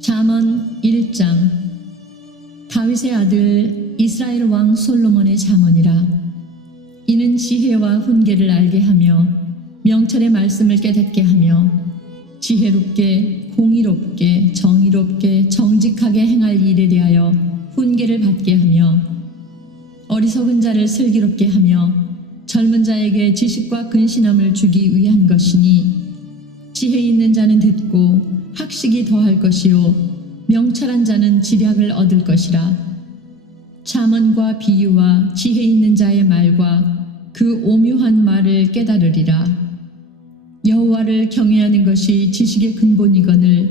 잠언 1장. 다윗의 아들 이스라엘 왕 솔로몬의 잠언이라. 이는 지혜와 훈계를 알게 하며 명철의 말씀을 깨닫게 하며 지혜롭게 공의롭게 정의롭게 정직하게 행할 일에 대하여 훈계를 받게 하며 어리석은 자를 슬기롭게 하며 젊은 자에게 지식과 근신함을 주기 위한 것이니, 지혜 있는 자는 듣고 학식이 더할 것이요 명철한 자는 지략을 얻을 것이라. 잠언과 비유와 지혜 있는 자의 말과 그 오묘한 말을 깨달으리라. 여호와를 경외하는 것이 지식의 근본이거늘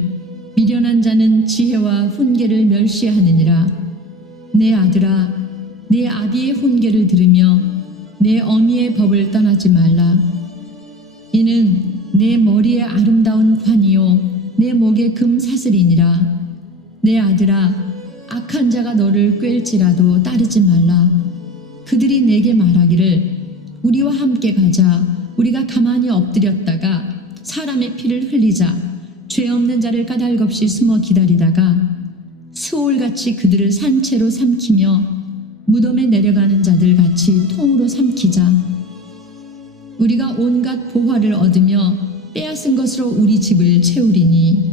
미련한 자는 지혜와 훈계를 멸시하느니라. 내 아들아, 내 아비의 훈계를 들으며 내 어미의 법을 떠나지 말라. 이는 내 머리에 아름다운 관이요 내 목에 금사슬이니라. 내 아들아, 악한 자가 너를 꿰을지라도 따르지 말라. 그들이 내게 말하기를 우리와 함께 가자. 우리가 가만히 엎드렸다가 사람의 피를 흘리자. 죄 없는 자를 까닭없이 숨어 기다리다가 스올같이 그들을 산채로 삼키며 무덤에 내려가는 자들 같이 통으로 삼키자. 우리가 온갖 보화를 얻으며 빼앗은 것으로 우리 집을 채우리니,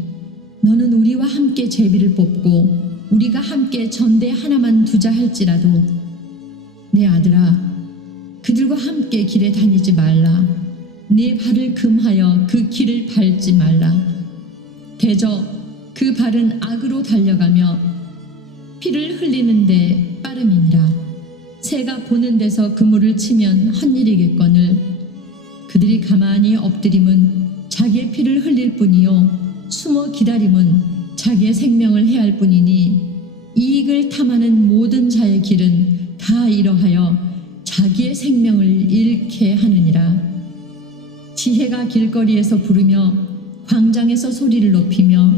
너는 우리와 함께 제비를 뽑고 우리가 함께 전대 하나만 두자 할지라도 내 아들아, 그들과 함께 길에 다니지 말라. 내 발을 금하여 그 길을 밟지 말라. 대저 그 발은 악으로 달려가며 피를 흘리는데 빠름이니라. 새가 보는 데서 그물을 치면 헛일이겠거늘 그들이 가만히 엎드림은 자기의 피를 흘릴 뿐이요 숨어 기다림은 자기의 생명을 해할 뿐이니, 이익을 탐하는 모든 자의 길은 다 이러하여 자기의 생명을 잃게 하느니라. 지혜가 길거리에서 부르며 광장에서 소리를 높이며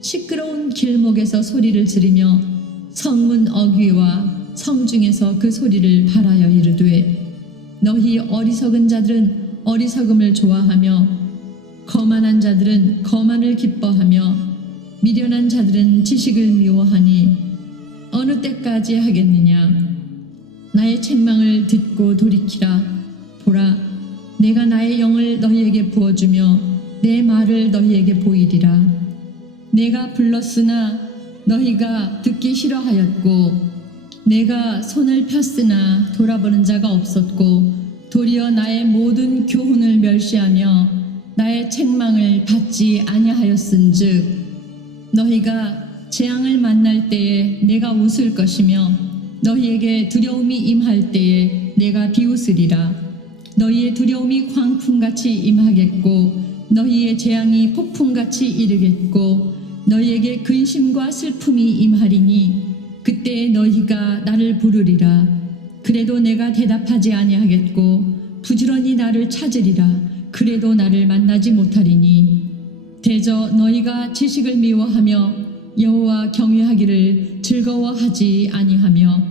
시끄러운 길목에서 소리를 지르며 성문 어귀와 성중에서 그 소리를 발하여 이르되, 너희 어리석은 자들은 어리석음을 좋아하며 거만한 자들은 거만을 기뻐하며 미련한 자들은 지식을 미워하니 어느 때까지 하겠느냐. 나의 책망을 듣고 돌이키라. 보라, 내가 나의 영을 너희에게 부어주며 내 말을 너희에게 보이리라. 내가 불렀으나 너희가 듣기 싫어하였고, 내가 손을 폈으나 돌아보는 자가 없었고, 도리어 나의 모든 교훈을 멸시하며 나의 책망을 받지 아니하였은즉, 너희가 재앙을 만날 때에 내가 웃을 것이며 너희에게 두려움이 임할 때에 내가 비웃으리라. 너희의 두려움이 광풍같이 임하겠고 너희의 재앙이 폭풍같이 이르겠고 너희에게 근심과 슬픔이 임하리니, 그때에 너희가 나를 부르리라. 그래도 내가 대답하지 아니하겠고 부지런히 나를 찾으리라. 그래도 나를 만나지 못하리니, 대저 너희가 지식을 미워하며 여호와 경외하기를 즐거워하지 아니하며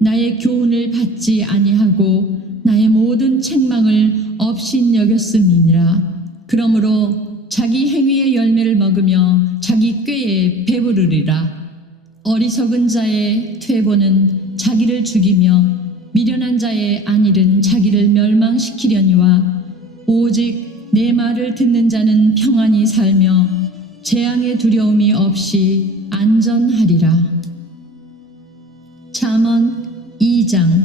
나의 교훈을 받지 아니하고 나의 모든 책망을 업신여겼음이니라. 그러므로 자기 행위의 열매를 먹으며 자기 꾀에 배부르리라. 어리석은 자의 퇴보는 자기를 죽이며 미련한 자의 안일은 자기를 멸망시키려니와, 오직 내 말을 듣는 자는 평안히 살며 재앙의 두려움이 없이 안전하리라. 잠언 2장.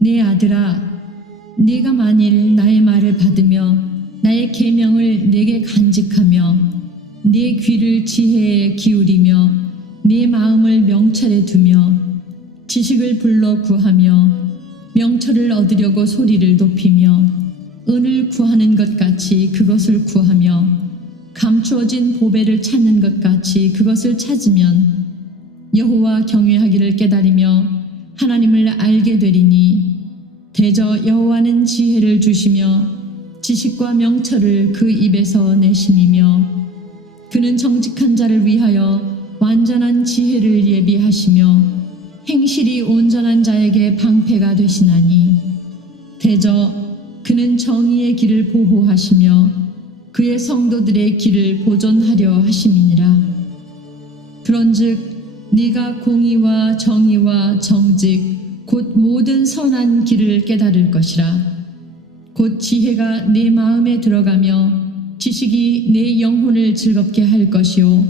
내 아들아, 네가 만일 나의 말을 받으며 나의 계명을 내게 간직하며 내 귀를 지혜에 기울이며 내 마음을 명철에 두며 지식을 불러 구하며 명철을 얻으려고 소리를 높이며 은을 구하는 것 같이 그것을 구하며 감추어진 보배를 찾는 것 같이 그것을 찾으면 여호와 경외하기를 깨달으며 하나님을 알게 되리니, 대저 여호와는 지혜를 주시며 지식과 명철을 그 입에서 내심이며 그는 정직한 자를 위하여 완전한 지혜를 예비하시며 행실이 온전한 자에게 방패가 되시나니 대저 그는 정의의 길을 보호하시며 그의 성도들의 길을 보존하려 하심이니라. 그런즉 네가 공의와 정의와 정직 곧 모든 선한 길을 깨달을 것이라. 곧 지혜가 내 마음에 들어가며 지식이 내 영혼을 즐겁게 할 것이요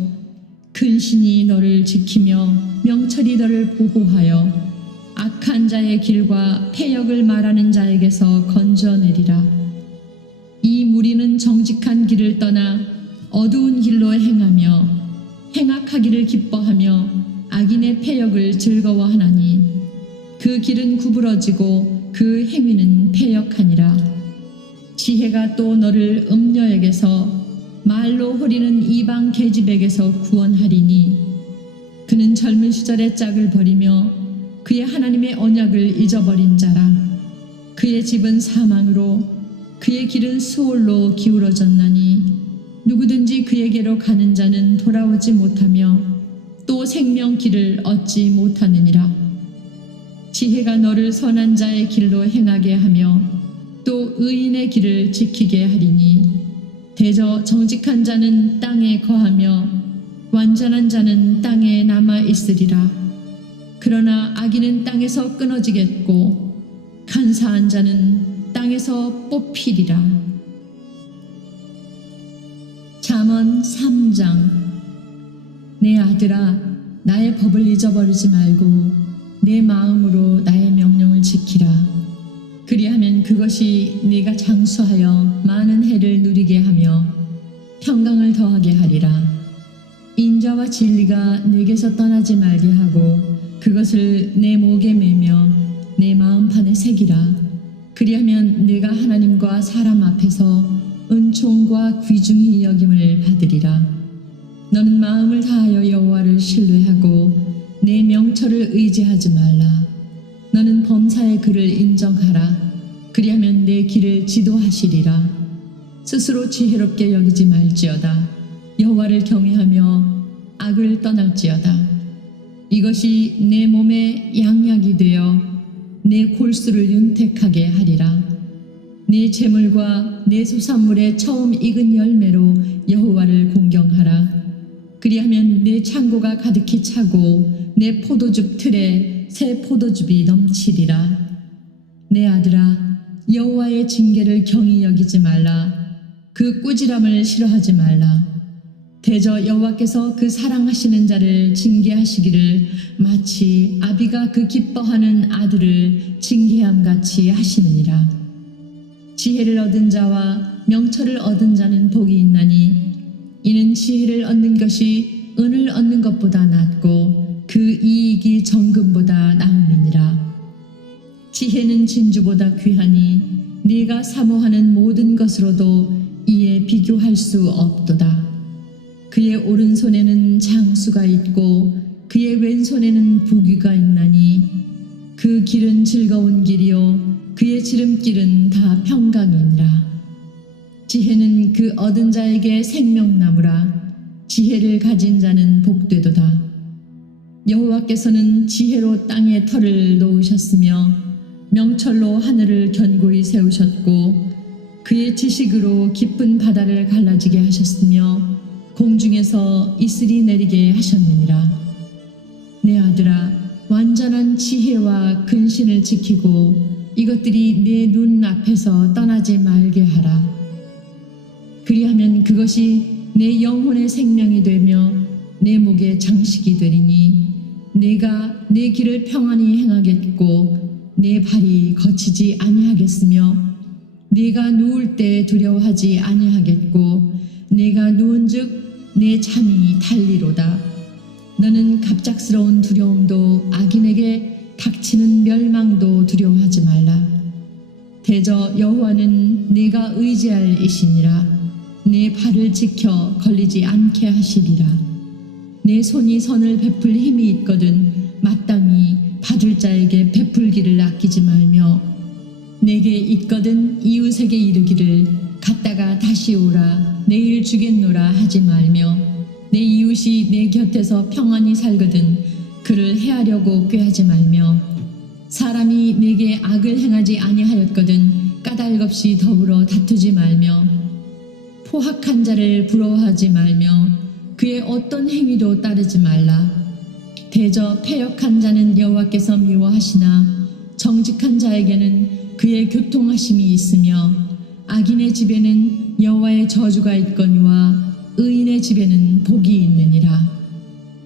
근신이 너를 지키며 명철이 너를 보호하여 악한 자의 길과 패역을 말하는 자에게서 건져내리라. 이 무리는 정직한 길을 떠나 어두운 길로 행하며 행악하기를 기뻐하며 악인의 패역을 즐거워하나니 그 길은 구부러지고 그 행위는 패역하니라. 지혜가 또 너를 음녀에게서 말로 호리는 이방 계집에게서 구원하리니 그는 젊은 시절의 짝을 버리며 그의 하나님의 언약을 잊어버린 자라. 그의 집은 사망으로 그의 길은 수올로 기울어졌나니 누구든지 그에게로 가는 자는 돌아오지 못하며 또 생명길을 얻지 못하느니라. 지혜가 너를 선한 자의 길로 행하게 하며 또 의인의 길을 지키게 하리니 대저 정직한 자는 땅에 거하며 완전한 자는 땅에 남아 있으리라. 그러나 악인은 땅에서 끊어지겠고 간사한 자는 땅에서 뽑히리라. 잠언 3장. 내 아들아, 나의 법을 잊어버리지 말고 내 마음으로 나의 명령을 지키라. 그리하면 그것이 네가 장수하여 많은 해를 누리게 하며 평강을 더하게 하리라. 인자와 진리가 내게서 떠나지 말게 하고 그것을 내 목에 매며 내 마음판에 새기라. 그리하면 내가 하나님과 사람 앞에서 은총과 귀중히 여김을 받으리라. 너는 마음을 다하여 여호와를 신뢰하고 내 명철을 의지하지 말라. 너는 범사의 그를 인정하라. 그리하면 내 길을 지도하시리라. 스스로 지혜롭게 여기지 말지어다. 여호와를 경외하며 악을 떠날지어다. 이것이 내 몸에 양약이 되어 내 골수를 윤택하게 하리라. 내 재물과 내 소산물의 처음 익은 열매로 여호와를 공경하라. 그리하면 내 창고가 가득히 차고 내 포도즙 틀에 새 포도즙이 넘치리라. 내 아들아, 여호와의 징계를 경히 여기지 말라. 그 꾸지람을 싫어하지 말라. 대저 여호와께서 그 사랑하시는 자를 징계하시기를 마치 아비가 그 기뻐하는 아들을 징계함같이 하시느니라. 지혜를 얻은 자와 명철을 얻은 자는 복이 있나니 이는 지혜를 얻는 것이 은을 얻는 것보다 낫고 그 이익이 정금보다 나음이니라. 지혜는 진주보다 귀하니 네가 사모하는 모든 것으로도 이에 비교할 수 없도다. 그의 오른손에는 장수가 있고 그의 왼손에는 부귀가 있나니 그 길은 즐거운 길이요 그의 지름길은 다 평강이니라. 지혜는 그 얻은 자에게 생명나무라. 지혜를 가진 자는 복되도다. 여호와께서는 지혜로 땅에 터를 놓으셨으며 명철로 하늘을 견고히 세우셨고 그의 지식으로 깊은 바다를 갈라지게 하셨으며 공중에서 이슬이 내리게 하셨느니라. 내 아들아, 완전한 지혜와 근신을 지키고 이것들이 내 눈 앞에서 떠나지 말게 하라. 그리하면 그것이 내 영혼의 생명이 되며 내 목의 장식이 되리니 내가 내 길을 평안히 행하겠고 내 발이 거치지 아니하겠으며 내가 누울 때 두려워하지 아니하겠고 내가 누운즉 내 잠이 달리로다. 너는 갑작스러운 두려움도 악인에게 닥치는 멸망도 두려워하지 말라. 대저 여호와는 내가 의지할 이시니라. 내 발을 지켜 걸리지 않게 하시리라. 내 손이 선을 베풀 힘이 있거든 마땅히 받을 자에게 베풀기를 아끼지 말며 내게 있거든 이웃에게 이르기를 갔다가 다시 오라 내일 주겠노라 하지 말며 이웃이 내 곁에서 평안히 살거든 그를 해하려고 꾀하지 말며 사람이 내게 악을 행하지 아니하였거든 까닭없이 더불어 다투지 말며 포학한 자를 부러워하지 말며 그의 어떤 행위도 따르지 말라. 대저 패역한 자는 여호와께서 미워하시나 정직한 자에게는 그의 교통하심이 있으며 악인의 집에는 여호와의 저주가 있거니와 의인의 집에는 복이 있느니라.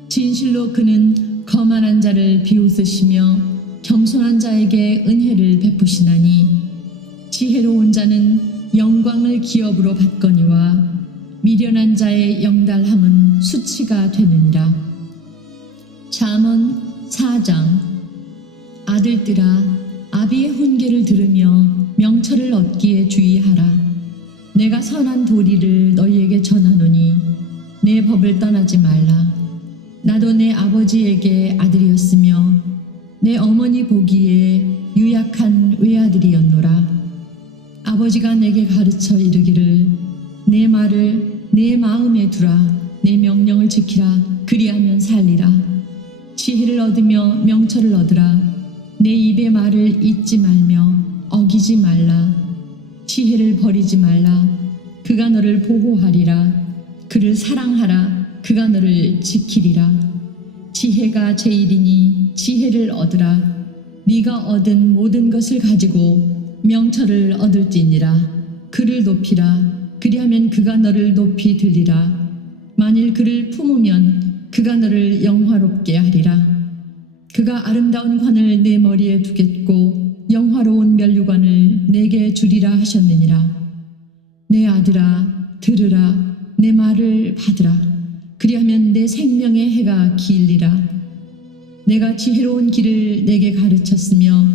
진실로 그는 거만한 자를 비웃으시며 겸손한 자에게 은혜를 베푸시나니 지혜로운 자는 영광을 기업으로 받거니와 미련한 자의 영달함은 수치가 되느니라. 잠언 4장. 아들들아, 아비의 훈계를 들으며 명철을 얻기에 주의하라. 내가 선한 도리를 너희에게 전하노니 내 법을 떠나지 말라. 나도 내 아버지에게 아들이었으며 내 어머니 보기에 유약한 외아들이었노라. 아버지가 내게 가르쳐 이르기를 내 말을 내 마음에 두라. 내 명령을 지키라. 그리하면 살리라. 지혜를 얻으며 명철을 얻으라. 내 입의 말을 잊지 말며 어기지 말라. 지혜를 버리지 말라. 그가 너를 보호하리라. 그를 사랑하라. 그가 너를 지키리라. 지혜가 제일이니 지혜를 얻으라. 네가 얻은 모든 것을 가지고 명철을 얻을지니라. 그를 높이라. 그리하면 그가 너를 높이 들리라. 만일 그를 품으면 그가 너를 영화롭게 하리라. 그가 아름다운 관을 내 머리에 두겠고 영화로운 면류관을 내게 주리라 하셨느니라. 내 아들아, 들으라. 내 말을 받으라. 그리하면 내 생명의 해가 길리라. 내가 지혜로운 길을 내게 가르쳤으며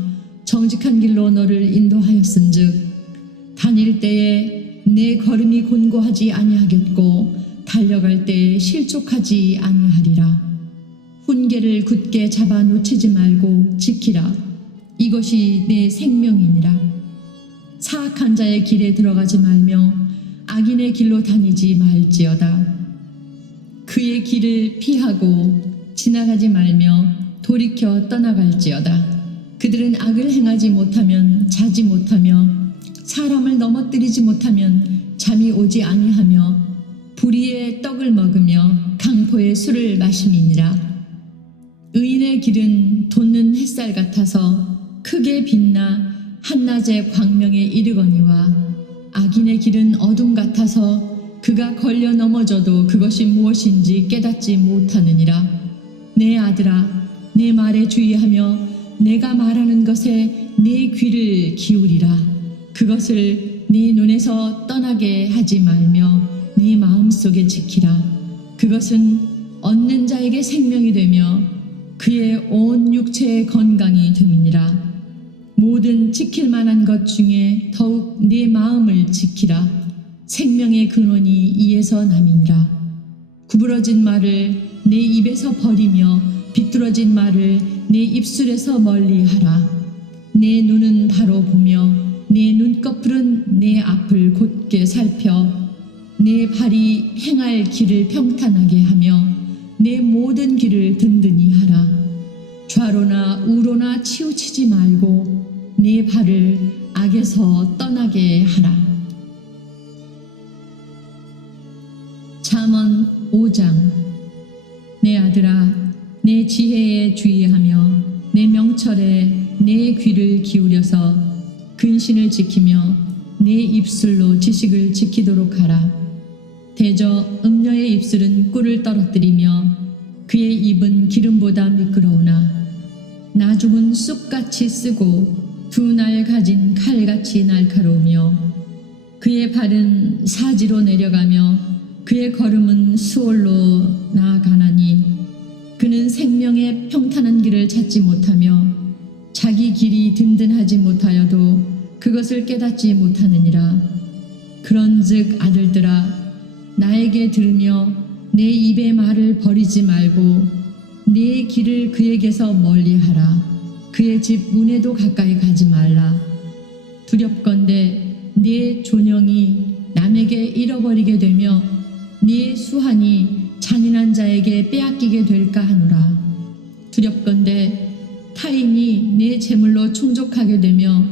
정직한 길로 너를 인도하였은즉 다닐 때에 내 걸음이 곤고하지 아니하겠고 달려갈 때에 실족하지 아니하리라. 훈계를 굳게 잡아 놓치지 말고 지키라. 이것이 내 생명이니라. 사악한 자의 길에 들어가지 말며 악인의 길로 다니지 말지어다. 그의 길을 피하고 지나가지 말며 돌이켜 떠나갈지어다. 그들은 악을 행하지 못하면 자지 못하며 사람을 넘어뜨리지 못하면 잠이 오지 아니하며 불의의 떡을 먹으며 강포의 술을 마심이니라. 의인의 길은 돋는 햇살 같아서 크게 빛나 한낮의 광명에 이르거니와 악인의 길은 어둠 같아서 그가 걸려 넘어져도 그것이 무엇인지 깨닫지 못하느니라. 내 아들아, 내 말에 주의하며 내가 말하는 것에 내 귀를 기울이라. 그것을 네 눈에서 떠나게 하지 말며 네 마음속에 지키라. 그것은 얻는 자에게 생명이 되며 그의 온 육체의 건강이 됨이니라. 모든 지킬 만한 것 중에 더욱 네 마음을 지키라. 생명의 근원이 이에서 남이니라. 구부러진 말을 내 입에서 버리며 비뚤어진 말을 내 입술에서 멀리하라. 내 눈은 바로 보며 내 눈꺼풀은 내 앞을 곧게 살펴 내 발이 행할 길을 평탄하게 하며 내 모든 길을 든든히 하라. 좌로나 우로나 치우치지 말고 내 발을 악에서 떠나게 하라. 잠언 5장. 내 아들아, 내 지혜에 주의하며 내 명철에 내 귀를 기울여서 근신을 지키며 내 입술로 지식을 지키도록 하라. 대저 음녀의 입술은 꿀을 떨어뜨리며 그의 입은 기름보다 미끄러우나 나중은 쑥같이 쓰고 두 날 가진 칼같이 날카로우며 그의 발은 사지로 내려가며 그의 걸음은 수월로 나아가나니 그는 생명의 평탄한 길을 찾지 못하며 자기 길이 든든하지 못하여도 그것을 깨닫지 못하느니라. 그런즉 아들들아, 나에게 들으며 내 입의 말을 버리지 말고 내 길을 그에게서 멀리하라. 그의 집 문에도 가까이 가지 말라. 두렵건대 네 존영이 남에게 잃어버리게 되며 네 수한이 잔인한 무죄한 자에게 빼앗기게 될까 하노라. 두렵건대 타인이 내 재물로 충족하게 되며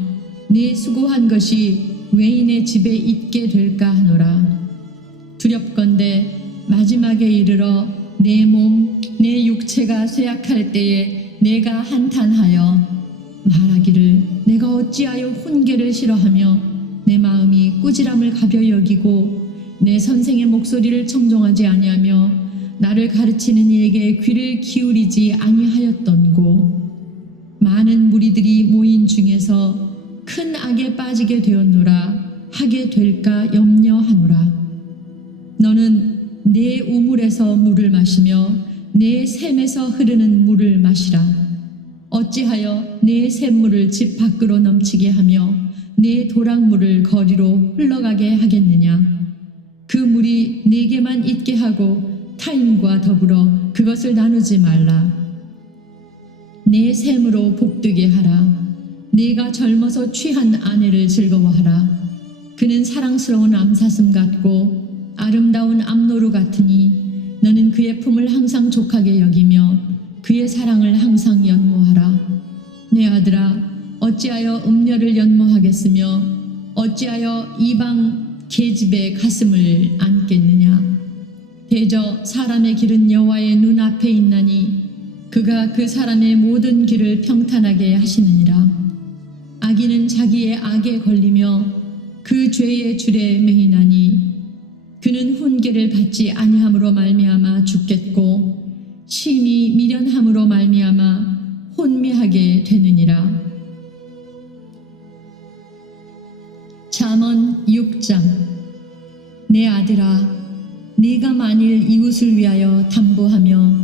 내 수고한 것이 외인의 집에 있게 될까 하노라. 두렵건대 마지막에 이르러 내 몸, 내 육체가 쇠약할 때에 내가 한탄하여 말하기를 내가 어찌하여 훈계를 싫어하며 내 마음이 꾸지람을 가벼 여기고 내 선생의 목소리를 청종하지 아니하며 나를 가르치는 이에게 귀를 기울이지 아니하였던고. 많은 무리들이 모인 중에서 큰 악에 빠지게 되었노라 하게 될까 염려하노라. 너는 내 우물에서 물을 마시며 내 샘에서 흐르는 물을 마시라. 어찌하여 내 샘물을 집 밖으로 넘치게 하며 내 도랑물을 거리로 흘러가게 하겠느냐. 그 물이 내게만 있게 하고 타인과 더불어 그것을 나누지 말라. 내 샘으로 복되게 하라. 네가 젊어서 취한 아내를 즐거워하라. 그는 사랑스러운 암사슴 같고 아름다운 암노루 같으니 너는 그의 품을 항상 족하게 여기며 그의 사랑을 항상 연모하라. 내 아들아, 어찌하여 음녀를 연모하겠으며 어찌하여 이방 계집의 가슴을 안겠느냐. 대저 사람의 길은 여호와의 눈앞에 있나니 그가 그 사람의 모든 길을 평탄하게 하시느니라. 악인은 자기의 악에 걸리며 그 죄의 줄에 매이나니 그는 훈계를 받지 아니함으로 말미암아 죽겠고 심히 미련함으로 말미암아 혼미하게 되느니라. 잠언 6장. 내 아들아, 네가 만일 이웃을 위하여 담보하며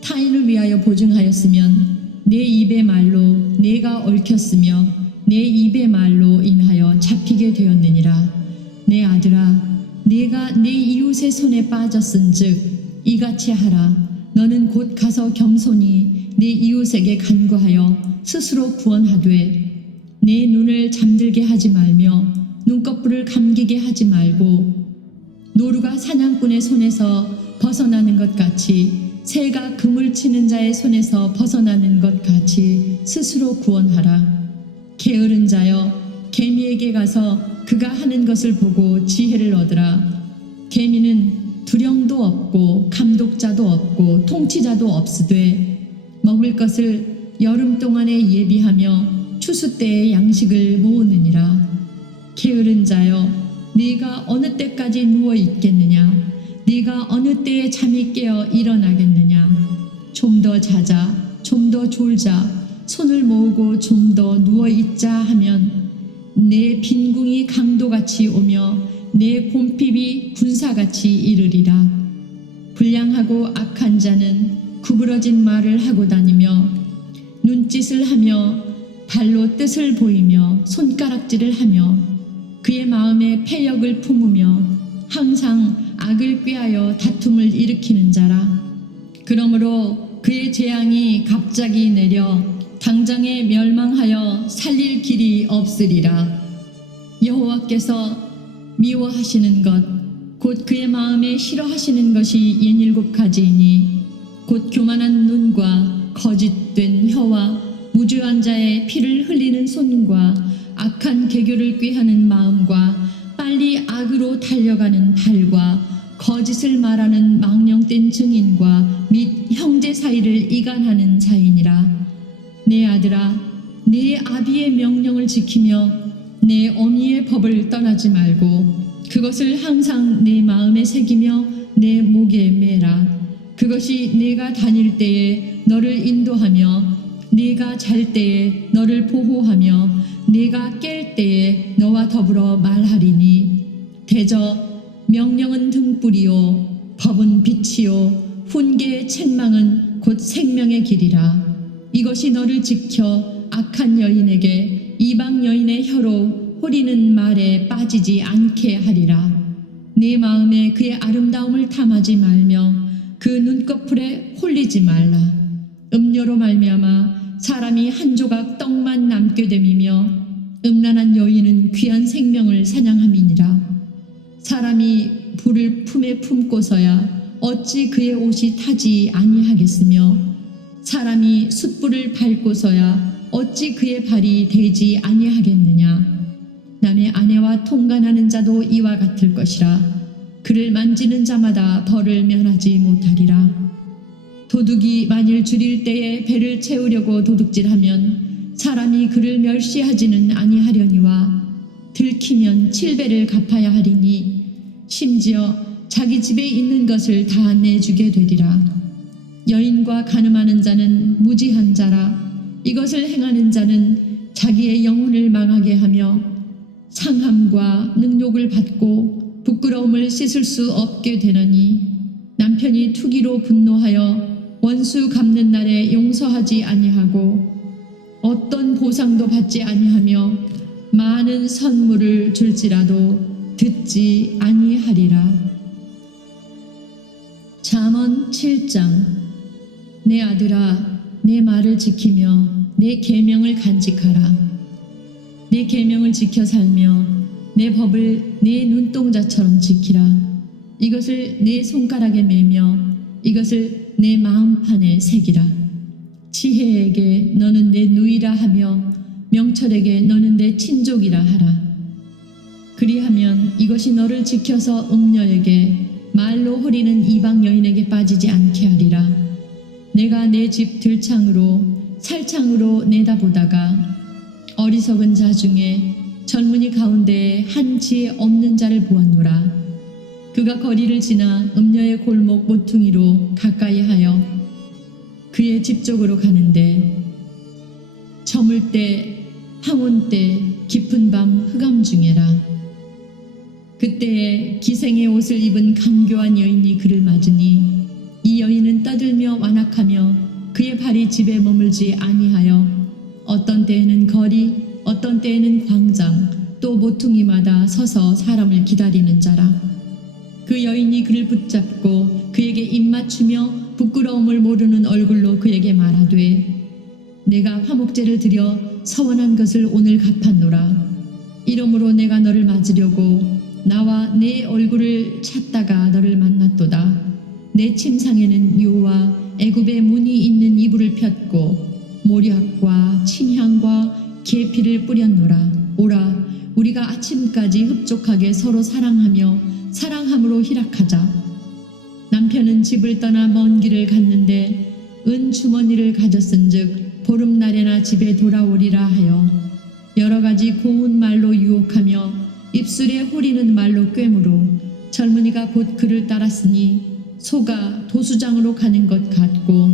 타인을 위하여 보증하였으면 내 입의 말로 네가 얽혔으며 내 입의 말로 인하여 잡히게 되었느니라. 내 아들아, 네가 네 이웃의 손에 빠졌은즉 이같이 하라. 너는 곧 가서 겸손히 네 이웃에게 간구하여 스스로 구원하되 내 눈을 잠들게 하지 말며 눈꺼풀을 감기게 하지 말고 노루가 사냥꾼의 손에서 벗어나는 것 같이 새가 그물 치는 자의 손에서 벗어나는 것 같이 스스로 구원하라. 게으른 자여, 개미에게 가서 그가 하는 것을 보고 지혜를 얻으라. 개미는 두령도 없고 감독자도 없고 통치자도 없으되 먹을 것을 여름 동안에 예비하며 추수 때에 양식을 모으느니라. 게으른 자여, 네가 어느 때까지 누워 있겠느냐? 네가 어느 때에 잠이 깨어 일어나겠느냐? 좀 더 자자, 좀 더 졸자, 손을 모으고 좀 더 누워 있자 하면 내 빈궁이 강도같이 오며 내 곰핍이 군사같이 이르리라. 불량하고 악한 자는 구부러진 말을 하고 다니며 눈짓을 하며 발로 뜻을 보이며 손가락질을 하며 그의 마음에 패역을 품으며 항상 악을 꾀하여 다툼을 일으키는 자라. 그러므로 그의 재앙이 갑자기 내려 당장에 멸망하여 살릴 길이 없으리라. 여호와께서 미워하시는 것, 곧 그의 마음에 싫어하시는 것이 67가지이니 곧 교만한 눈과 거짓된 혀와 무죄한 자의 피를 흘리는 손과 악한 계교를 꾀하는 마음과 빨리 악으로 달려가는 발과 거짓을 말하는 망령된 증인과 및 형제 사이를 이간하는 자이니라. 내 아들아, 내 아비의 명령을 지키며 내 어미의 법을 떠나지 말고 그것을 항상 내 마음에 새기며 내 목에 매라. 그것이 네가 다닐 때에 너를 인도하며 네가 잘 때에 너를 보호하며 네가 깰 때에 너와 더불어 말하리니 대저 명령은 등불이요 법은 빛이요 훈계의 책망은 곧 생명의 길이라. 이것이 너를 지켜 악한 여인에게 이방 여인의 혀로 호리는 말에 빠지지 않게 하리라. 네 마음에 그의 아름다움을 탐하지 말며 그 눈꺼풀에 홀리지 말라. 음료로 말미암아 사람이 한 조각 떡만 남게 됨이며 음란한 여인은 귀한 생명을 사냥함이니라. 사람이 불을 품에 품고서야 어찌 그의 옷이 타지 아니하겠으며 사람이 숯불을 밟고서야 어찌 그의 발이 되지 아니하겠느냐. 남의 아내와 통간하는 자도 이와 같을 것이라. 그를 만지는 자마다 벌을 면하지 못하리라. 도둑이 만일 줄일 때에 배를 채우려고 도둑질하면 사람이 그를 멸시하지는 아니하려니와 들키면 7배를 갚아야 하리니 심지어 자기 집에 있는 것을 다 내주게 되리라. 여인과 간음하는 자는 무지한 자라. 이것을 행하는 자는 자기의 영혼을 망하게 하며 상함과 능욕을 받고 부끄러움을 씻을 수 없게 되나니 남편이 투기로 분노하여 원수 갚는 날에 용서하지 아니하고 어떤 보상도 받지 아니하며 많은 선물을 줄지라도 듣지 아니하리라. 잠언 7장. 내 아들아, 내 말을 지키며 내 계명을 간직하라. 내 계명을 지켜 살며 내 법을 내 눈동자처럼 지키라. 이것을 내 손가락에 매며 이것을 내 마음판에 새기라. 지혜에게 너는 내 누이라 하며 명철에게 너는 내 친족이라 하라. 그리하면 이것이 너를 지켜서 음녀에게 말로 허리는 이방 여인에게 빠지지 않게 하리라. 내가 내 집 들창으로 살창으로 내다보다가 어리석은 자 중에 젊은이 가운데에 한 지혜 없는 자를 보았노라. 그가 거리를 지나 음녀의 골목 모퉁이로 가까이 하여 그의 집 쪽으로 가는데 저물 때 황혼 때 깊은 밤 흑암 중에라. 그때에 기생의 옷을 입은 강교한 여인이 그를 맞으니 이 여인은 떠들며 완악하며 그의 발이 집에 머물지 아니하여 어떤 때에는 거리 어떤 때에는 광장 또 모퉁이마다 서서 사람을 기다리는 자라. 그 여인이 그를 붙잡고 그에게 입맞추며 부끄러움을 모르는 얼굴로 그에게 말하되 내가 화목제를 드려 서원한 것을 오늘 갚았노라. 이러므로 내가 너를 맞으려고 나와 내 얼굴을 찾다가 너를 만났도다. 내 침상에는 요와 애굽의 문이 있는 이불을 폈고 모략과 침향과 계피를 뿌렸노라. 오라, 우리가 아침까지 흡족하게 서로 사랑하며 사랑함으로 희락하자. 남편은 집을 떠나 먼 길을 갔는데 은 주머니를 가졌은즉 보름날에나 집에 돌아오리라 하여 여러 가지 고운 말로 유혹하며 입술에 호리는 말로 꿰므로 젊은이가 곧 그를 따랐으니 소가 도수장으로 가는 것 같고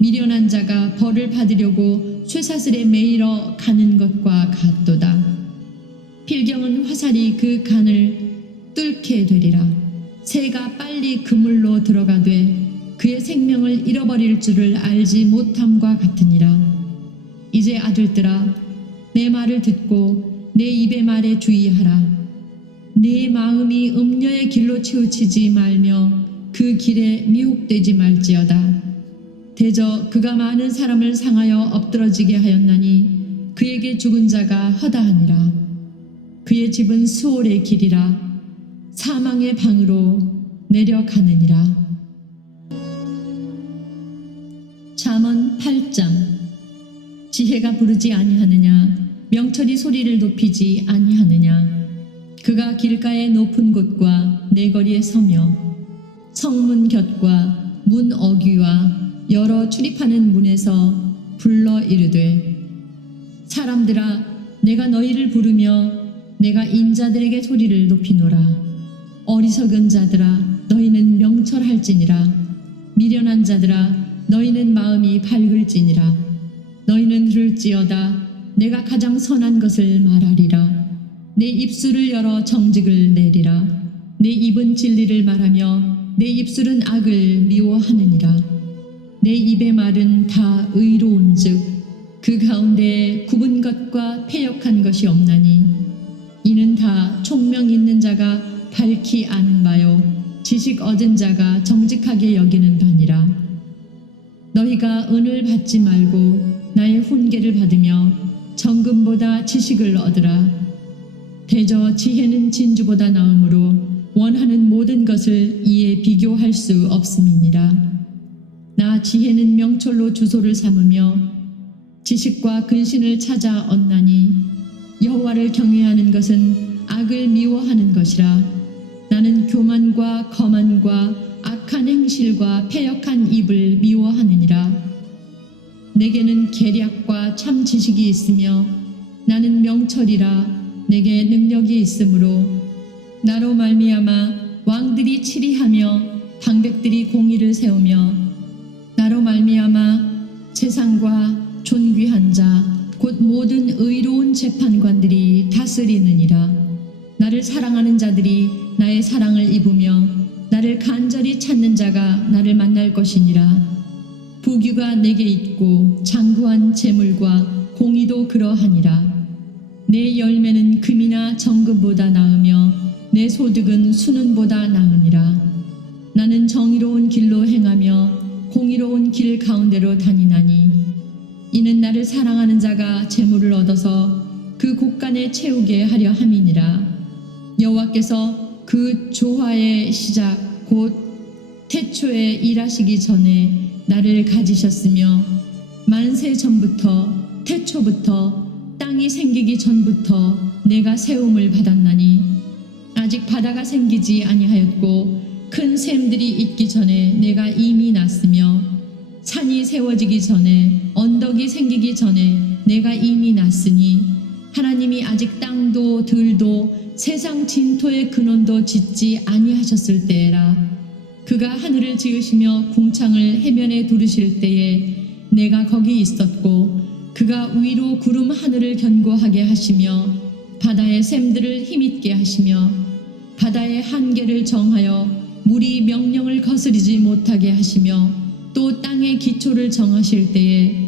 미련한 자가 벌을 받으려고 쇠사슬에 매이러 가는 것과 같도다. 필경은 화살이 그 간을 뚫게 되리라. 새가 빨리 그물로 들어가되 그의 생명을 잃어버릴 줄을 알지 못함과 같으니라. 이제 아들들아, 내 말을 듣고 내 입의 말에 주의하라. 내 마음이 음녀의 길로 치우치지 말며 그 길에 미혹되지 말지어다. 대저 그가 많은 사람을 상하여 엎드러지게 하였나니 그에게 죽은 자가 허다하니라. 그의 집은 수월의 길이라 사망의 방으로 내려가느니라. 잠언 8장. 지혜가 부르지 아니하느냐, 명철이 소리를 높이지 아니하느냐. 그가 길가의 높은 곳과 내거리에 서며 성문 곁과 문 어귀와 여러 출입하는 문에서 불러 이르되 사람들아, 내가 너희를 부르며 내가 인자들에게 소리를 높이노라. 어리석은 자들아, 너희는 명철할지니라. 미련한 자들아, 너희는 마음이 밝을지니라. 너희는 들을지어다. 내가 가장 선한 것을 말하리라. 내 입술을 열어 정직을 내리라. 내 입은 진리를 말하며 내 입술은 악을 미워하느니라. 내 입의 말은 다 의로운즉 그 가운데에 굽은 것과 패역한 것이 없나니 이는 다 총명 있는 자가 밝히 아는 바요 지식 얻은 자가 정직하게 여기는 바니라. 너희가 은을 받지 말고 나의 훈계를 받으며 정금보다 지식을 얻으라. 대저 지혜는 진주보다 나으므로 원하는 모든 것을 이에 비교할 수 없음이니라. 나 지혜는 명철로 주소를 삼으며 지식과 근신을 찾아 얻나니 여호와를 경외하는 것은 악을 미워하는 것이라. 나는 교만과 거만과 악한 행실과 패역한 입을 미워하느니라. 내게는 계략과 참 지식이 있으며 나는 명철이라. 내게 능력이 있으므로 나로 말미암아 왕들이 치리하며 방백들이 공의를 세우며 나로 말미암아 세상과 존귀한 자 곧 모든 의로운 재판관들이 다스리느니라. 나를 사랑하는 자들이 나의 사랑을 입으며 나를 간절히 찾는 자가 나를 만날 것이니라. 부귀가 내게 있고 장구한 재물과 공의도 그러하니라. 내 열매는 금이나 정금보다 나으며 내 소득은 수는보다 나으니라. 나는 정의로운 길로 행하며 공의로운 길 가운데로 다니나니 이는 나를 사랑하는 자가 재물을 얻어서 그 곳간에 채우게 하려 함이니라. 여호와께서 그 조화의 시작 곧 태초에 일하시기 전에 나를 가지셨으며 만세 전부터 태초부터 땅이 생기기 전부터 내가 세움을 받았나니 아직 바다가 생기지 아니하였고 큰 샘들이 있기 전에 내가 이미 났으며 산이 세워지기 전에 언덕이 생기기 전에 내가 이미 났으니 하나님이 아직 땅도 들도 세상 진토의 근원도 짓지 아니하셨을 때에라. 그가 하늘을 지으시며 궁창을 해면에 두르실 때에 내가 거기 있었고 그가 위로 구름 하늘을 견고하게 하시며 바다의 샘들을 힘있게 하시며 바다의 한계를 정하여 물이 명령을 거스리지 못하게 하시며 또 땅의 기초를 정하실 때에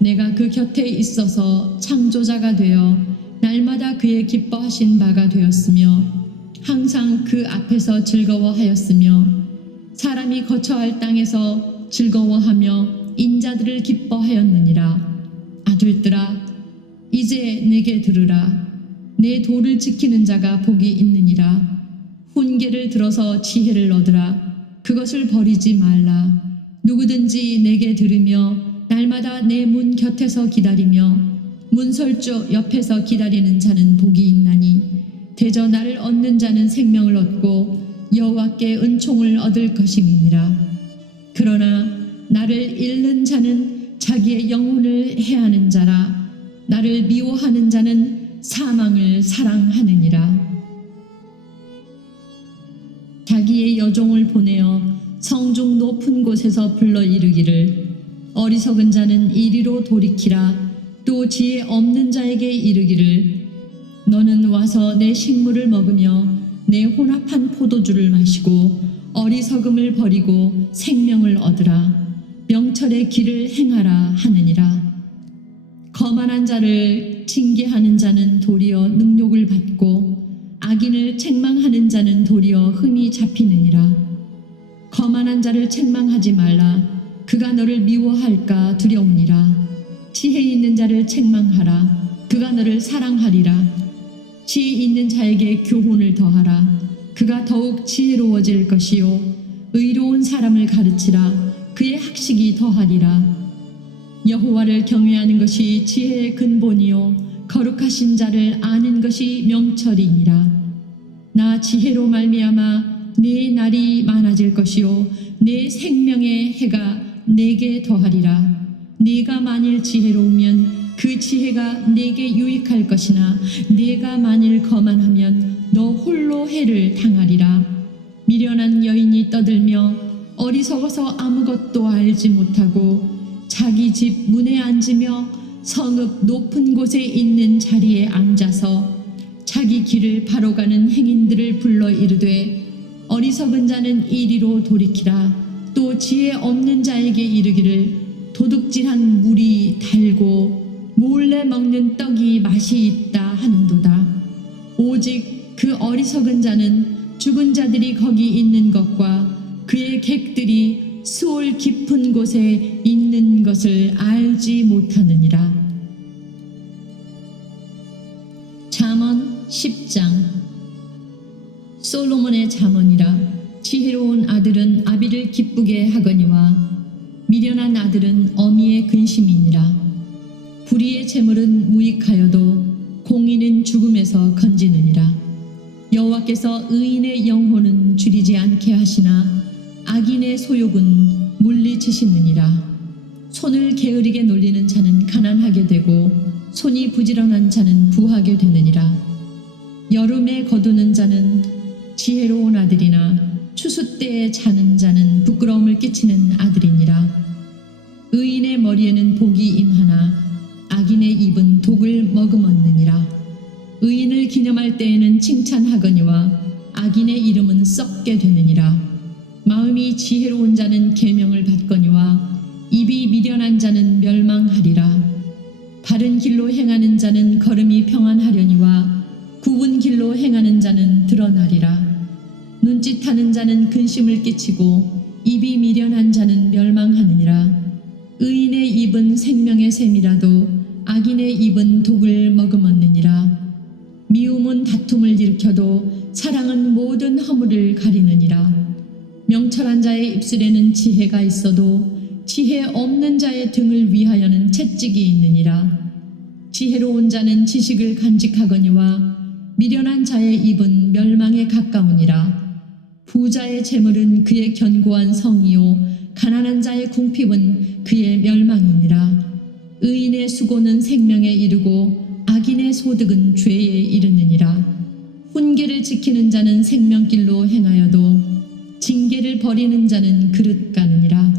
내가 그 곁에 있어서 창조자가 되어 날마다 그의 기뻐하신 바가 되었으며 항상 그 앞에서 즐거워하였으며 사람이 거처할 땅에서 즐거워하며 인자들을 기뻐하였느니라. 아들들아 이제 내게 들으라. 내 도를 지키는 자가 복이 있느니라. 훈계를 들어서 지혜를 얻으라. 그것을 버리지 말라. 누구든지 내게 들으며 날마다 내 문 곁에서 기다리며 문설주 옆에서 기다리는 자는 복이 있나니 대저 나를 얻는 자는 생명을 얻고 여호와께 은총을 얻을 것임이니라. 그러나 나를 잃는 자는 자기의 영혼을 해하는 자라. 나를 미워하는 자는 사망을 사랑하느니라. 자기의 여종을 보내어 성중 높은 곳에서 불러 이르기를 어리석은 자는 이리로 돌이키라. 또 지혜 없는 자에게 이르기를 너는 와서 내 식물을 먹으며 내 혼합한 포도주를 마시고 어리석음을 버리고 생명을 얻으라. 명철의 길을 행하라 하느니라. 거만한 자를 징계하는 자는 도리어 능욕을 받고 악인을 책망하는 자는 도리어 흠이 잡히느니라. 거만한 자를 책망하지 말라. 그가 너를 미워할까 두려우니라. 지혜 있는 자를 책망하라. 그가 너를 사랑하리라. 지혜 있는 자에게 교훈을 더하라. 그가 더욱 지혜로워질 것이요 의로운 사람을 가르치라. 그의 학식이 더하리라. 여호와를 경외하는 것이 지혜의 근본이요 거룩하신 자를 아는 것이 명철이니라. 나 지혜로 말미암아 내 날이 많아질 것이요 내 생명의 해가 내게 더하리라. 네가 만일 지혜로우면 그 지혜가 내게 유익할 것이나 네가 만일 거만하면 너 홀로 해를 당하리라. 미련한 여인이 떠들며 어리석어서 아무것도 알지 못하고 자기 집 문에 앉으며 성읍 높은 곳에 있는 자리에 앉아서 자기 길을 바로 가는 행인들을 불러 이르되 어리석은 자는 이리로 돌이키라. 또 지혜 없는 자에게 이르기를 도둑질한 물이 달고 몰래 먹는 떡이 맛이 있다 하는도다. 오직 그 어리석은 자는 죽은 자들이 거기 있는 것과 그의 객들이 수올 깊은 곳에 있는 것을 알지 못하느니라. 잠언 10장. 솔로몬의 잠언이라. 지혜로운 아들은 아비를 기쁘게 하거니와 미련한 아들은 어미의 근심이니라. 불의의 재물은 무익하여도 공의는 죽음에서 건지느니라. 여호와께서 의인의 영혼은 줄이지 않게 하시나 악인의 소욕은 물리치시느니라. 손을 게으르게 놀리는 자는 가난하게 되고 손이 부지런한 자는 부하게 되느니라. 여름에 거두는 자는 지혜로운 아들이나 추수 때에 자는 자는 부끄러움을 끼치는 아들이니라. 의인의 머리에는 복이 임하나 악인의 입은 독을 머금었느니라. 의인을 기념할 때에는 칭찬하거니와 악인의 이름은 썩게 되느니라. 마음이 지혜로운 자는 계명을 받거니와 입이 미련한 자는 멸망하리라. 바른 길로 행하는 자는 걸음이 평안하려니와 굽은 길로 행하는 자는 드러나리라. 눈짓하는 자는 근심을 끼치고 입이 미련한 자는 멸망하느니라. 의인의 입은 생명의 샘이라도 악인의 입은 독을 머금었느니라. 미움은 다툼을 일으켜도 사랑은 모든 허물을 가리느니라. 명철한 자의 입술에는 지혜가 있어도 지혜 없는 자의 등을 위하여는 채찍이 있느니라. 지혜로운 자는 지식을 간직하거니와 미련한 자의 입은 멸망에 가까우니라. 부자의 재물은 그의 견고한 성이요 가난한 자의 궁핍은 그의 멸망이니라. 의인의 수고는 생명에 이르고 악인의 소득은 죄에 이르느니라. 훈계를 지키는 자는 생명길로 행하여도 징계를 버리는 자는 그릇 가느니라.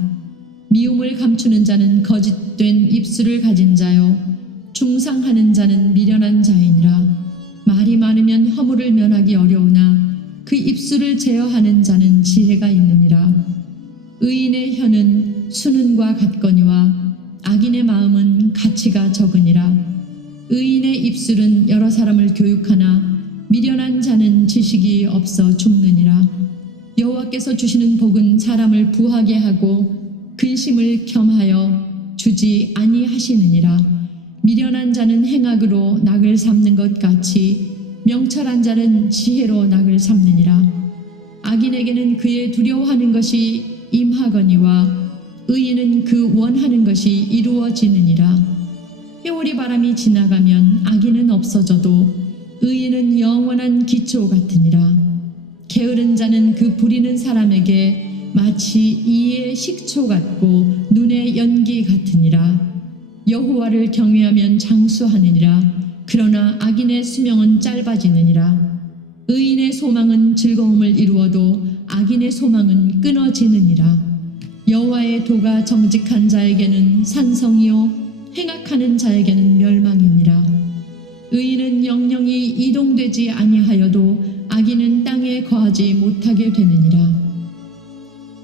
미움을 감추는 자는 거짓된 입술을 가진 자요 중상하는 자는 미련한 자이니라. 말이 많으면 허물을 면하기 어려우나 그 입술을 제어하는 자는 지혜가 있느니라. 의인의 혀는 수는과 같거니와 악인의 마음은 가치가 적으니라. 의인의 입술은 여러 사람을 교육하나 미련한 자는 지식이 없어 죽느니라. 여호와께서 주시는 복은 사람을 부하게 하고 근심을 겸하여 주지 아니하시느니라. 미련한 자는 행악으로 낙을 삼는 것 같이 명철한 자는 지혜로 낙을 삼느니라. 악인에게는 그의 두려워하는 것이 임하거니와 의인은 그 원하는 것이 이루어지느니라. 회오리 바람이 지나가면 악인은 없어져도 의인은 영원한 기초 같으니라. 게으른 자는 그 부리는 사람에게 마치 이의 식초 같고 눈의 연기 같으니라. 여호와를 경외하면 장수하느니라. 그러나 악인의 수명은 짧아지느니라. 의인의 소망은 즐거움을 이루어도 악인의 소망은 끊어지느니라. 여호와의 도가 정직한 자에게는 산성이요 행악하는 자에게는 멸망이니라. 의인은 영영이 이동되지 아니하여도 악인은 땅에 거하지 못하게 되느니라.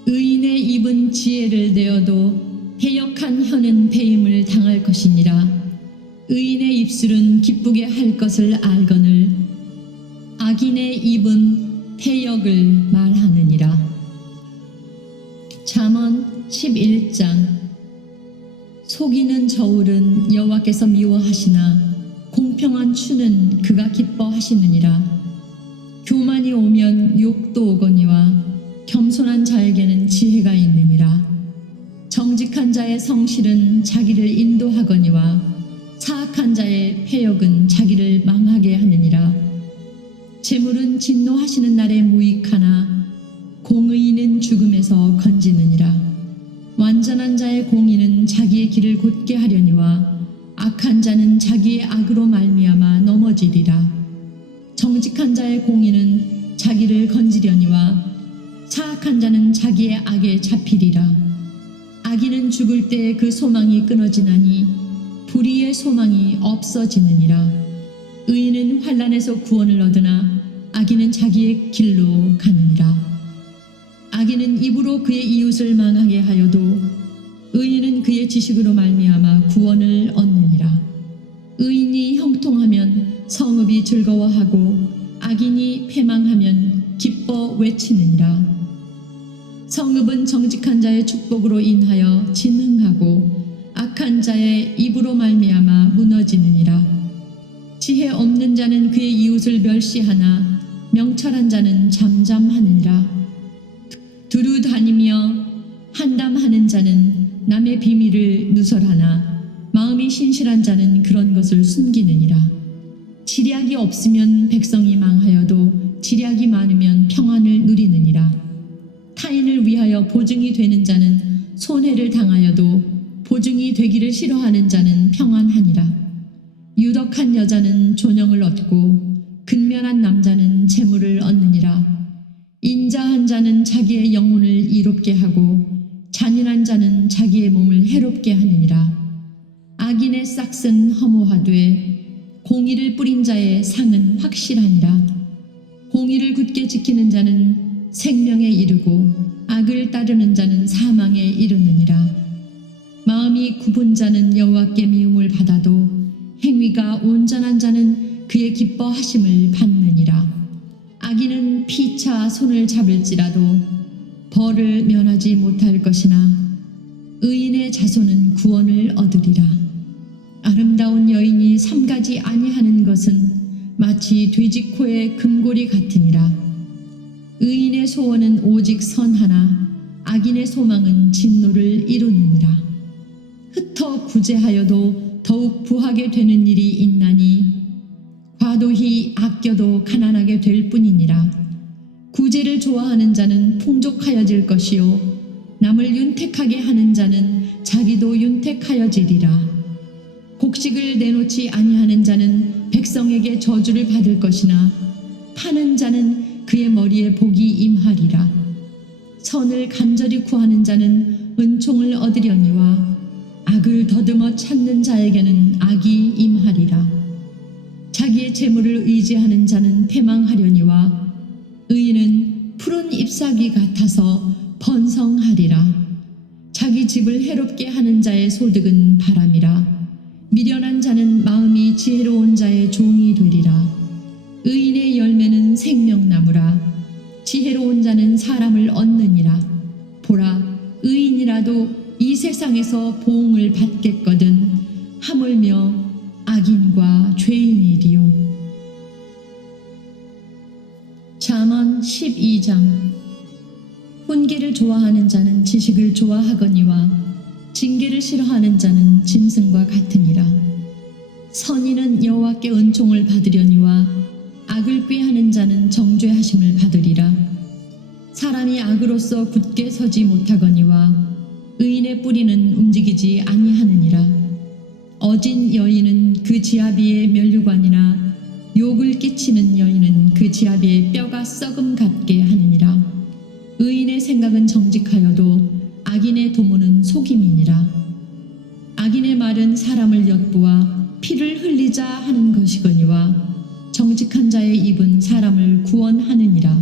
의인의 입은 지혜를 내어도 해역한 혀는 배임을 당할 것이니라. 의인의 입술은 기쁘게 할 것을 알거늘 악인의 입은 패역을 말하느니라. 잠언 11장. 속이는 저울은 여호와께서 미워하시나 공평한 추는 그가 기뻐하시느니라. 교만이 오면 욕도 오거니와 겸손한 자에게는 지혜가 있느니라. 정직한 자의 성실은 자기를 인도하거니와 사악한 자의 패역은 자기를 망하게 하느니라. 재물은 진노하시는 날에 무익하나 공의는 죽음에서 건지느니라. 완전한 자의 공의는 자기의 길을 곧게 하려니와 악한 자는 자기의 악으로 말미암아 넘어지리라. 정직한 자의 공의는 자기를 건지려니와 사악한 자는 자기의 악에 잡히리라. 악인은 죽을 때 그 소망이 끊어지나니 불의의 소망이 없어지느니라. 의인은 환난에서 구원을 얻으나 악인은 자기의 길로 가느니라. 악인은 입으로 그의 이웃을 망하게 하여도 의인은 그의 지식으로 말미암아 구원을 얻느니라. 의인이 형통하면 성읍이 즐거워하고 악인이 패망하면 기뻐 외치느니라. 성읍은 정직한 자의 축복으로 인하여 진흥하고 악한 자의 입으로 말미암아 무너지느니라. 지혜 없는 자는 그의 이웃을 멸시하나 명철한 자는 잠잠하느니라. 두루 다니며 한담하는 자는 남의 비밀을 누설하나 마음이 신실한 자는 그런 것을 숨기느니라. 지략이 없으면 백성이 망하여도 지략이 많으면 평안을 누리느니라. 타인을 위하여 보증이 되는 자는 손해를 당하여도 보증이 되기를 싫어하는 자는 평안하니라. 유덕한 여자는 존영을 얻고 근면한 남자는 재물을 얻느니라. 인자한 자는 자기의 영혼을 이롭게 하고 잔인한 자는 자기의 몸을 해롭게 하느니라. 악인의 싹은 허무하되 공의를 뿌린 자의 상은 확실하니라. 공의를 굳게 지키는 자는 생명에 이르고 악을 따르는 자는 사망에 이르느니라. 마음이 굽은 자는 여호와께 미움을 받아도 행위가 온전한 자는 그의 기뻐하심을 받느니라. 악인은 피차 손을 잡을지라도 벌을 면하지 못할 것이나 의인의 자손은 구원을 얻으리라. 아름다운 여인이 삼가지 아니하는 것은 마치 돼지 코의 금고리 같으니라. 의인의 소원은 오직 선하나 악인의 소망은 진노를 이루느니라. 흩어 구제하여도 더욱 부하게 되는 일이 있나니 과도히 아껴도 가난하게 될 뿐이니라. 구제를 좋아하는 자는 풍족하여질 것이요 남을 윤택하게 하는 자는 자기도 윤택하여지리라. 곡식을 내놓지 아니하는 자는 백성에게 저주를 받을 것이나 파는 자는 그의 머리에 복이 임하리라. 선을 간절히 구하는 자는 은총을 얻으려니와 악을 더듬어 찾는 자에게는 악이 임하리라. 자기의 재물을 의지하는 자는 패망하려니와 의인은 푸른 잎사귀 같아서 번성하리라. 자기 집을 해롭게 하는 자의 소득은 바람이라. 미련한 자는 마음이 지혜로운 자의 종이 되리라. 의인의 열매는 생명나무라. 지혜로운 자는 사람을 얻느니라. 보라, 의인이라도 이 세상에서 보응을 받겠거든 하물며 악인과 죄인이리요. 잠언 12장. 훈계를 좋아하는 자는 지식을 좋아하거니와 징계를 싫어하는 자는 짐승과 같으니라. 선인은 여호와께 은총을 받으려니와 악을 꾀하는 자는 정죄하심을 받으리라. 사람이 악으로서 굳게 서지 못하거니와 의인의 뿌리는 움직이지 아니하느니라. 어진 여인은 그 지아비의 면류관이나 욕을 끼치는 여인은 그 지아비의 뼈가 썩음 같게 하느니라. 의인의 생각은 정직하여도 악인의 도모는 속임이니라. 악인의 말은 사람을 엿보아 피를 흘리자 하는 것이거니와 정직한 자의 입은 사람을 구원하느니라.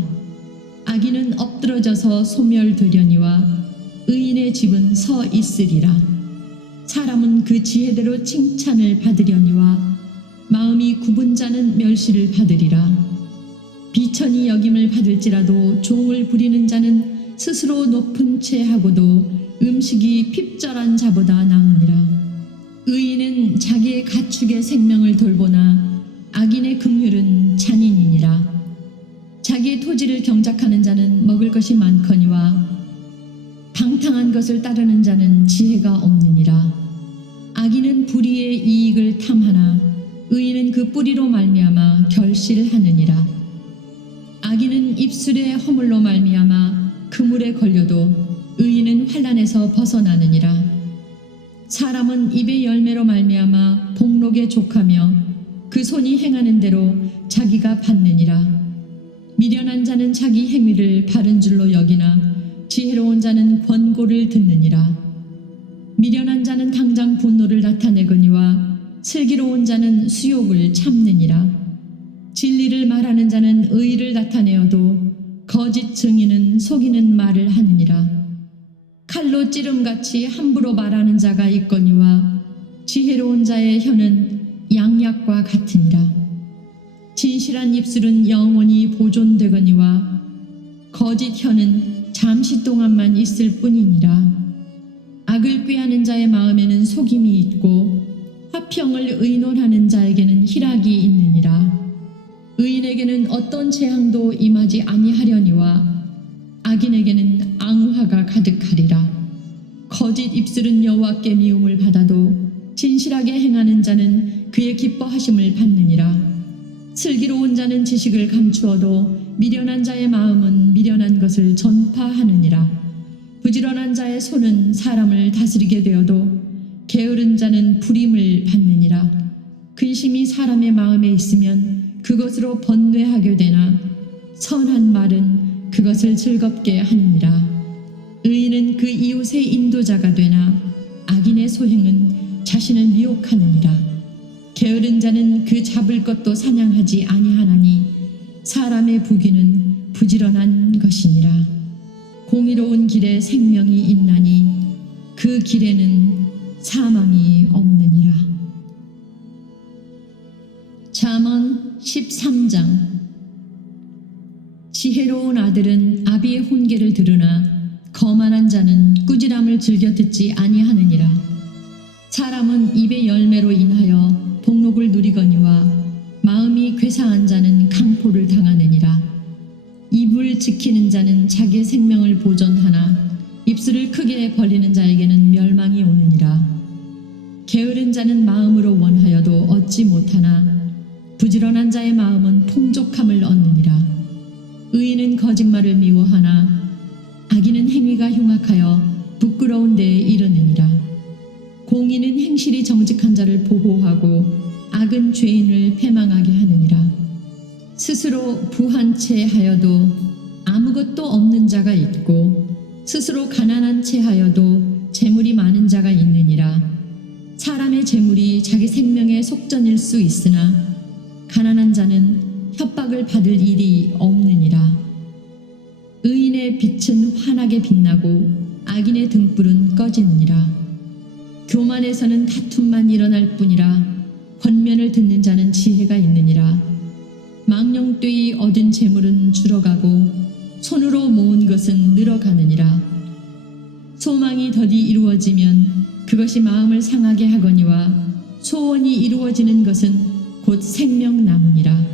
악인은 엎드러져서 소멸되려니와 의인의 집은 서 있으리라. 사람은 그 지혜대로 칭찬을 받으려니와 마음이 굽은 자는 멸시를 받으리라. 비천히 여김을 받을지라도 종을 부리는 자는 스스로 높은 채 하고도 음식이 핍절한 자보다 나으니라. 의인은 자기의 가축의 생명을 돌보나 악인의 긍휼은 잔인이니라. 자기의 토지를 경작하는 자는 먹을 것이 많거니와 방탕한 것을 따르는 자는 지혜가 없느니라. 악인은 불의의 이익을 탐하나 의인은 그 뿌리로 말미암아 결실하느니라. 악인은 입술의 허물로 말미암아 그물에 걸려도 의인은 환난에서 벗어나느니라. 사람은 입의 열매로 말미암아 복록에 족하며 그 손이 행하는 대로 자기가 받느니라. 미련한 자는 자기 행위를 바른 줄로 여기나 지혜로운 자는 권고를 듣느니라. 미련한 자는 당장 분노를 나타내거니와 슬기로운 자는 수욕을 참느니라. 진리를 말하는 자는 의의를 나타내어도 거짓 증인은 속이는 말을 하느니라. 칼로 찌름같이 함부로 말하는 자가 있거니와 지혜로운 자의 혀는 양약과 같으니라. 진실한 입술은 영원히 보존되거니와 거짓 혀는 잠시 동안만 있을 뿐이니라. 악을 꾀하는 자의 마음에는 속임이 있고 화평을 의논하는 자에게는 희락이 있느니라. 의인에게는 어떤 재앙도 임하지 아니하려니와 악인에게는 앙화가 가득하리라. 거짓 입술은 여호와께 미움을 받아도 진실하게 행하는 자는 그의 기뻐하심을 받느니라. 슬기로운 자는 지식을 감추어도 미련한 자의 마음은 미련한 것을 전파하느니라. 부지런한 자의 손은 사람을 다스리게 되어도 게으른 자는 불임을 받느니라. 근심이 사람의 마음에 있으면 그것으로 번뇌하게 되나 선한 말은 그것을 즐겁게 하느니라. 의인은 그 이웃의 인도자가 되나 악인의 소행은 자신을 미혹하느니라. 게으른 자는 그 잡을 것도 사냥하지 아니하나니 사람의 부귀는 부지런한 것이니라. 공의로운 길에 생명이 있나니 그 길에는 사망이 없느니라. 잠언 13장. 지혜로운 아들은 아비의 훈계를 들으나 거만한 자는 꾸지람을 즐겨 듣지 아니하느니라. 사람은 입의 열매로 인하여 복록을 누리거니와 마음이 괴사한 자는 강포를 당하느니라. 입을 지키는 자는 자기의 생명을 보존하나 입술을 크게 벌리는 자에게는 멸망이 오느니라. 게으른 자는 마음으로 원하여도 얻지 못하나 부지런한 자의 마음은 풍족함을 얻느니라. 의인은 거짓말을 미워하나 악인은 행위가 흉악하여 부끄러운 데에 이르느니라. 공의는 행실이 정직한 자를 보호하고 악은 죄인을 패망하게 하느니라. 스스로 부한 채 하여도 아무것도 없는 자가 있고 스스로 가난한 채 하여도 재물이 많은 자가 있느니라. 사람의 재물이 자기 생명의 속전일 수 있으나 가난한 자는 협박을 받을 일이 없느니라. 의인의 빛은 환하게 빛나고 악인의 등불은 꺼지느니라. 교만에서는 다툼만 일어날 뿐이라 권면을 듣는 자는 지혜가 있느니라. 망령되이 얻은 재물은 줄어가고 손으로 모은 것은 늘어가느니라. 소망이 더디 이루어지면 그것이 마음을 상하게 하거니와 소원이 이루어지는 것은 곧 생명나무니라.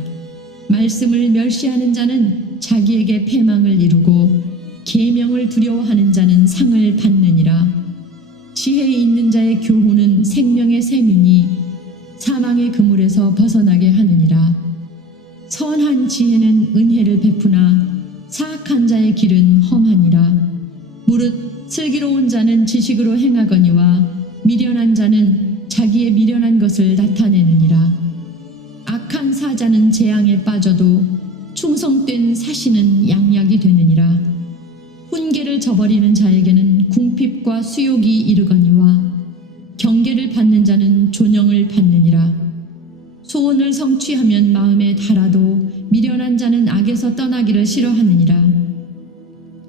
말씀을 멸시하는 자는 자기에게 패망을 이루고 계명을 두려워하는 자는 상을 받느니라. 지혜 있는 자의 교훈은 생명의 샘이니 사망의 그물에서 벗어나게 하느니라. 선한 지혜는 은혜를 베푸나 사악한 자의 길은 험하니라. 무릇 슬기로운 자는 지식으로 행하거니와 미련한 자는 자기의 미련한 것을 나타내느니라. 악한 사자는 재앙에 빠져도 충성된 사신은 양약이 되느니라. 훈계를 저버리는 자에게는 궁핍과 수욕이 이르거니와 경계를 받는 자는 존영을 받느니라. 소원을 성취하면 마음에 달아도 미련한 자는 악에서 떠나기를 싫어하느니라.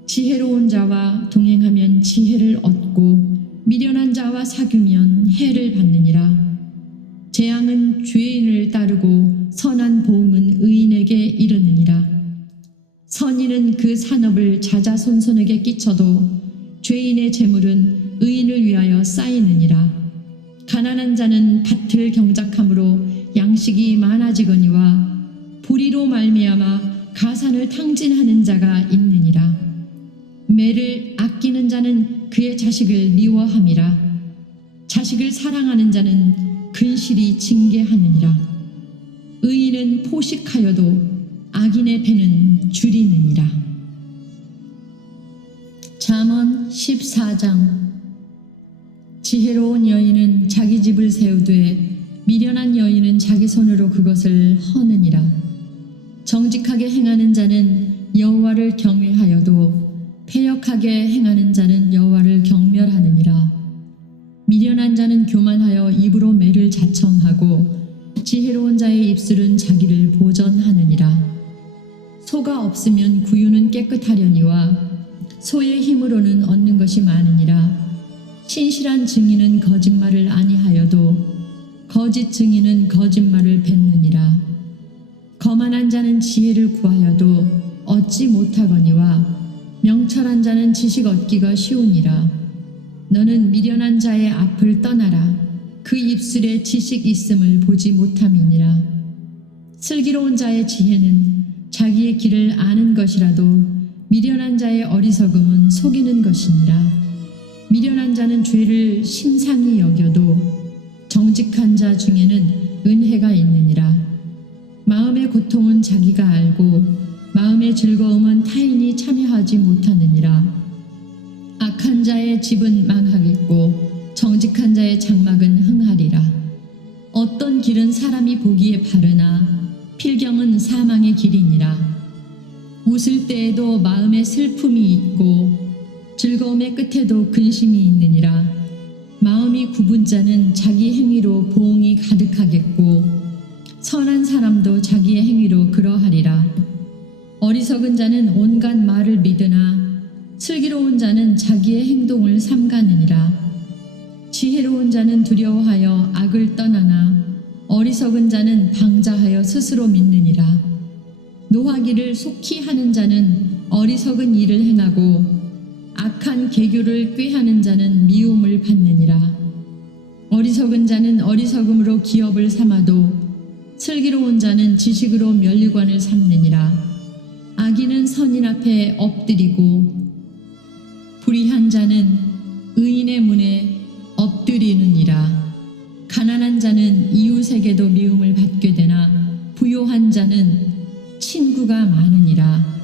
지혜로운 자와 동행하면 지혜를 얻고 미련한 자와 사귀면 해를 받느니라. 재앙은 죄인을 따르고 선한 보응은 의인에게 이르느니라. 선인은 그 산업을 자자손손에게 끼쳐도 죄인의 재물은 의인을 위하여 쌓이느니라. 가난한 자는 밭을 경작함으로 양식이 많아지거니와 불의로 말미암아 가산을 탕진하는 자가 있느니라. 매를 아끼는 자는 그의 자식을 미워함이라. 자식을 사랑하는 자는 근실이 징계하느니라. 의인은 포식하여도 악인의 배는 줄이느니라. 잠언 14장. 지혜로운 여인은 자기 집을 세우되 미련한 여인은 자기 손으로 그것을 허느니라. 정직하게 행하는 자는 여호와를 경외하여도 패역하게 행하는 자는 여호와를 경멸하느니라. 미련한 자는 교만하여 입으로 매를 자청하고 지혜로운 자의 입술은 자기를 보전하느니라. 소가 없으면 구유는 깨끗하려니와 소의 힘으로는 얻는 것이 많으니라. 신실한 증인은 거짓말을 아니하여도 거짓 증인은 거짓말을 뱉느니라. 거만한 자는 지혜를 구하여도 얻지 못하거니와 명철한 자는 지식 얻기가 쉬우니라. 너는 미련한 자의 앞을 떠나라. 그 입술에 지식 있음을 보지 못함이니라. 슬기로운 자의 지혜는 자기의 길을 아는 것이라도 미련한 자의 어리석음은 속이는 것이니라. 미련한 자는 죄를 심상히 여겨도 정직한 자 중에는 은혜가 있느니라. 마음의 고통은 자기가 알고 마음의 즐거움은 타인이 참여하지 못하느니라. 악한 자의 집은 망하겠고 정직한 자의 장막은 흥하리라. 어떤 길은 사람이 보기에 바르나 필경은 사망의 길이니라. 웃을 때에도 마음에 슬픔이 있고 즐거움의 끝에도 근심이 있느니라. 마음이 굽은 자는 자기 행위로 보응이 가득하겠고 선한 사람도 자기의 행위로 그러하리라. 어리석은 자는 온갖 말을 믿으나 슬기로운 자는 자기의 행동을 삼가느니라. 지혜로운 자는 두려워하여 악을 떠나나 어리석은 자는 방자하여 스스로 믿느니라. 노하기를 속히 하는 자는 어리석은 일을 행하고 악한 계교를 꾀하는 자는 미움을 받느니라. 어리석은 자는 어리석음으로 기업을 삼아도 슬기로운 자는 지식으로 면류관을 삼느니라. 악인은 선인 앞에 엎드리고 불의한 자는 의인의 문에 엎드리느니라. 가난한 자는 이웃에게도 미움을 받게 되나 부요한 자는 친구가 많으니라.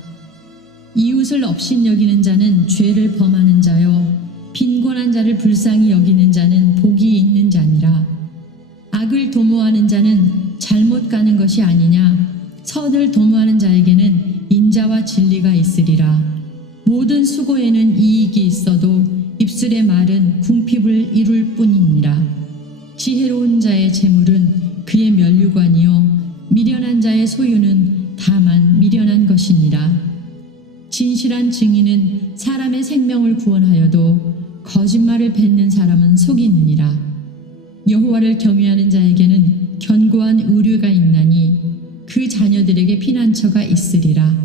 이웃을 업신여기는 자는 죄를 범하는 자요 빈곤한 자를 불쌍히 여기는 자는 복이 있는 자니라. 악을 도모하는 자는 잘못 가는 것이 아니냐. 선을 도모하는 자에게는 인자와 진리가 있으리라. 모든 수고에는 이익이 있어도 입술의 말은 궁핍을 이룰 뿐이니라. 지혜로운 자의 재물은 그의 면류관이요 미련한 자의 소유는 다만 미련한 것이니라. 진실한 증인은 사람의 생명을 구원하여도 거짓말을 뱉는 사람은 속이느니라. 여호와를 경외하는 자에게는 견고한 의뢰가 있나니 그 자녀들에게 피난처가 있으리라.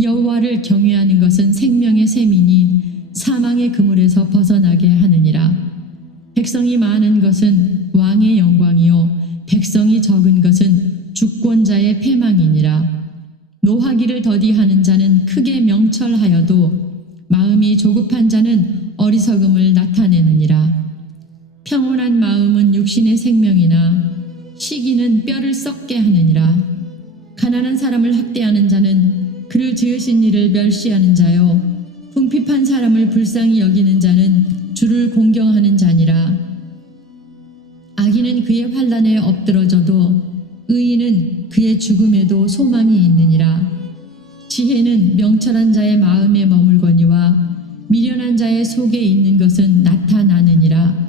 여호와를 경외하는 것은 생명의 셈이니 사망의 그물에서 벗어나게 하느니라. 백성이 많은 것은 왕의 영광이요 백성이 적은 것은 주권자의 패망이니라. 노하기를 더디하는 자는 크게 명철하여도 마음이 조급한 자는 어리석음을 나타내느니라. 평온한 마음은 육신의 생명이나 시기는 뼈를 썩게 하느니라. 가난한 사람을 학대하는 자는 그를 지으신 이를 멸시하는 자요 궁핍한 사람을 불쌍히 여기는 자는 주를 공경하는 자니라. 악인은 그의 환난에 엎드러져도 의인은 그의 죽음에도 소망이 있느니라. 지혜는 명철한 자의 마음에 머물거니와 미련한 자의 속에 있는 것은 나타나느니라.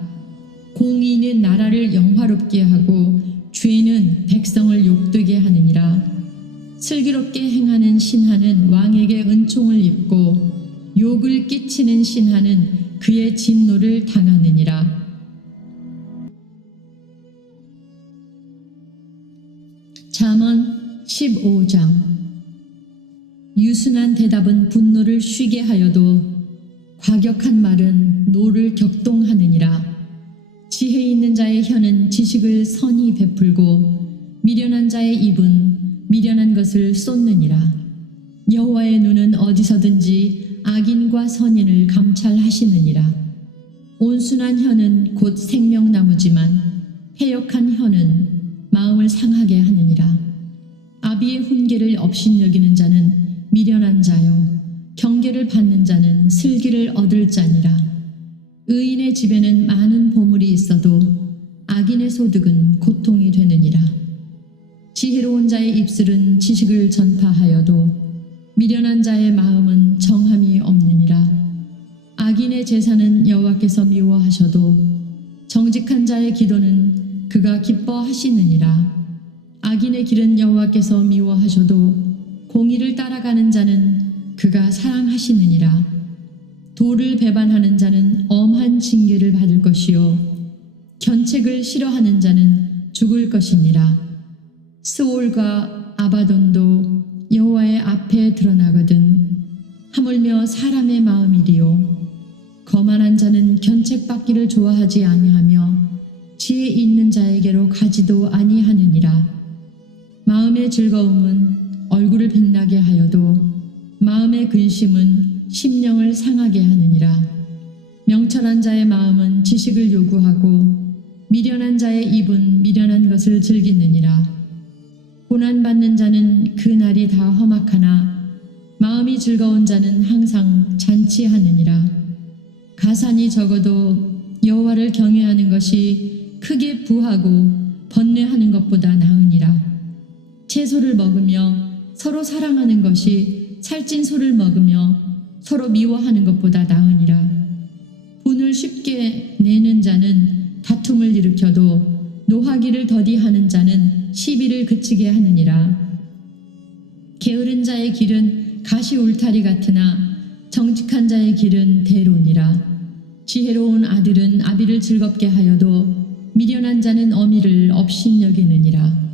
공의는 나라를 영화롭게 하고 죄는 백성을 욕되게 하느니라. 슬기롭게 행하는 신하는 왕에게 은총을 입고 욕을 끼치는 신하는 그의 진노를 당하느니라. 잠언 15장. 유순한 대답은 분노를 쉬게 하여도 과격한 말은 노를 격동하느니라. 지혜 있는 자의 혀는 지식을 선히 베풀고 미련한 자의 입은 미련한 것을 쏟느니라. 여호와의 눈은 어디서든지 악인과 선인을 감찰하시느니라. 온순한 혀는 곧 생명나무지만 패역한 혀는 마음을 상하게 하느니라. 아비의 훈계를 업신여기는 자는 미련한 자요 경계를 받는 자는 슬기를 얻을 자니라. 의인의 집에는 많은 보물이 있어도 악인의 소득은 고통이 되느니라. 지혜로운 자의 입술은 지식을 전파하여도 미련한 자의 마음은 정함이 없느니라. 악인의 제사는 여호와께서 미워하셔도 정직한 자의 기도는 그가 기뻐하시느니라. 악인의 길은 여호와께서 미워하셔도 공의를 따라가는 자는 그가 사랑하시느니라. 도를 배반하는 자는 엄한 징계를 받을 것이요 견책을 싫어하는 자는 죽을 것이니라. 스올과 아바돈도 여호와의 앞에 드러나거든 하물며 사람의 마음이리요 거만한 자는 견책받기를 좋아하지 아니하며 지혜 있는 자에게로 가지도 아니하느니라. 마음의 즐거움은 얼굴을 빛나게 하여도 마음의 근심은 심령을 상하게 하느니라. 명철한 자의 마음은 지식을 요구하고 미련한 자의 입은 미련한 것을 즐기느니라. 고난받는 자는 그 날이 다 험악하나 마음이 즐거운 자는 항상 잔치하느니라. 가산이 적어도 여호와를 경외하는 것이 크게 부하고 번뇌하는 것보다 나으니라. 채소를 먹으며 서로 사랑하는 것이 살찐 소를 먹으며 서로 미워하는 것보다 나으니라. 분을 쉽게 내는 자는 다툼을 일으켜도 노하기를 더디하는 자는 시비를 그치게 하느니라. 게으른 자의 길은 가시 울타리 같으나 정직한 자의 길은 대로니라. 지혜로운 아들은 아비를 즐겁게 하여도 미련한 자는 어미를 업신여기느니라.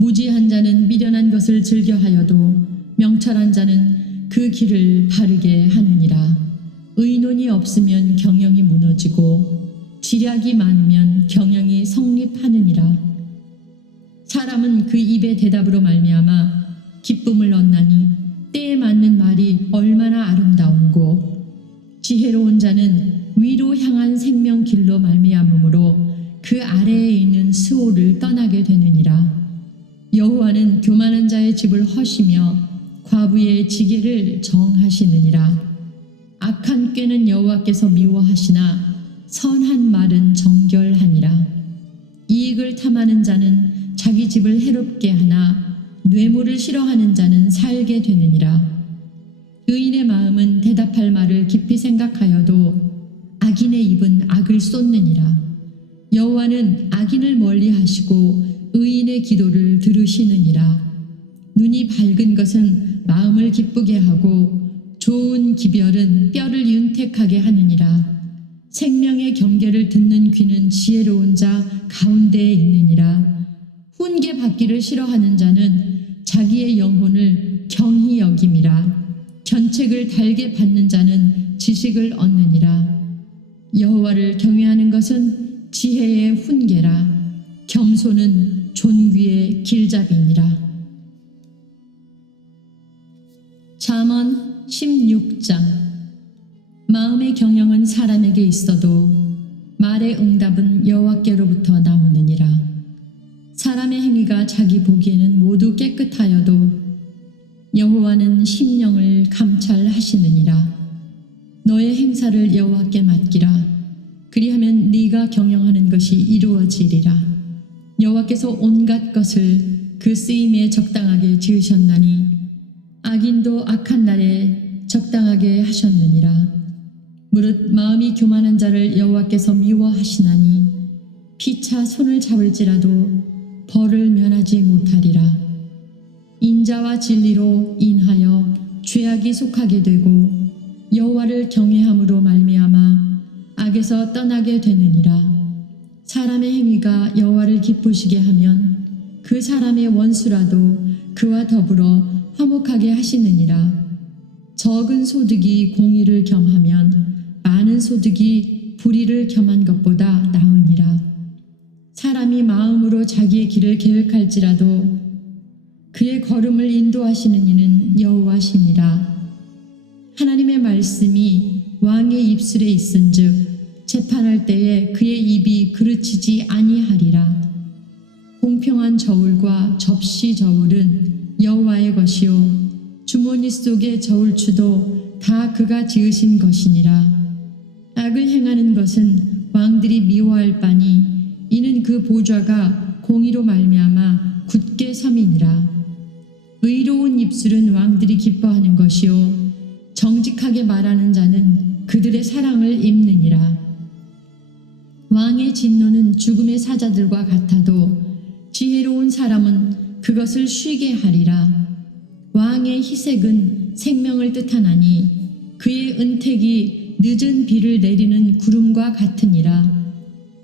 무지한 자는 미련한 것을 즐겨하여도 명철한 자는 그 길을 바르게 하느니라. 의논이 없으면 경영이 무너지고 지략이 많으면 경영이 성립하느니라. 사람은 그 입의 대답으로 말미암아 기쁨을 얻나니 때에 맞는 말이 얼마나 아름다운고 지혜로운 자는 위로 향한 생명 길로 말미암음으로 그 아래에 있는 스올을 떠나게 되느니라. 여호와는 교만한 자의 집을 허시며 과부의 지게를 정하시느니라. 악한 꾀는 여호와께서 미워하시나 선한 말은 정결하니라. 이익을 탐하는 자는 자기 집을 해롭게 하나 뇌물을 싫어하는 자는 살게 되느니라. 의인의 마음은 대답할 말을 깊이 생각하여도 악인의 입은 악을 쏟느니라. 여호와는 악인을 멀리하시고 의인의 기도를 들으시느니라. 눈이 밝은 것은 마음을 기쁘게 하고 좋은 기별은 뼈를 윤택하게 하느니라. 생명의 경계를 듣는 귀는 지혜로운 자 가운데에 있느니라. 훈계 받기를 싫어하는 자는 자기의 영혼을 경히 여김이라. 견책을 달게 받는 자는 지식을 얻느니라. 여호와를 경외하는 것은 지혜의 훈계라. 겸손은 존귀의 길잡이니라. 잠언 16장. 마음의 경영은 사람에게 있어도 말의 응답은 여호와께로부터 나오느니라. 사람의 행위가 자기 보기에는 모두 깨끗하여도 여호와는 심령을 감찰하시느니라. 너의 행사를 여호와께 맡기라. 그리하면 네가 경영하는 것이 이루어지리라. 여호와께서 온갖 것을 그 쓰임에 적당하게 지으셨나니 악인도 악한 날에 적당하게 하셨느니라. 무릇 마음이 교만한 자를 여호와께서 미워하시나니 피차 손을 잡을지라도 벌을 면하지 못하리라. 인자와 진리로 인하여 죄악이 속하게 되고 여호와를 경외함으로 말미암아 악에서 떠나게 되느니라. 사람의 행위가 여호와를 기쁘시게 하면 그 사람의 원수라도 그와 더불어 화목하게 하시느니라. 적은 소득이 공의를 겸하면 많은 소득이 불의를 겸한 것보다 나으니라. 사람이 마음으로 자기의 길을 계획할지라도 그의 걸음을 인도하시는 이는 여호와시니라. 하나님의 말씀이 왕의 입술에 있은즉 재판할 때에 그의 입이 그르치지 아니하리라. 공평한 저울과 접시 저울은 여호와의 것이요 주머니 속의 저울추도 다 그가 지으신 것이니라. 악을 행하는 것은 왕들이 미워할 바니 이는 그 보좌가 공의로 말미암아 굳게 섬이니라. 의로운 입술은 왕들이 기뻐하는 것이요 정직하게 말하는 자는 그들의 사랑을 입느니라. 왕의 진노는 죽음의 사자들과 같아도 지혜로운 사람은 그것을 쉬게 하리라. 왕의 희색은 생명을 뜻하나니 그의 은택이 늦은 비를 내리는 구름과 같으니라.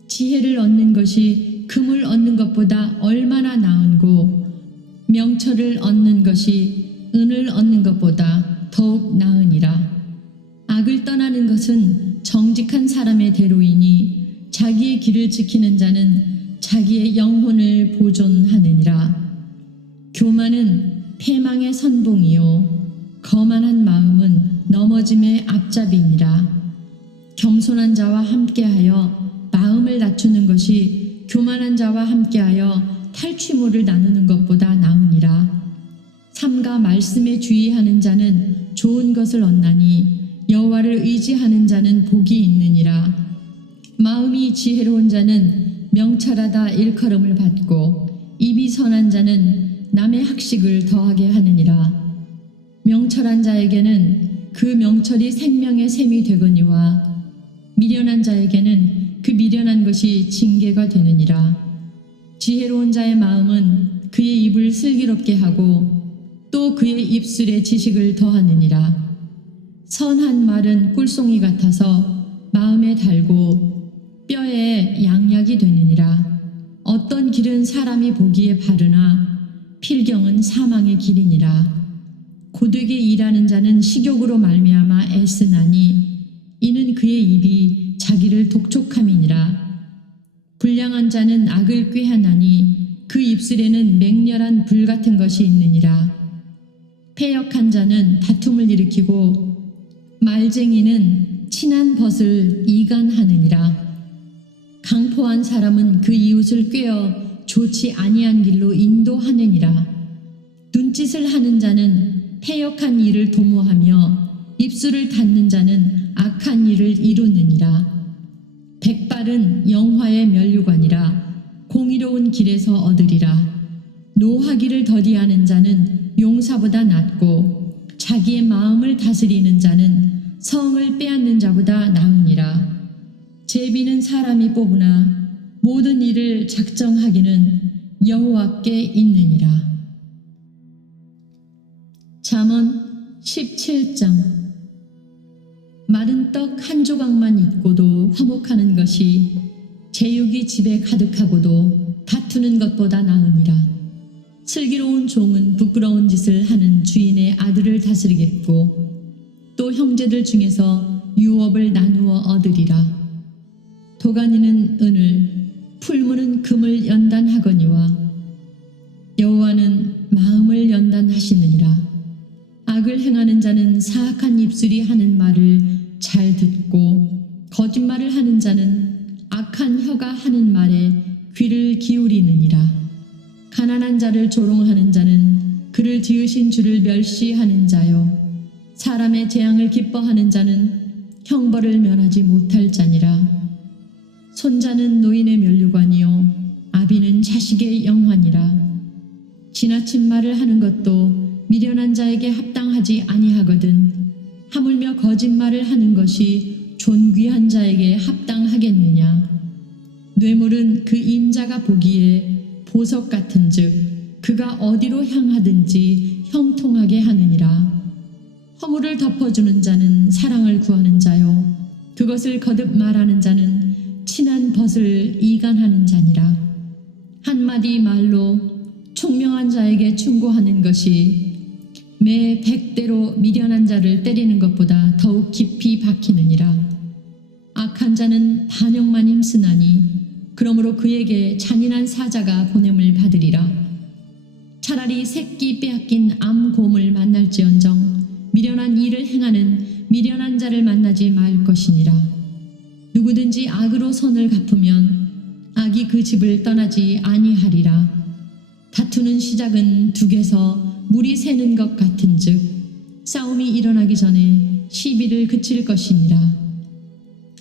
지혜를 얻는 것이 금을 얻는 것보다 얼마나 나은고 명철을 얻는 것이 은을 얻는 것보다 더욱 나으니라. 악을 떠나는 것은 정직한 사람의 대로이니 자기의 길을 지키는 자는 자기의 영혼을 보존하느니라. 교만은 패망의 선봉이요 거만한 마음은 넘어짐의 앞잡이니라. 겸손한 자와 함께하여 마음을 낮추는 것이 교만한 자와 함께하여 탈취물을 나누는 것보다 나으니라. 삼가 말씀에 주의하는 자는 좋은 것을 얻나니 여호와를 의지하는 자는 복이 있느니라. 마음이 지혜로운 자는 명철하다 일컬음을 받고 입이 선한 자는 남의 학식을 더하게 하느니라. 명철한 자에게는 그 명철이 생명의 샘이 되거니와 미련한 자에게는 그 미련한 것이 징계가 되느니라. 지혜로운 자의 마음은 그의 입을 슬기롭게 하고 또 그의 입술에 지식을 더하느니라. 선한 말은 꿀송이 같아서 마음에 달고 뼈에 양약이 되느니라. 어떤 길은 사람이 보기에 바르나 필경은 사망의 길이니라. 고되게 일하는 자는 식욕으로 말미암아 애쓰나니 이는 그의 입이 자기를 독촉함이니라. 불량한 자는 악을 꾀하나니 그 입술에는 맹렬한 불 같은 것이 있느니라. 패역한 자는 다툼을 일으키고 말쟁이는 친한 벗을 이간하느니라. 강포한 사람은 그 이웃을 꾀어 좋지 아니한 길로 인도하느니라. 눈짓을 하는 자는 패역한 일을 도모하며 입술을 닫는 자는 악한 일을 이루느니라. 백발은 영화의 면류관이라. 공의로운 길에서 얻으리라. 노하기를 더디하는 자는 용사보다 낫고 자기의 마음을 다스리는 자는 성을 빼앗는 자보다 나으니라. 제비는 사람이 뽑으나 모든 일을 작정하기는 여호와께 있느니라. 잠언 17장. 마른 떡 한 조각만 있고도 화목하는 것이 제육이 집에 가득하고도 다투는 것보다 나으니라. 슬기로운 종은 부끄러운 짓을 하는 주인의 아들을 다스리겠고 또 형제들 중에서 유업을 나누어 얻으리라. 도가니는 은을, 풀무는 금을 연단하거니와 여호와는 마음을 연단하시느니라. 악을 행하는 자는 사악한 입술이 하는 말을 잘 듣고 거짓말을 하는 자는 악한 혀가 하는 말에 귀를 기울이느니라. 가난한 자를 조롱하는 자는 그를 지으신 주를 멸시하는 자요 사람의 재앙을 기뻐하는 자는 형벌을 면하지 못할 자니라. 손자는 노인의 면류관이요 아비는 자식의 영환이라. 지나친 말을 하는 것도 미련한 자에게 합당하지 아니하거든 하물며 거짓말을 하는 것이 존귀한 자에게 합당하겠느냐. 뇌물은 그 임자가 보기에 보석 같은즉 그가 어디로 향하든지 형통하게 하느니라. 허물을 덮어주는 자는 사랑을 구하는 자요 그것을 거듭 말하는 자는 친한 벗을 이간하는 자니라. 한마디 말로 총명한 자에게 충고하는 것이 매 100대로 미련한 자를 때리는 것보다 더욱 깊이 박히느니라. 악한 자는 반역만 힘쓰나니 그러므로 그에게 잔인한 사자가 보냄을 받으리라. 차라리 새끼 빼앗긴 암곰을 만날지언정 미련한 일을 행하는 미련한 자를 만나지 말 것이니라. 누구든지 악으로 선을 갚으면 악이 그 집을 떠나지 아니하리라. 다투는 시작은 둑에서 물이 새는 것 같은즉 싸움이 일어나기 전에 시비를 그칠 것이니라.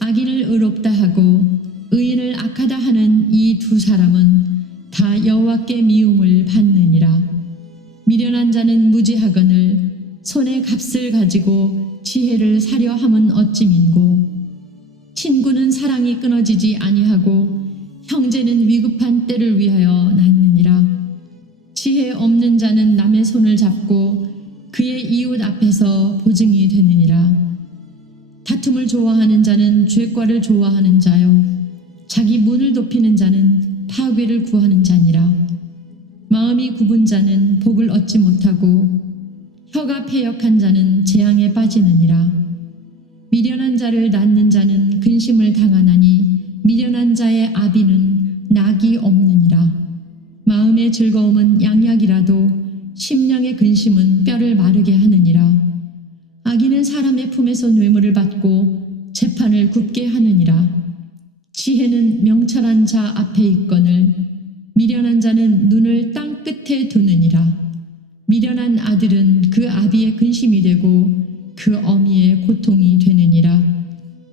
악인을 의롭다 하고 의인을 악하다 하는 이 두 사람은 다 여호와께 미움을 받느니라. 미련한 자는 무지하거늘 손에 값을 가지고 지혜를 사려 함은 어찌민고. 친구는 사랑이 끊어지지 아니하고 형제는 위급한 때를 위하여 낳느니라. 지혜 없는 자는 남의 손을 잡고 그의 이웃 앞에서 보증이 되느니라. 다툼을 좋아하는 자는 죄과를 좋아하는 자요 자기 문을 덮이는 자는 파괴를 구하는 자니라. 마음이 굽은 자는 복을 얻지 못하고 혀가 패역한 자는 재앙에 빠지느니라. 미련한 자를 낳는 자는 근심을 당하나니 미련한 자의 아비는 낙이 없느니라. 마음의 즐거움은 양약이라도 지혜는 명철한 자 앞에 있거늘 미련한 자는 눈을 땅 끝에 두느니라. 미련한 아들은 그 아비의 근심이 되고 그 어미의 고통이 되느니라.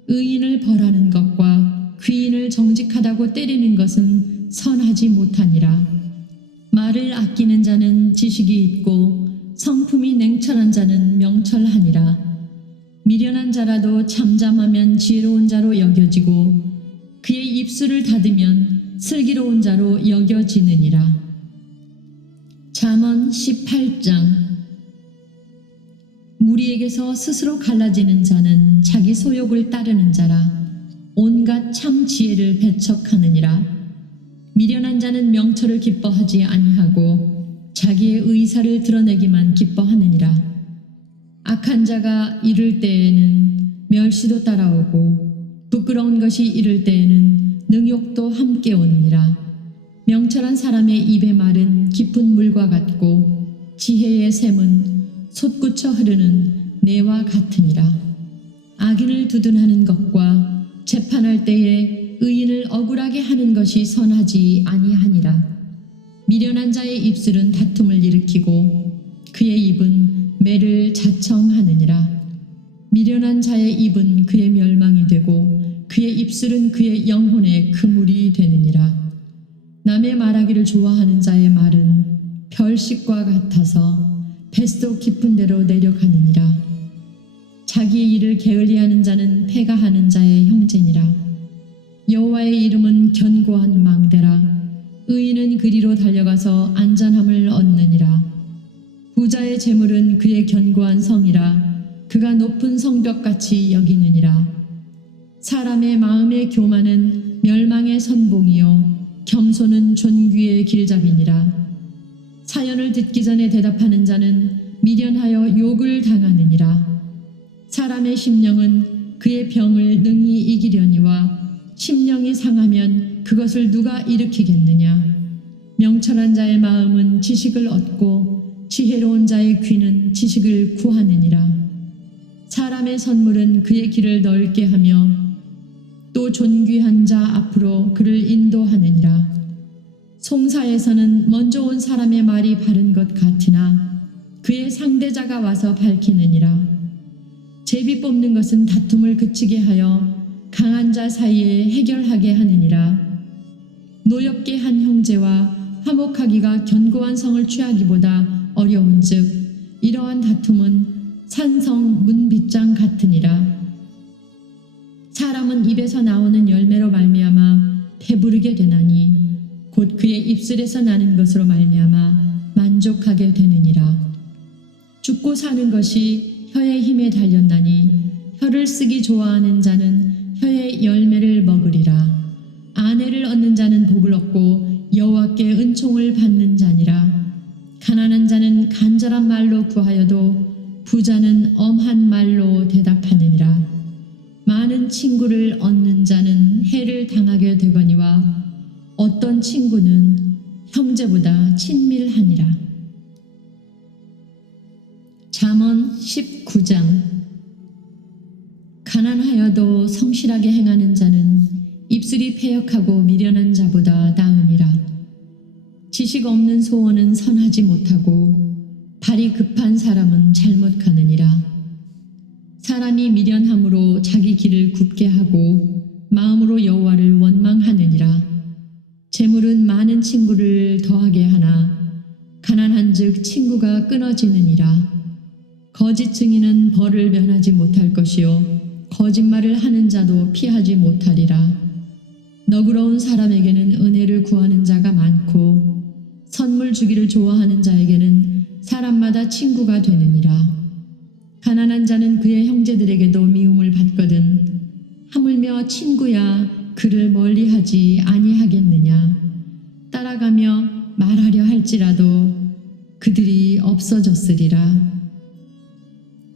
의인을 벌하는 것과 귀인을 정직하다고 때리는 것은 선하지 못하니라. 말을 아끼는 자는 지식이 있고 성품이 냉철한 자는 명철하니라. 미련한 자라도 잠잠하면 지혜로운 자로 여겨지고 그의 입술을 닫으면 슬기로운 자로 여겨지느니라. 잠언 18장. 무리에게서 스스로 갈라지는 자는 자기 소욕을 따르는 자라. 온갖 참 지혜를 배척하느니라. 미련한 자는 명철을 기뻐하지 아니하고 자기의 의사를 드러내기만 기뻐하느니라. 악한 자가 이를 때에는 멸시도 따라오고 부끄러운 것이 이를 때에는 능욕도 함께 오느니라. 명철한 사람의 입의 말은 깊은 물과 같고 지혜의 샘은 솟구쳐 흐르는 내와 같으니라. 악인을 두둔하는 것과 재판할 때에 의인을 억울하게 하는 것이 선하지 아니하니라. 미련한 자의 입술은 다툼을 일으키고 그의 입은 매를 자청하느니라. 미련한 자의 입은 그의 멸망이 되고 그의 입술은 그의 영혼의 그물이 되느니라. 남의 말하기를 좋아하는 자의 말은 별식과 같아서 뱃속 깊은 데로 내려가느니라. 자기의 일을 게을리하는 자는 패가하는 자의 형제니라. 여호와의 이름은 견고한 망대라. 의인은 그리로 달려가서 안전함을 얻느니라. 부자의 재물은 그의 견고한 성이라. 그가 높은 성벽같이 여기느니라. 사람의 마음의 교만은 멸망의 선봉이요 겸손은 존귀의 길잡이니라. 사연을 듣기 전에 대답하는 자는 미련하여 욕을 당하느니라. 사람의 심령은 그의 병을 능히 이기려니와 심령이 상하면 그것을 누가 일으키겠느냐. 명철한 자의 마음은 지식을 얻고 지혜로운 자의 귀는 지식을 구하느니라. 사람의 선물은 그의 길을 넓게 하며 또 존귀한 자 앞으로 그를 인도하느니라. 송사에서는 먼저 온 사람의 말이 바른 것 같으나 그의 상대자가 와서 밝히느니라. 제비 뽑는 것은 다툼을 그치게 하여 강한 자 사이에 해결하게 하느니라. 노엽게 한 형제와 화목하기가 견고한 성을 취하기보다 어려운즉 이러한 다툼은 산성 문빗장 같으니라. 사람은 입에서 나오는 열매로 말미암아 배부르게 되나니 곧 그의 입술에서 나는 것으로 말미암아 만족하게 되느니라. 죽고 사는 것이 혀의 힘에 달렸나니 혀를 쓰기 좋아하는 자는 혀의 열매를 먹으리라. 아내를 얻는 자는 복을 얻고 여호와께 은총을 받는 자니라. 가난한 자는 간절한 말로 구하여도 부자는 엄한 말로 대답하느니라. 많은 친구를 얻는 자는 해를 당하게 되거니와 어떤 친구는 형제보다 친밀하니라. 잠언 19장. 가난하여도 성실하게 행하는 자는 입술이 패역하고 미련한 자보다 나으니라. 지식 없는 소원은 선하지 못하고 발이 급한 사람은 잘못 가느니라. 사람이 미련함으로 자기 길을 굽게 하고 마음으로 여호와를 원망하느니라. 재물은 많은 친구를 더하게 하나 가난한즉 친구가 끊어지느니라. 거짓 증인은 벌을 면하지 못할 것이요 거짓말을 하는 자도 피하지 못하리라. 너그러운 사람에게는 은혜를 구하는 자가 많고 선물 주기를 좋아하는 자에게는 사람마다 친구가 되느니라. 가난한 자는 그의 형제들에게도 미움을 받거든 하물며 친구야 그를 멀리하지 아니하겠느냐. 따라가며 말하려 할지라도 그들이 없어졌으리라.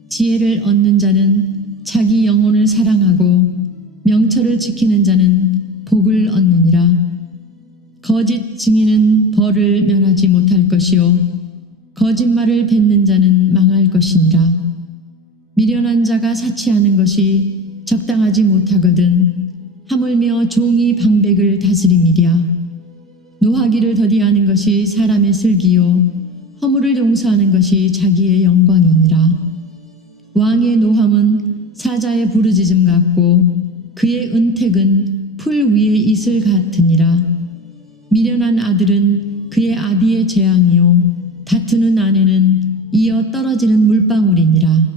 지혜를 얻는 자는 자기 영혼을 사랑하고 명철을 지키는 자는 복을 얻느니라. 거짓 증인은 벌을 면하지 못할 것이요 거짓말을 뱉는 자는 망할 것이니라. 미련한 자가 사치하는 것이 적당하지 못하거든 하물며 종이 방백을 다스림이랴. 노하기를 더디하는 것이 사람의 슬기요 허물을 용서하는 것이 자기의 영광이니라. 왕의 노함은 사자의 부르짖음 같고 그의 은택은 풀 위의 이슬 같으니라. 미련한 아들은 그의 아비의 재앙이요 다투는 아내는 이어 떨어지는 물방울이니라.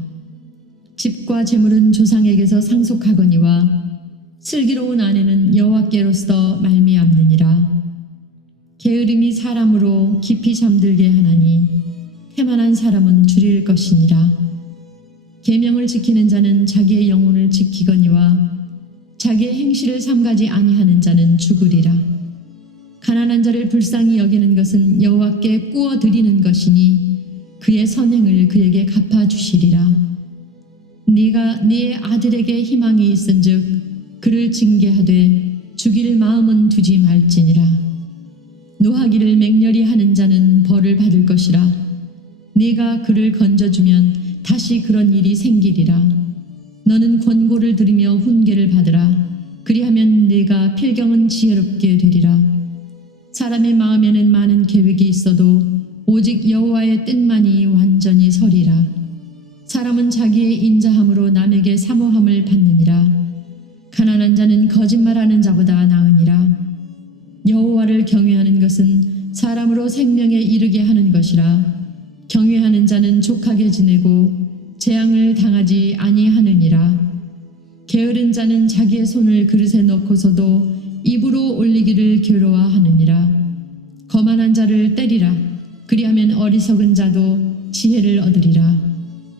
집과 재물은 조상에게서 상속하거니와 슬기로운 아내는 여호와께로서 말미암느니라. 게으름이 사람으로 깊이 잠들게 하나니 태만한 사람은 줄일 것이니라. 계명을 지키는 자는 자기의 영혼을 지키거니와 자기의 행실을 삼가지 아니하는 자는 죽으리라. 가난한 자를 불쌍히 여기는 것은 여호와께 꾸어 드리는 것이니 그의 선행을 그에게 갚아주시리라. 네가 네 아들에게 희망이 있은즉 그를 징계하되 죽일 마음은 두지 말지니라. 노하기를 맹렬히 하는 자는 벌을 받을 것이라. 네가 그를 건져주면 다시 그런 일이 생기리라. 너는 권고를 들으며 훈계를 받으라. 그리하면 네가 필경은 지혜롭게 되리라. 사람의 마음에는 많은 계획이 있어도 오직 여호와의 뜻만이 완전히 서리라. 사람은 자기의 인자함으로 남에게 사모함을 받느니라. 가난한 자는 거짓말하는 자보다 나으니라. 여호와를 경외하는 것은 사람으로 생명에 이르게 하는 것이라. 경외하는 자는 족하게 지내고 재앙을 당하지 아니하느니라. 게으른 자는 자기의 손을 그릇에 넣고서도 입으로 올리기를 괴로워하느니라. 거만한 자를 때리라. 그리하면 어리석은 자도 지혜를 얻으리라.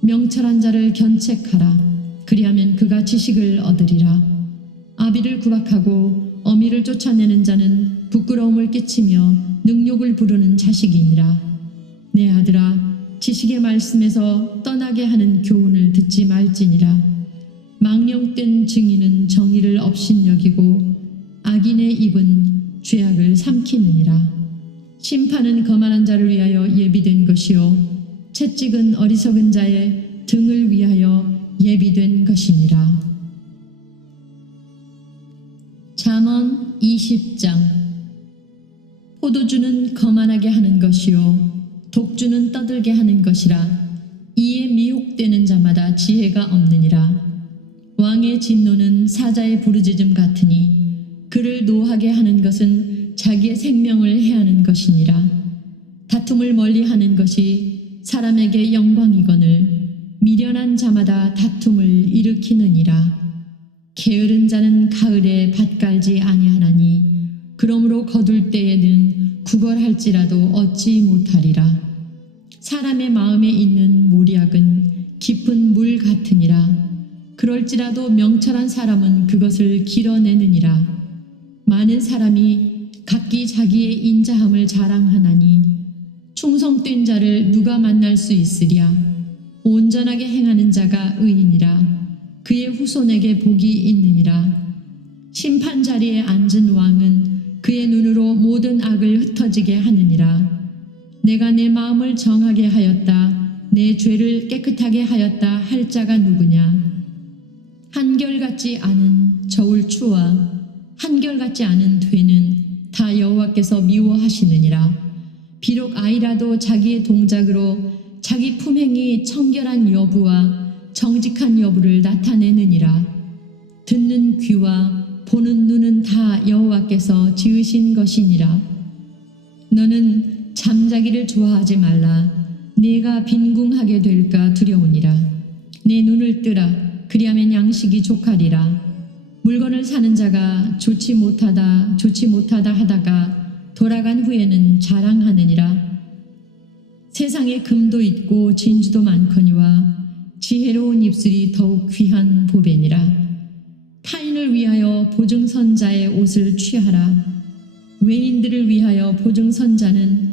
명철한 자를 견책하라. 그리하면 그가 지식을 얻으리라. 아비를 구박하고 어미를 쫓아내는 자는 부끄러움을 끼치며 능욕을 부르는 자식이니라. 내 아들아, 지식의 말씀에서 떠나게 하는 교훈을 듣지 말지니라. 망령된 증인은 정의를 업신여기고 악인의 입은 죄악을 삼키느니라. 심판은 거만한 자를 위하여 예비된 것이요 채찍은 어리석은 자의 등을 위하여 예비된 것이니라. 잠언 20장. 포도주는 거만하게 하는 것이요 독주는 떠들게 하는 것이라. 이에 미혹되는 자마다 지혜가 없느니라. 왕의 진노는 사자의 부르짖음 같으니 그를 노하게 하는 것은 자기의 생명을 해하는 것이니라. 다툼을 멀리하는 것이 사람에게 영광이거늘 미련한 자마다 다툼을 일으키느니라. 게으른 자는 가을에 밭 갈지 아니하나니 그러므로 거둘 때에는 구걸할지라도 얻지 못하리라. 사람의 마음에 있는 모략은 깊은 물 같으니라. 그럴지라도 명철한 사람은 그것을 길어내느니라. 많은 사람이 각기 자기의 인자함을 자랑하나니 충성된 자를 누가 만날 수 있으랴. 온전하게 행하는 자가 의인이라. 그의 후손에게 복이 있느니라. 심판 자리에 앉은 왕은 그의 눈으로 모든 악을 흩어지게 하느니라. 내가 내 마음을 정하게 하였다. 내 죄를 깨끗하게 하였다 할 자가 누구냐. 한결같지 않은 저울추와 한결같지 않은 되는 다 여호와께서 미워하시느니라. 비록 아이라도 자기의 동작으로 자기 품행이 청결한 여부와 정직한 여부를 나타내느니라. 듣는 귀와 보는 눈은 다 여호와께서 지으신 것이니라. 너는 잠자기를 좋아하지 말라. 네가 빈궁하게 될까 두려우니라. 내 눈을 뜨라. 그리하면 양식이 족하리라. 물건을 사는 자가 좋지 못하다 하다가 돌아간 후에는 자랑하느니라. 세상에 금도 있고 진주도 많거니와 지혜로운 입술이 더욱 귀한 보배니라. 타인을 위하여 보증선자의 옷을 취하라. 외인들을 위하여 보증선자는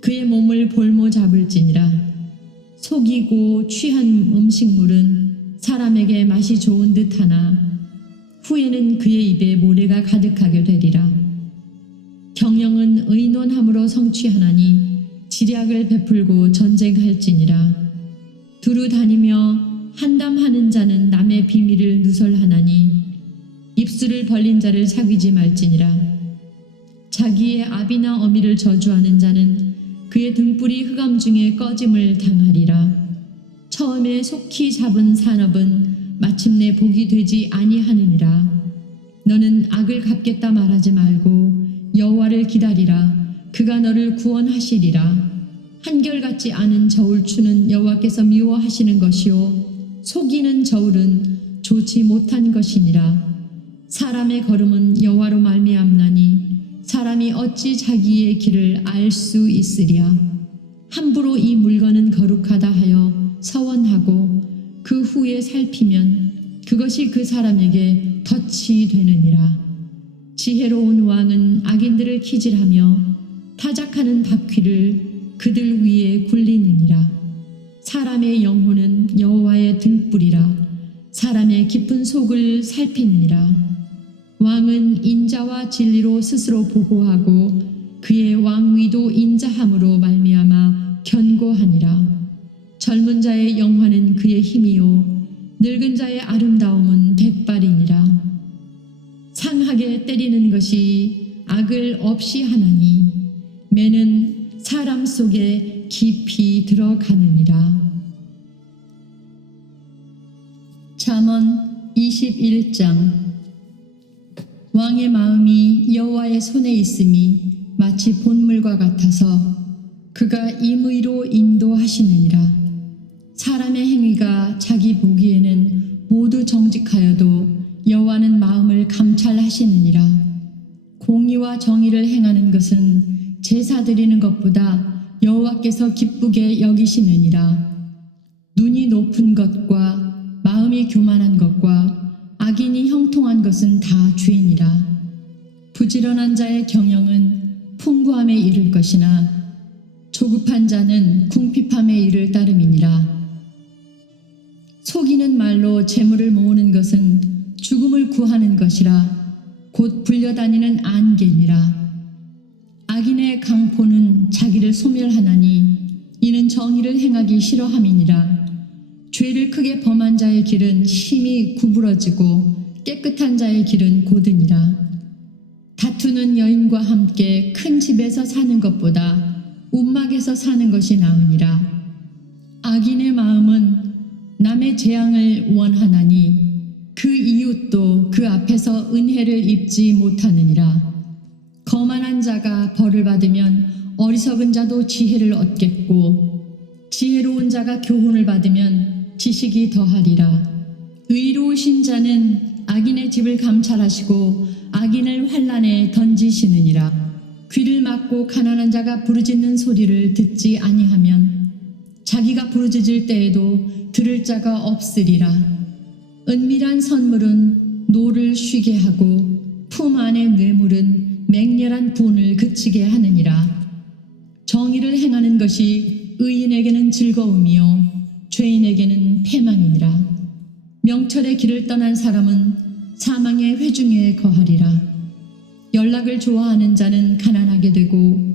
그의 몸을 볼모 잡을지니라. 속이고 취한 음식물은 사람에게 맛이 좋은 듯하나 후에는 그의 입에 모래가 가득하게 되리라. 경영은 의논함으로 성취하나니 지략을 베풀고 전쟁할지니라. 두루 다니며 한담하는 자는 남의 비밀을 누설하나니 입술을 벌린 자를 사귀지 말지니라. 자기의 아비나 어미를 저주하는 자는 그의 등불이 흑암 중에 꺼짐을 당하리라. 처음에 속히 잡은 산업은 마침내 복이 되지 아니하느니라. 너는 악을 갚겠다 말하지 말고 여호와를 기다리라. 그가 너를 구원하시리라. 한결같지 않은 저울추는 여호와께서 미워하시는 것이요 속이는 저울은 좋지 못한 것이니라. 사람의 걸음은 여호와로 말미암나니 사람이 어찌 자기의 길을 알 수 있으랴. 함부로 이 물건은 거룩하다 하여 서원하고 그 후에 살피면 그것이 그 사람에게 덫이 되느니라. 지혜로운 왕은 악인들을 키질하며 타작하는 바퀴를 그들 위에 굴리느니라. 사람의 영혼은 여호와의 등불이라. 사람의 깊은 속을 살피느니라. 왕은 인자와 진리로 스스로 보호하고 그의 왕위도 인자함으로 말미암아 견고하니라. 젊은 자의 영화는 그의 힘이요 늙은 자의 아름다움은 백발이니라. 상하게 때리는 것이 악을 없이 하나니 매는 사람 속에 깊이 들어가느니라. 잠언 21장. 왕의 마음이 여호와의 손에 있음이 마치 본물과 같아서 그가 임의로 인도하시느니라. 사람의 행위가 자기 보기에는 모두 정직하여도 여호와는 마음을 감찰하시느니라. 공의와 정의를 행하는 것은 제사 드리는 것보다 여호와께서 기쁘게 여기시느니라. 눈이 높은 것과 마음이 교만한 것과 악인이 형통한 것은 다 죄니라. 부지런한 자의 경영은 풍부함에 이를 것이나 조급한 자는 궁핍함에 이를 따름이니라. 속이는 말로 재물을 모으는 것은 죽음을 구하는 것이라 곧 불려다니는 안개니라. 악인의 강포는 자기를 소멸하나니 이는 정의를 행하기 싫어함이니라. 죄를 크게 범한 자의 길은 심히 구부러지고 깨끗한 자의 길은 고드니라. 다투는 여인과 함께 큰 집에서 사는 것보다 움막에서 사는 것이 나으니라. 악인의 마음은 남의 재앙을 원하나니 그 이웃도 그 앞에서 은혜를 입지 못하느니라. 거만한 자가 벌을 받으면 어리석은 자도 지혜를 얻겠고 지혜로운 자가 교훈을 받으면 지식이 더하리라. 의로우신 자는 악인의 집을 감찰하시고 악인을 환난에 던지시느니라. 귀를 막고 가난한 자가 부르짖는 소리를 듣지 아니하면 자기가 부르짖을 때에도 들을 자가 없으리라. 은밀한 선물은 노를 쉬게 하고 품 안의 뇌물은 맹렬한 분을 그치게 하느니라. 정의를 행하는 것이 의인에게는 즐거움이요 죄인에게는 패망이니라. 명철의 길을 떠난 사람은 사망의 회중에 거하리라. 연락을 좋아하는 자는 가난하게 되고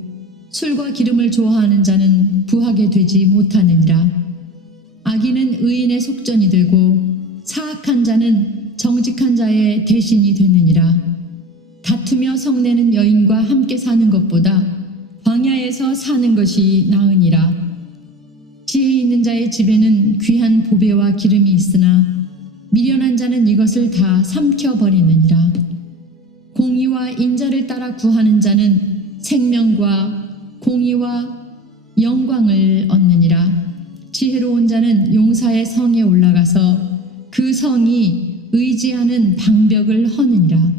술과 기름을 좋아하는 자는 부하게 되지 못하느니라. 악인은 의인의 속전이 되고 사악한 자는 정직한 자의 대신이 되느니라. 다투며 성내는 여인과 함께 사는 것보다 광야에서 사는 것이 나으니라. 지혜 있는 자의 집에는 귀한 보배와 기름이 있으나 미련한 자는 이것을 다 삼켜버리느니라. 공의와 인자를 따라 구하는 자는 생명과 공의와 영광을 얻느니라. 지혜로운 자는 용사의 성에 올라가서 그 성이 의지하는 방벽을 허느니라.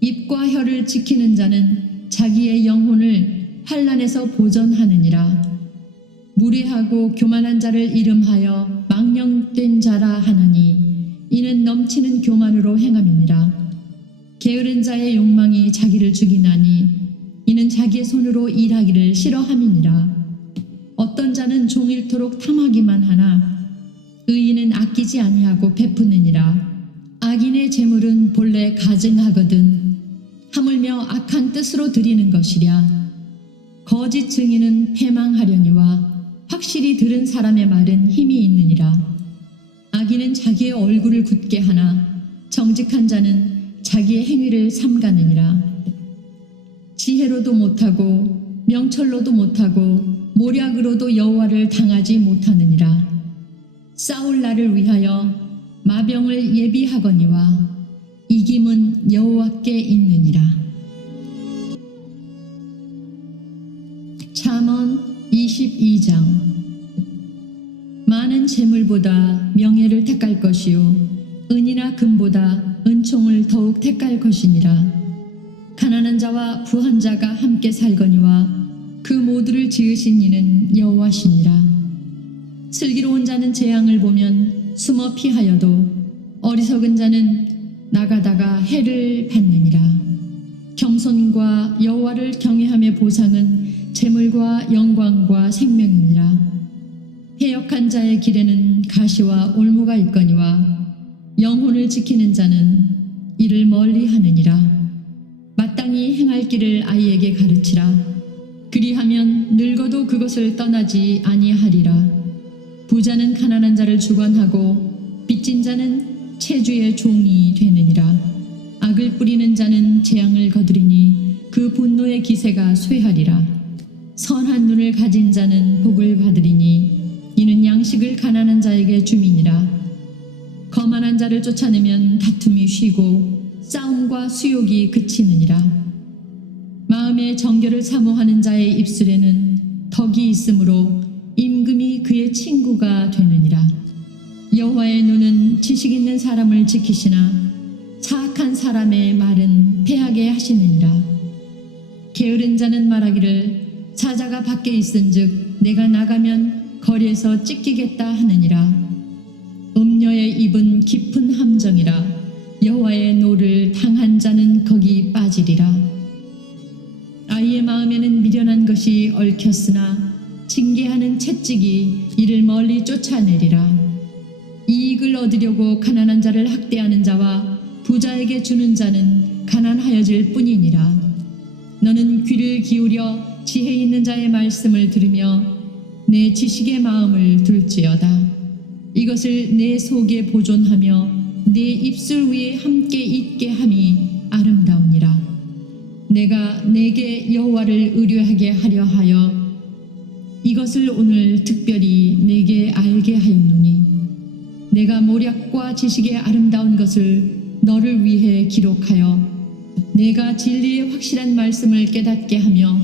입과 혀를 지키는 자는 자기의 영혼을 환난에서 보전하느니라. 무례하고 교만한 자를 이름하여 망령된 자라 하나니 이는 넘치는 교만으로 행함이니라. 게으른 자의 욕망이 자기를 죽이나니 이는 자기의 손으로 일하기를 싫어함이니라. 어떤 자는 종일토록 탐하기만 하나 의인은 아끼지 아니하고 베푸느니라. 악인의 재물은 본래 가증하거든 하물며 악한 뜻으로 드리는 것이랴. 거짓 증인은 패망하려니와 확실히 들은 사람의 말은 힘이 있느니라. 악인은 자기의 얼굴을 굳게 하나 정직한 자는 자기의 행위를 삼가느니라. 지혜로도 못하고 명철로도 못하고 모략으로도 여호와를 당하지 못하느니라. 싸울 날을 위하여 마병을 예비하거니와 이김은 여호와께 있느니라. 잠언 22장. 많은 재물보다 명예를 택할 것이요 은이나 금보다 은총을 더욱 택할 것이니라. 가난한 자와 부한 자가 함께 살거니와 그 모두를 지으신 이는 여호와시니라. 슬기로운 자는 재앙을 보면 숨어 피하여도 어리석은 자는 나가다가 해를 받느니라. 겸손과 여호와를 경외함의 보상은 재물과 영광과 생명이니라. 해역한 자의 길에는 가시와 올무가 있거니와 영혼을 지키는 자는 이를 멀리하느니라. 마땅히 행할 길을 아이에게 가르치라. 그리하면 늙어도 그것을 떠나지 아니하리라. 부자는 가난한 자를 주관하고 빚진 자는 체주의 종이 되느니라. 악을 뿌리는 자는 재앙을 거두리니 그 분노의 기세가 쇠하리라. 선한 눈을 가진 자는 복을 받으리니 이는 양식을 가난한 자에게 줌이니라. 거만한 자를 쫓아내면 다툼이 쉬고 싸움과 수욕이 그치느니라. 마음의 정결을 사모하는 자의 입술에는 덕이 있으므로 임금이 그의 친구가 되느니라. 여호와의 눈은 지식 있는 사람을 지키시나 사악한 사람의 말은 패하게 하시느니라. 게으른 자는 말하기를 사자가 밖에 있은즉 내가 나가면 거리에서 찢기겠다 하느니라. 음녀의 입은 깊은 함정이라. 여호와의 노를 당한 자는 거기 빠지리라. 아이의 마음에는 미련한 것이 얽혔으나 징계하는 채찍이 이를 멀리 쫓아내리라. 이익을 얻으려고 가난한 자를 학대하는 자와 부자에게 주는 자는 가난하여질 뿐이니라. 너는 귀를 기울여 지혜 있는 자의 말씀을 들으며 내 지식의 마음을 둘지어다. 이것을 내 속에 보존하며 내 입술 위에 함께 있게 함이 아름다우니라. 내가 내게 여호와를 의뢰하게 하려 하여 이것을 오늘 특별히 내게 알게 하였노니 내가 모략과 지식의 아름다운 것을 너를 위해 기록하여 내가 진리의 확실한 말씀을 깨닫게 하며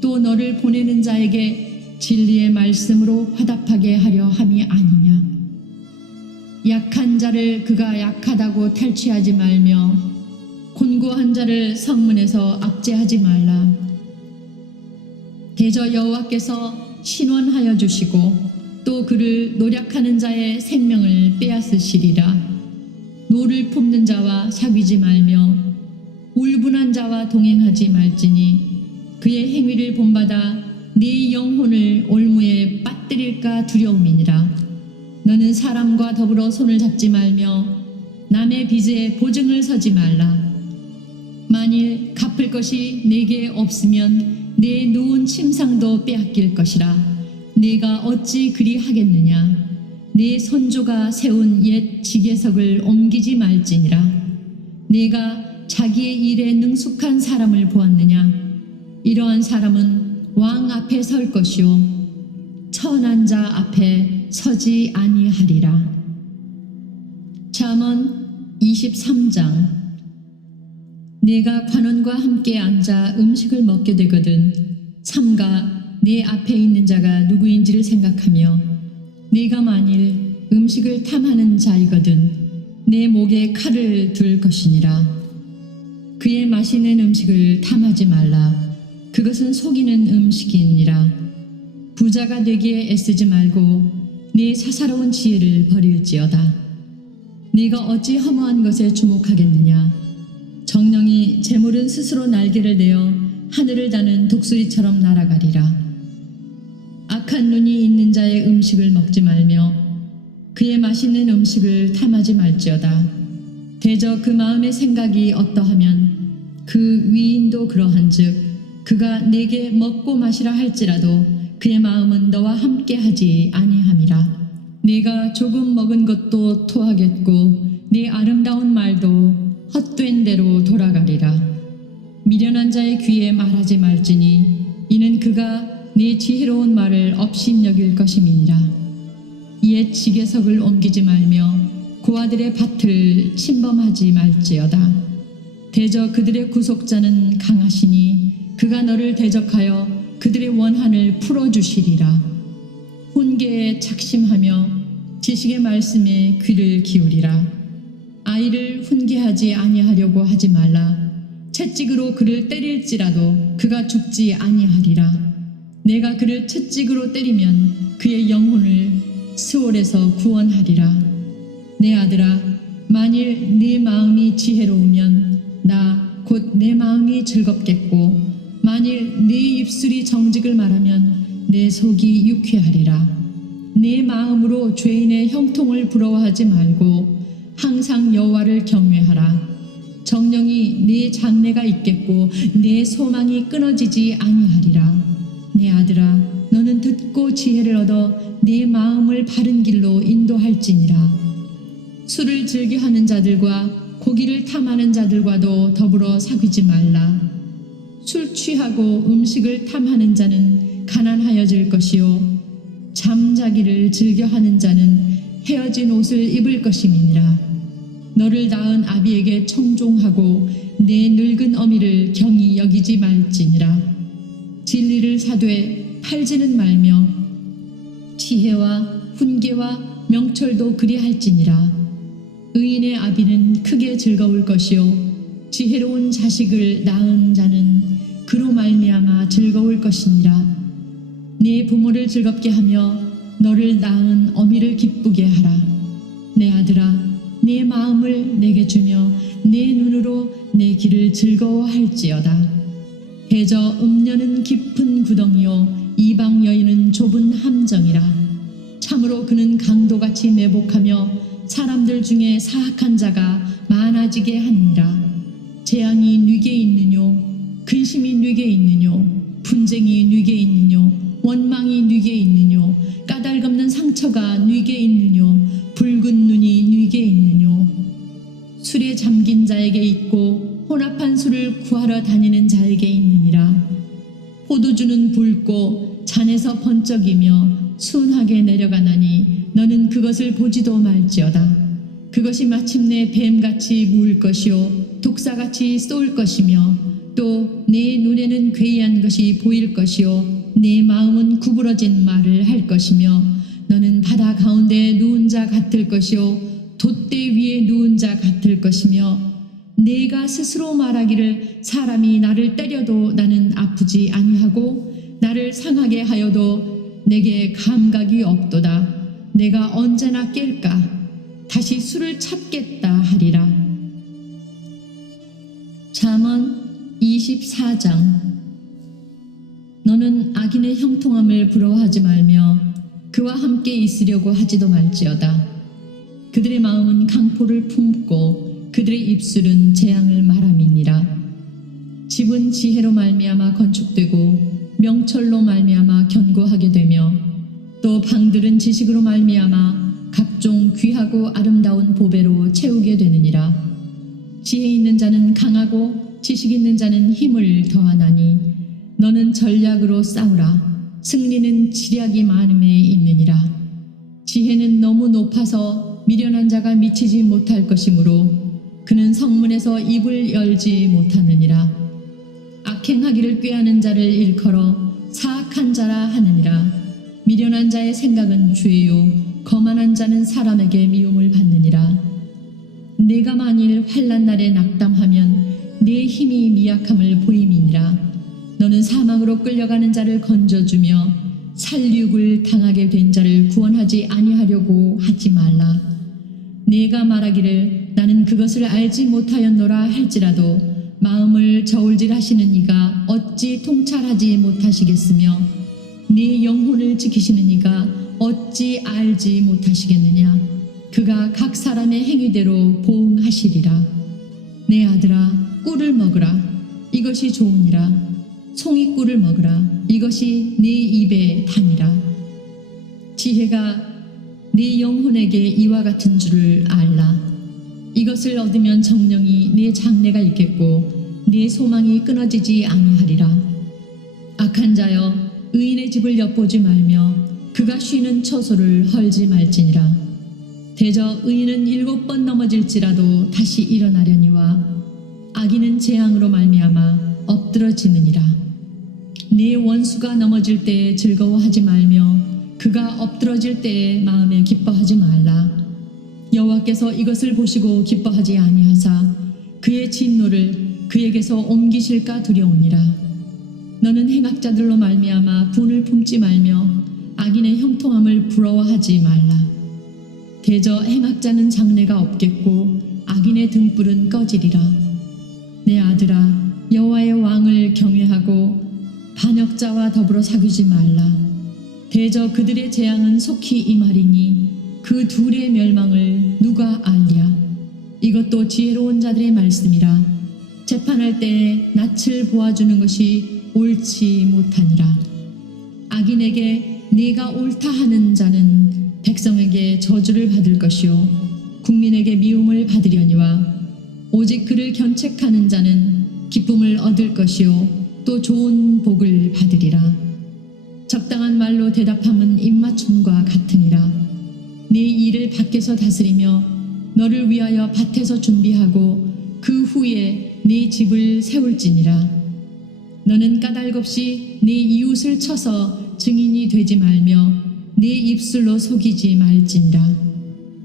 또 너를 보내는 자에게 진리의 말씀으로 화답하게 하려 함이 아니냐. 약한 자를 그가 약하다고 탈취하지 말며 곤고한 자를 성문에서 압제하지 말라. 대저 여호와께서 신원하여 주시고 또 그를 노력하는 자의 생명을 빼앗으시리라. 노를 품는 자와 사귀지 말며 울분한 자와 동행하지 말지니 그의 행위를 본받아 네 영혼을 올무에 빠뜨릴까 두려움이니라. 너는 사람과 더불어 손을 잡지 말며 남의 빚에 보증을 서지 말라. 만일 갚을 것이 내게 없으면 내 누운 침상도 빼앗길 것이라. 네가 어찌 그리 하겠느냐. 네 선조가 세운 옛 지계석을 옮기지 말지니라. 네가 자기의 일에 능숙한 사람을 보았느냐. 이러한 사람은 왕 앞에 설 것이요 천한 자 앞에 서지 아니하리라. 잠언 23장. 내가 관원과 함께 앉아 음식을 먹게 되거든 삼가 내 앞에 있는 자가 누구인지를 생각하며 네가 만일 음식을 탐하는 자이거든 내 목에 칼을 둘 것이니라. 그의 마시는 음식을 탐하지 말라. 그것은 속이는 음식이니라. 부자가 되기에 애쓰지 말고 네 사사로운 지혜를 버릴지어다. 네가 어찌 허무한 것에 주목하겠느냐. 정령이 재물은 스스로 날개를 내어 하늘을 다는 독수리처럼 날아가리라. 악한 눈이 있는 자의 음식을 먹지 말며 그의 맛있는 음식을 탐하지 말지어다. 대저 그 마음의 생각이 어떠하면 그 위인도 그러한즉 그가 내게 먹고 마시라 할지라도 그의 마음은 너와 함께하지 아니함이라. 네가 조금 먹은 것도 토하겠고 네 아름다운 말도 헛된 대로 돌아가리라. 미련한 자의 귀에 말하지 말지니 이는 그가 내 지혜로운 말을 업신여길 것임이니라. 옛 지게석을 옮기지 말며 고아들의 밭을 침범하지 말지어다. 대저 그들의 구속자는 강하시니 그가 너를 대적하여 그들의 원한을 풀어주시리라. 훈계에 착심하며 지식의 말씀에 귀를 기울이라. 아이를 훈계하지 아니하려고 하지 말라. 채찍으로 그를 때릴지라도 그가 죽지 아니하리라. 내가 그를 채찍으로 때리면 그의 영혼을 스올에서 구원하리라. 내 아들아, 만일 네 마음이 지혜로우면 나 곧 내 마음이 즐겁겠고 만일 네 입술이 정직을 말하면 내 속이 유쾌하리라. 내 마음으로 죄인의 형통을 부러워하지 말고 항상 여호와를 경외하라. 정령이 네 장래가 있겠고 내 소망이 끊어지지 아니하리라. 내 아들아, 너는 듣고 지혜를 얻어 내 마음을 바른 길로 인도할지니라. 술을 즐겨하는 자들과 고기를 탐하는 자들과도 더불어 사귀지 말라. 술 취하고 음식을 탐하는 자는 가난하여질 것이요 잠자기를 즐겨하는 자는 헤어진 옷을 입을 것임이니라. 너를 낳은 아비에게 청종하고 내 늙은 어미를 경히 여기지 말지니라. 진리를 사되 팔지는 말며 지혜와 훈계와 명철도 그리할지니라. 의인의 아비는 크게 즐거울 것이요 지혜로운 자식을 낳은 자는 그로 말미암아 즐거울 것이니라. 네 부모를 즐겁게 하며 너를 낳은 어미를 기쁘게 하라. 내 아들아, 내 마음을 내게 주며 내 눈으로 내 길을 즐거워할지어다. 대저 음녀는 깊은 구덩이요 이방 여인은 좁은 함정이라. 참으로 그는 강도같이 매복하며 사람들 중에 사악한 자가 많아지게 하느니라. 재앙이 뉘게 있느뇨 근심이 뉘게 있느뇨 분쟁이 뉘게 있느뇨 원망이 뉘게 있느뇨 까닭없는 상처가 뉘게 있느뇨 붉은 눈이 뉘게 있느뇨. 술에 잠긴 자에게 있고 혼합한 술을 구하러 다니는 자에게 있느니라. 포도주는 붉고 잔에서 번쩍이며 순하게 내려가나니 너는 그것을 보지도 말지어다. 그것이 마침내 뱀같이 물 것이요 독사같이 쏠 것이며 또 내 눈에는 괴이한 것이 보일 것이요 내 마음은 구부러진 말을 할 것이며 너는 바다 가운데 누운 자 같을 것이요 돛대 위에 누운 자 같을 것이며 내가 스스로 말하기를 사람이 나를 때려도 나는 아프지 아니하고 나를 상하게 하여도 내게 감각이 없도다. 내가 언제나 깰까? 다시 술을 찾겠다 하리라. 잠언 24장. 너는 악인의 형통함을 부러워하지 말며 그와 함께 있으려고 하지도 말지어다. 그들의 마음은 강포를 품고 그들의 입술은 재앙을 말함이니라. 집은 지혜로 말미암아 건축되고 명철로 말미암아 견고하게 되며 또 방들은 지식으로 말미암아 각종 귀하고 아름다운 보배로 채우게 되느니라. 지혜 있는 자는 강하고 지식 있는 자는 힘을 더하나니 너는 전략으로 싸우라. 승리는 지략이 많음에 있느니라. 지혜는 너무 높아서 미련한 자가 미치지 못할 것이므로 그는 성문에서 입을 열지 못하느니라. 악행하기를 꾀하는 자를 일컬어 사악한 자라 하느니라. 미련한 자의 생각은 죄요 거만한 자는 사람에게 미움을 받느니라. 내가 만일 환난 날에 낙담하면 내 힘이 미약함을 보임이니라. 너는 사망으로 끌려가는 자를 건져주며 살육을 당하게 된 자를 구원하지 아니하려고 하지 말라. 내가 말하기를 나는 그것을 알지 못하였노라 할지라도 마음을 저울질하시는 이가 어찌 통찰하지 못하시겠으며 네 영혼을 지키시는 이가 어찌 알지 못하시겠느냐. 그가 각 사람의 행위대로 보응하시리라. 내 아들아, 꿀을 먹으라. 이것이 좋으니라. 송이꿀을 먹으라. 이것이 네 입에 담이라. 지혜가 네 영혼에게 이와 같은 줄을 알라. 이것은 이것을 얻으면 정령이 내 장래가 있겠고 내 소망이 끊어지지 아니하리라. 악한 자여, 의인의 집을 엿보지 말며 그가 쉬는 처소를 헐지 말지니라. 대저 의인은 7번 넘어질지라도 다시 일어나려니와 악인은 재앙으로 말미암아 엎드러지느니라. 내 원수가 넘어질 때에 즐거워하지 말며 그가 엎드러질 때에 마음에 기뻐하지 말라. 여호와께서 이것을 보시고 기뻐하지 아니하사 그의 진노를 그에게서 옮기실까 두려우니라. 너는 행악자들로 말미암아 분을 품지 말며 악인의 형통함을 부러워하지 말라. 대저 행악자는 장래가 없겠고 악인의 등불은 꺼지리라. 내 아들아, 여호와의 왕을 경외하고 반역자와 더불어 사귀지 말라. 대저 그들의 재앙은 속히 임하리니 그 둘의 멸망을 누가 알랴. 이것도 지혜로운 자들의 말씀이라. 재판할 때에 낯을 보아주는 것이 옳지 못하니라. 악인에게 네가 옳다 하는 자는 백성에게 저주를 받을 것이요 국민에게 미움을 받으려니와 오직 그를 견책하는 자는 기쁨을 얻을 것이요 또 좋은 복을 받으리라. 적당한 말로 대답함은 입맞춤과 같으니라. 네 일을 밖에서 다스리며 너를 위하여 밭에서 준비하고 그 후에 네 집을 세울지니라. 너는 까닭없이 네 이웃을 쳐서 증인이 되지 말며 네 입술로 속이지 말지니라.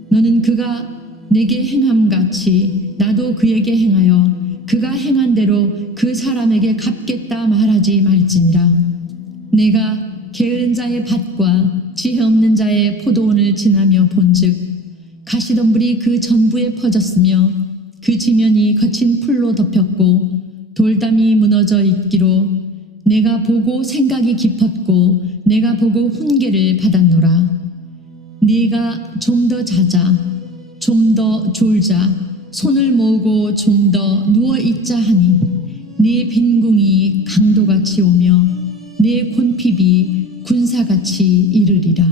너는 그가 내게 행함같이 나도 그에게 행하여 그가 행한 대로 그 사람에게 갚겠다 말하지 말지니라. 내가 게으른 자의 밭과 지혜 없는 자의 포도원을 지나며 본즉 가시덤불이 그 전부에 퍼졌으며 그 지면이 거친 풀로 덮였고 돌담이 무너져 있기로 내가 보고 생각이 깊었고 내가 보고 훈계를 받았노라. 네가 좀 더 자자, 좀 더 졸자, 손을 모으고 좀 더 누워 있자 하니 네 빈궁이 강도같이 오며 내 곤핍이 군사같이 이르리라.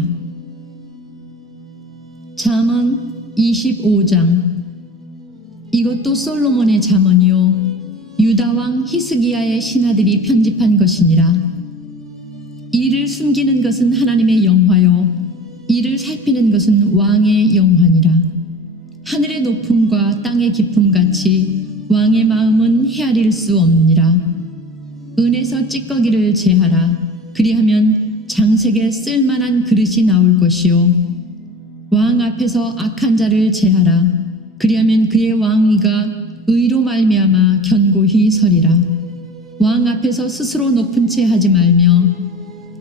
잠언 25장. 이것도 솔로몬의 잠언이요 유다왕 히스기야의 신하들이 편집한 것이니라. 이를 숨기는 것은 하나님의 영화요 이를 살피는 것은 왕의 영화니라. 하늘의 높음과 땅의 깊음같이 왕의 마음은 헤아릴 수 없느니라. 은에서 찌꺼기를 제하라. 그리하면 장색에 쓸만한 그릇이 나올 것이요 왕 앞에서 악한 자를 제하라. 그리하면 그의 왕위가 의로 말미암아 견고히 서리라. 왕 앞에서 스스로 높은 채 하지 말며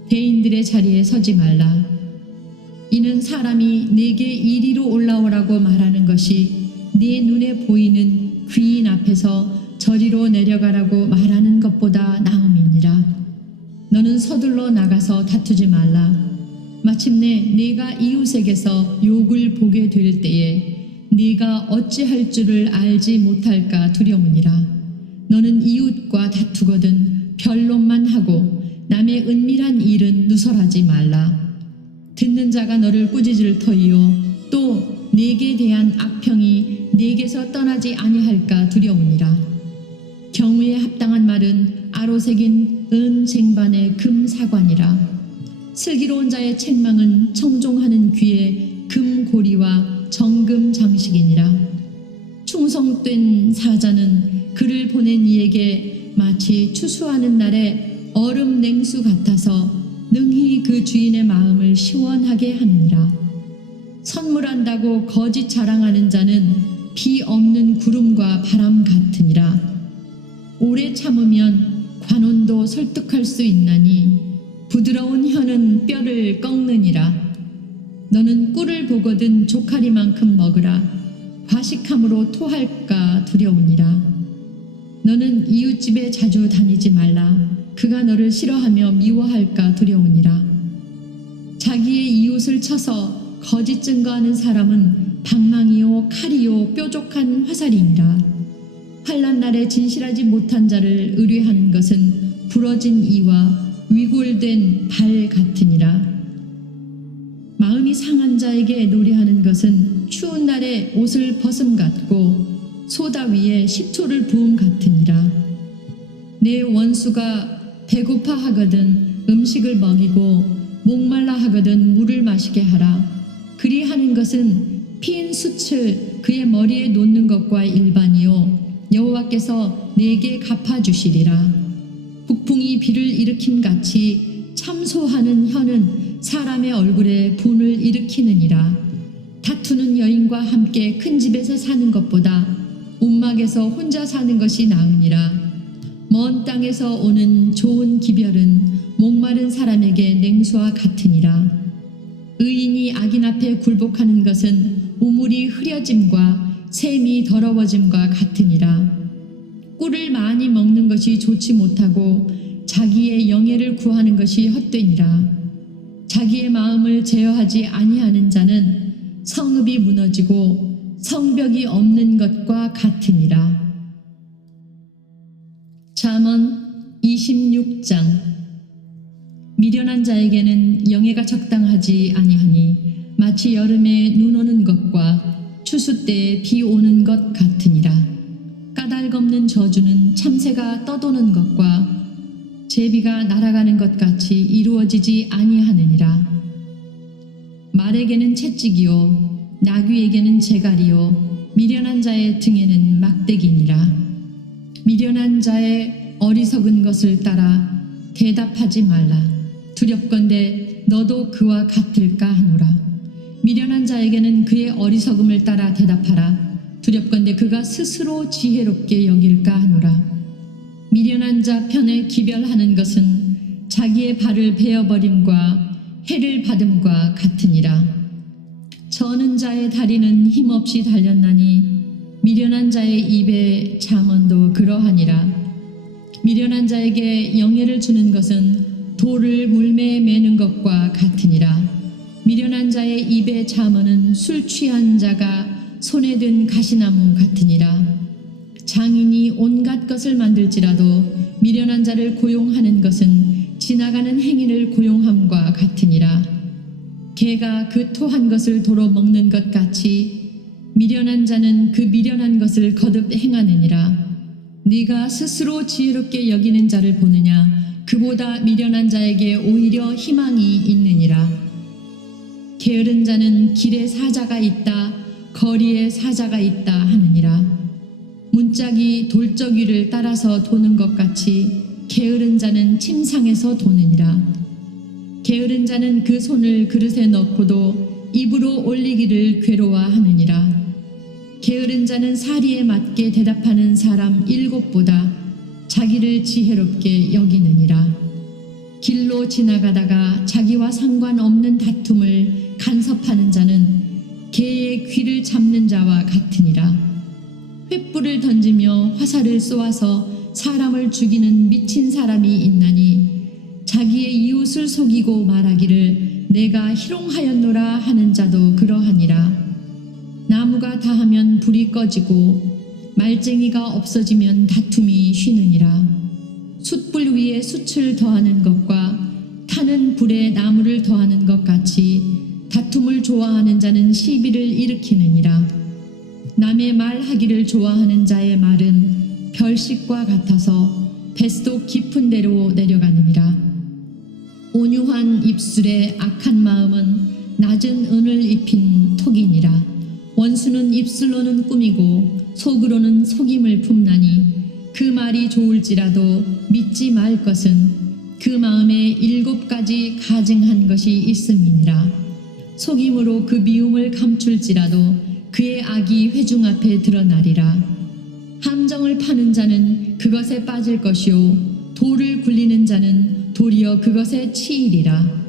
대인들의 자리에 서지 말라. 이는 사람이 내게 이리로 올라오라고 말하는 것이 네 눈에 보이는 귀인 앞에서 저리로 내려가라고 말하는 것보다 나음이니라. 너는 서둘러 나가서 다투지 말라. 마침내 네가 이웃에게서 욕을 보게 될 때에 네가 어찌할 줄을 알지 못할까 두려우니라. 너는 이웃과 다투거든 변론만 하고 남의 은밀한 일은 누설하지 말라. 듣는 자가 너를 꾸짖을 터이요 또 네게 대한 악평이 네게서 떠나지 아니할까 두려우니라. 경우에 합당한 말은 아로새긴 은 쟁반의 금 사관이라. 슬기로운 자의 책망은 청종하는 귀에 금고리와 정금 장식이니라. 충성된 사자는 그를 보낸 이에게 마치 추수하는 날에 얼음 냉수 같아서 능히 그 주인의 마음을 시원하게 하느니라. 선물한다고 거짓 자랑하는 자는 비 없는 구름과 바람 같으니라. 오래 참으면 관원도 설득할 수 있나니 부드러운 혀는 뼈를 꺾느니라. 너는 꿀을 보거든 조카리만큼 먹으라. 과식함으로 토할까 두려우니라. 너는 이웃집에 자주 다니지 말라. 그가 너를 싫어하며 미워할까 두려우니라. 자기의 이웃을 쳐서 거짓 증거하는 사람은 방망이요 칼이요 뾰족한 화살이니라. 환난 날에 진실하지 못한 자를 의뢰하는 것은 부러진 이와 위골된 발 같으니라. 마음이 상한 자에게 노래하는 것은 추운 날에 옷을 벗음 같고 소다 위에 식초를 부음 같으니라. 내 원수가 배고파 하거든 음식을 먹이고 목말라 하거든 물을 마시게 하라. 그리하는 것은 핀 숯을 그의 머리에 놓는 것과 일반이요 여호와께서 내게 갚아주시리라. 북풍이 비를 일으킴같이 참소하는 혀는 사람의 얼굴에 분을 일으키느니라. 다투는 여인과 함께 큰 집에서 사는 것보다 움막에서 혼자 사는 것이 나으니라. 먼 땅에서 오는 좋은 기별은 목마른 사람에게 냉수와 같으니라. 의인이 악인 앞에 굴복하는 것은 우물이 흐려짐과 샘이 더러워짐과 같으니라. 꿀을 많이 먹는 것이 좋지 못하고 자기의 영예를 구하는 것이 헛되니라. 자기의 마음을 제어하지 아니하는 자는 성읍이 무너지고 성벽이 없는 것과 같으니라. 잠언 26장. 미련한 자에게는 영예가 적당하지 아니하니 마치 여름에 눈 오는 것과 추수 때에 비 오는 것 같으니라. 까닭없는 저주는 참새가 떠도는 것과 제비가 날아가는 것 같이 이루어지지 아니하느니라. 말에게는 채찍이요 나귀에게는 재갈이요 미련한 자의 등에는 막대기니라. 미련한 자의 어리석은 것을 따라 대답하지 말라. 두렵건대 너도 그와 같을까 하노라. 미련한 자에게는 그의 어리석음을 따라 대답하라. 두렵건대 그가 스스로 지혜롭게 여길까 하노라. 미련한 자 편에 기별하는 것은 자기의 발을 베어버림과 해를 받음과 같으니라. 저는 자의 다리는 힘없이 달렸나니 미련한 자의 입에 잠언도 그러하니라. 미련한 자에게 영예를 주는 것은 돌을 물매에 매는 것과 같으니라. 미련한 자의 입에 잠언은 술 취한 자가 손에 든 가시나무 같으니라. 장인이 온갖 것을 만들지라도 미련한 자를 고용하는 것은 지나가는 행인을 고용함과 같으니라. 개가 그 토한 것을 도로 먹는 것 같이 미련한 자는 그 미련한 것을 거듭 행하느니라. 네가 스스로 지혜롭게 여기는 자를 보느냐? 그보다 미련한 자에게 오히려 희망이 있느니라. 게으른 자는 길에 사자가 있다, 거리에 사자가 있다 하느니라. 문짝이 돌적 위를 따라서 도는 것 같이 게으른 자는 침상에서 도느니라. 게으른 자는 그 손을 그릇에 넣고도 입으로 올리기를 괴로워하느니라. 게으른 자는 사리에 맞게 대답하는 사람 7보다 자기를 지혜롭게 여기느니라. 길로 지나가다가 자기와 상관없는 다툼을 간섭하는 자는 개의 귀를 잡는 자와 같으니라. 횃불을 던지며 화살을 쏘아서 사람을 죽이는 미친 사람이 있나니 자기의 이웃을 속이고 말하기를 내가 희롱하였노라 하는 자도 그러하니라. 나무가 다하면 불이 꺼지고 말쟁이가 없어지면 다툼이 쉬느니라. 숯불 위에 숯을 더하는 것과 타는 불에 나무를 더하는 것 같이 다툼을 좋아하는 자는 시비를 일으키느니라. 남의 말하기를 좋아하는 자의 말은 별식과 같아서 뱃속 깊은 데로 내려가느니라. 온유한 입술에 악한 마음은 낮은 은을 입힌 톡이니라. 원수는 입술로는 꾸미고 속으로는 속임을 품나니 그 말이 좋을지라도 믿지 말 것은 그 마음에 7가지 가증한 것이 있음이니라. 속임으로 그 미움을 감출지라도 그의 악이 회중 앞에 드러나리라. 함정을 파는 자는 그것에 빠질 것이요 돌을 굴리는 자는 도리어 그것에 치이리라.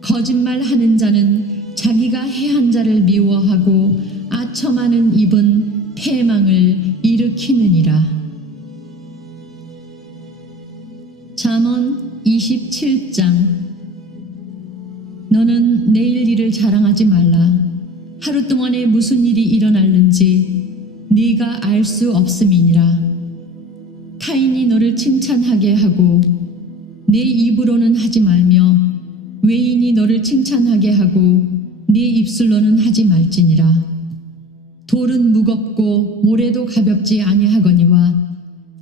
거짓말하는 자는 자기가 해한 자를 미워하고 아첨하는 입은 패망을 일으키느니라. 잠언 27장. 너는 내일 일을 자랑하지 말라. 하루 동안에 무슨 일이 일어날는지 네가 알 수 없음이니라. 타인이 너를 칭찬하게 하고 내 입으로는 하지 말며 외인이 너를 칭찬하게 하고 네 입술로는 하지 말지니라. 돌은 무겁고 모래도 무게도 가볍지 아니하거니와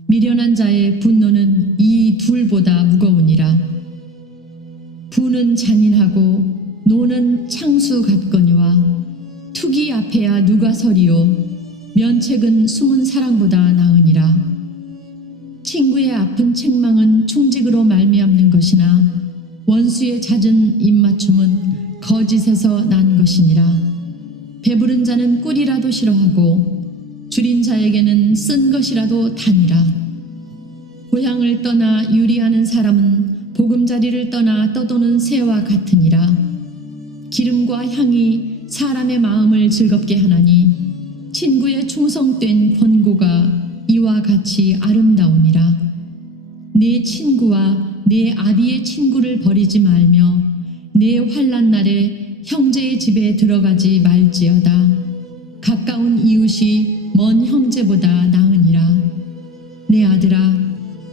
미련한 자의 분노는 이 둘보다 무거우니라. 부는 잔인하고 노는 창수 같거니와 투기 앞에야 누가 서리요 면책은 숨은 사랑보다 나으니라. 친구의 아픈 책망은 충직으로 말미암는 것이나 원수의 잦은 입맞춤은 거짓에서 난 것이니라. 배부른 자는 꿀이라도 싫어하고 줄인 자에게는 쓴 것이라도 다니라. 고향을 떠나 유리하는 사람은 보금자리를 떠나 떠도는 새와 같으니라. 기름과 향이 사람의 마음을 즐겁게 하나니 친구의 충성된 권고가 이와 같이 아름다우니라. 내 친구와 내 아비의 친구를 버리지 말며 내 환난 날에 형제의 집에 들어가지 말지어다. 가까운 이웃이 먼 형제보다 나으니라. 내 아들아,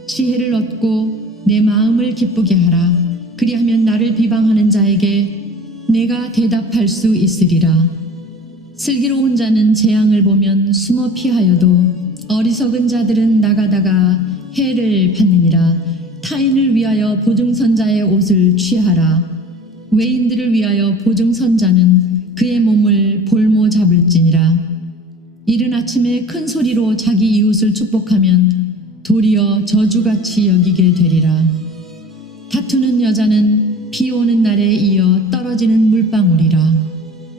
지혜를 얻고 내 마음을 기쁘게 하라. 그리하면 나를 비방하는 자에게 내가 대답할 수 있으리라. 슬기로운 자는 재앙을 보면 숨어 피하여도 어리석은 자들은 나가다가 해를 받느니라. 타인을 위하여 보증선자의 옷을 취하라. 외인들을 위하여 보증선자는 그의 몸을 볼모 잡을지니라. 이른 아침에 큰 소리로 자기 이웃을 축복하면 도리어 저주같이 여기게 되리라. 다투는 여자는 비 오는 날에 이어 떨어지는 물방울이라.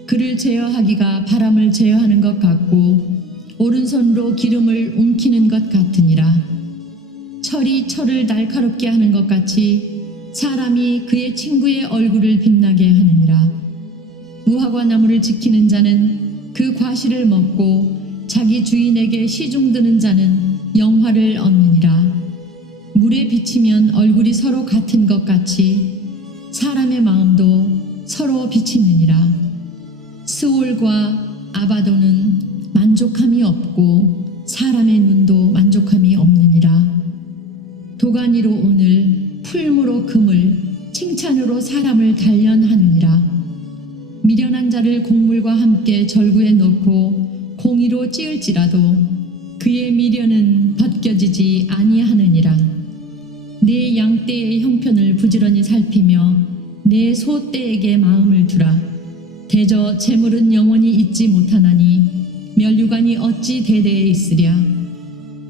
그를 제어하기가 바람을 제어하는 것 같고 오른손으로 기름을 움키는 것 같으니라. 철이 철을 날카롭게 하는 것 같이 사람이 그의 친구의 얼굴을 빛나게 하느니라. 무화과 나무를 지키는 자는 그 과실을 먹고 자기 주인에게 시중드는 자는 영화를 얻느니라. 물에 비치면 얼굴이 서로 같은 것 같이 사람의 마음도 서로 비치느니라. 스올과 아바도는 만족함이 없고 사람의 눈도 만족함이 없느니라. 도가니로 오늘 풀무로 금을 칭찬으로 사람을 단련하느니라. 미련한 자를 곡물과 함께 절구에 넣고 공의로 찌을지라도 그의 미련은 벗겨지지 아니하느니라. 내 양떼의 형편을 부지런히 살피며 내 소떼에게 마음을 두라. 대저 재물은 영원히 있지 못하나니 면류관이 어찌 대대에 있으랴.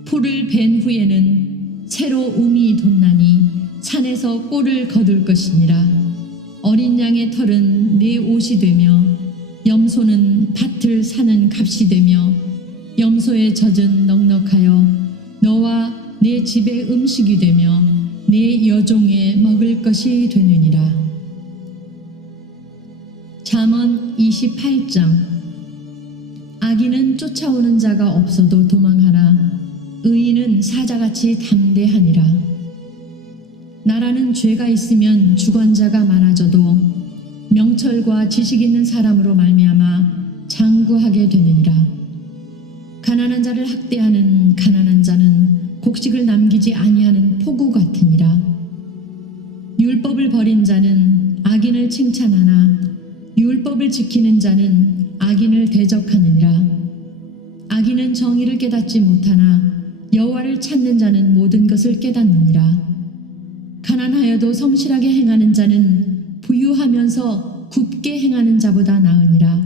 풀을 벤 후에는 새로 움이 돋나니 산에서 꼴을 거둘 것이니라. 어린 양의 털은 내 옷이 되며 염소는 밭을 사는 값이 되며 염소의 젖은 넉넉하여 너와 내 집의 음식이 되며 내 여종의 먹을 것이 되느니라. 잠언 28장. 악인은 쫓아오는 자가 없어도 도망하나 의인은 사자같이 담대하니라. 나라는 죄가 있으면 주관자가 많아져도 명철과 지식 있는 사람으로 말미암아 장구하게 되느니라. 가난한 자를 학대하는 가난한 자는 곡식을 남기지 아니하는 폭우 같으니라. 율법을 버린 자는 악인을 칭찬하나 율법을 지키는 자는 악인을 대적하느니라. 악인은 정의를 깨닫지 못하나 여호와를 찾는 자는 모든 것을 깨닫느니라. 가난하여도 성실하게 행하는 자는 부유하면서 굽게 행하는 자보다 나으니라.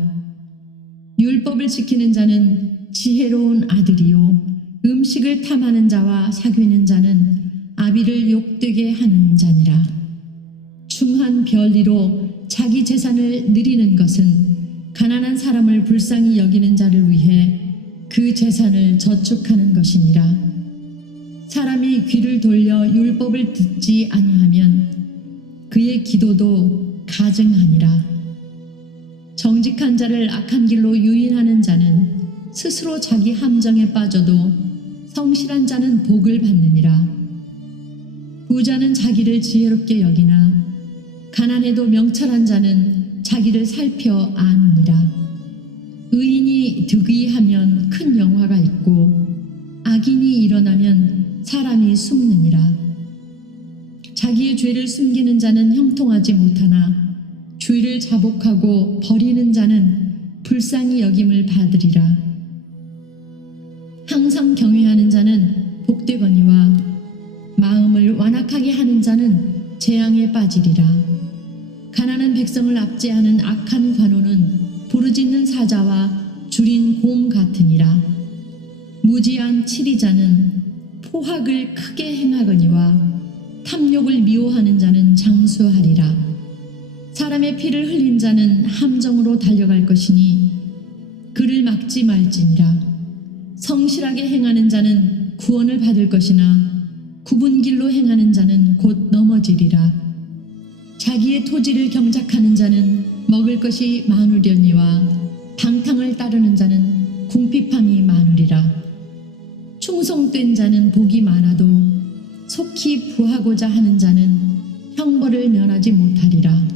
율법을 지키는 자는 지혜로운 아들이요 음식을 탐하는 자와 사귀는 자는 아비를 욕되게 하는 자니라. 충한 별리로 자기 재산을 누리는 것은 가난한 사람을 불쌍히 여기는 자를 위해 그 재산을 저축하는 것이니라. 사람이 귀를 돌려 율법을 듣지 아니하면 그의 기도도 가증하니라. 정직한 자를 악한 길로 유인하는 자는 스스로 자기 함정에 빠져도 성실한 자는 복을 받느니라. 부자는 자기를 지혜롭게 여기나 가난해도 명철한 자는 자기를 살펴 아느니라. 의인이 득의하면 큰 영화가 있고 악인이 일어나면 사람이 숨느니라. 자기의 죄를 숨기는 자는 형통하지 못하나 주의를 자복하고 버리는 자는 불쌍히 여김을 받으리라. 복되거니와 마음을 완악하게 하는 자는 재앙에 빠지리라. 가난한 백성을 압제하는 악한 관원은 부르짖는 사자와 줄인 곰 같으니라. 무지한 치리자는 포학을 크게 행하거니와 탐욕을 미워하는 자는 장수하리라. 사람의 피를 흘린 자는 함정으로 달려갈 것이니 그를 막지 말지니라. 성실하게 행하는 자는 구원을 받을 것이나 굽은 길로 행하는 자는 곧 넘어지리라. 자기의 토지를 경작하는 자는 먹을 것이 많으려니와 방탕을 따르는 자는 궁핍함이 많으리라. 충성된 자는 복이 많아도 속히 부하고자 하는 자는 형벌을 면하지 못하리라.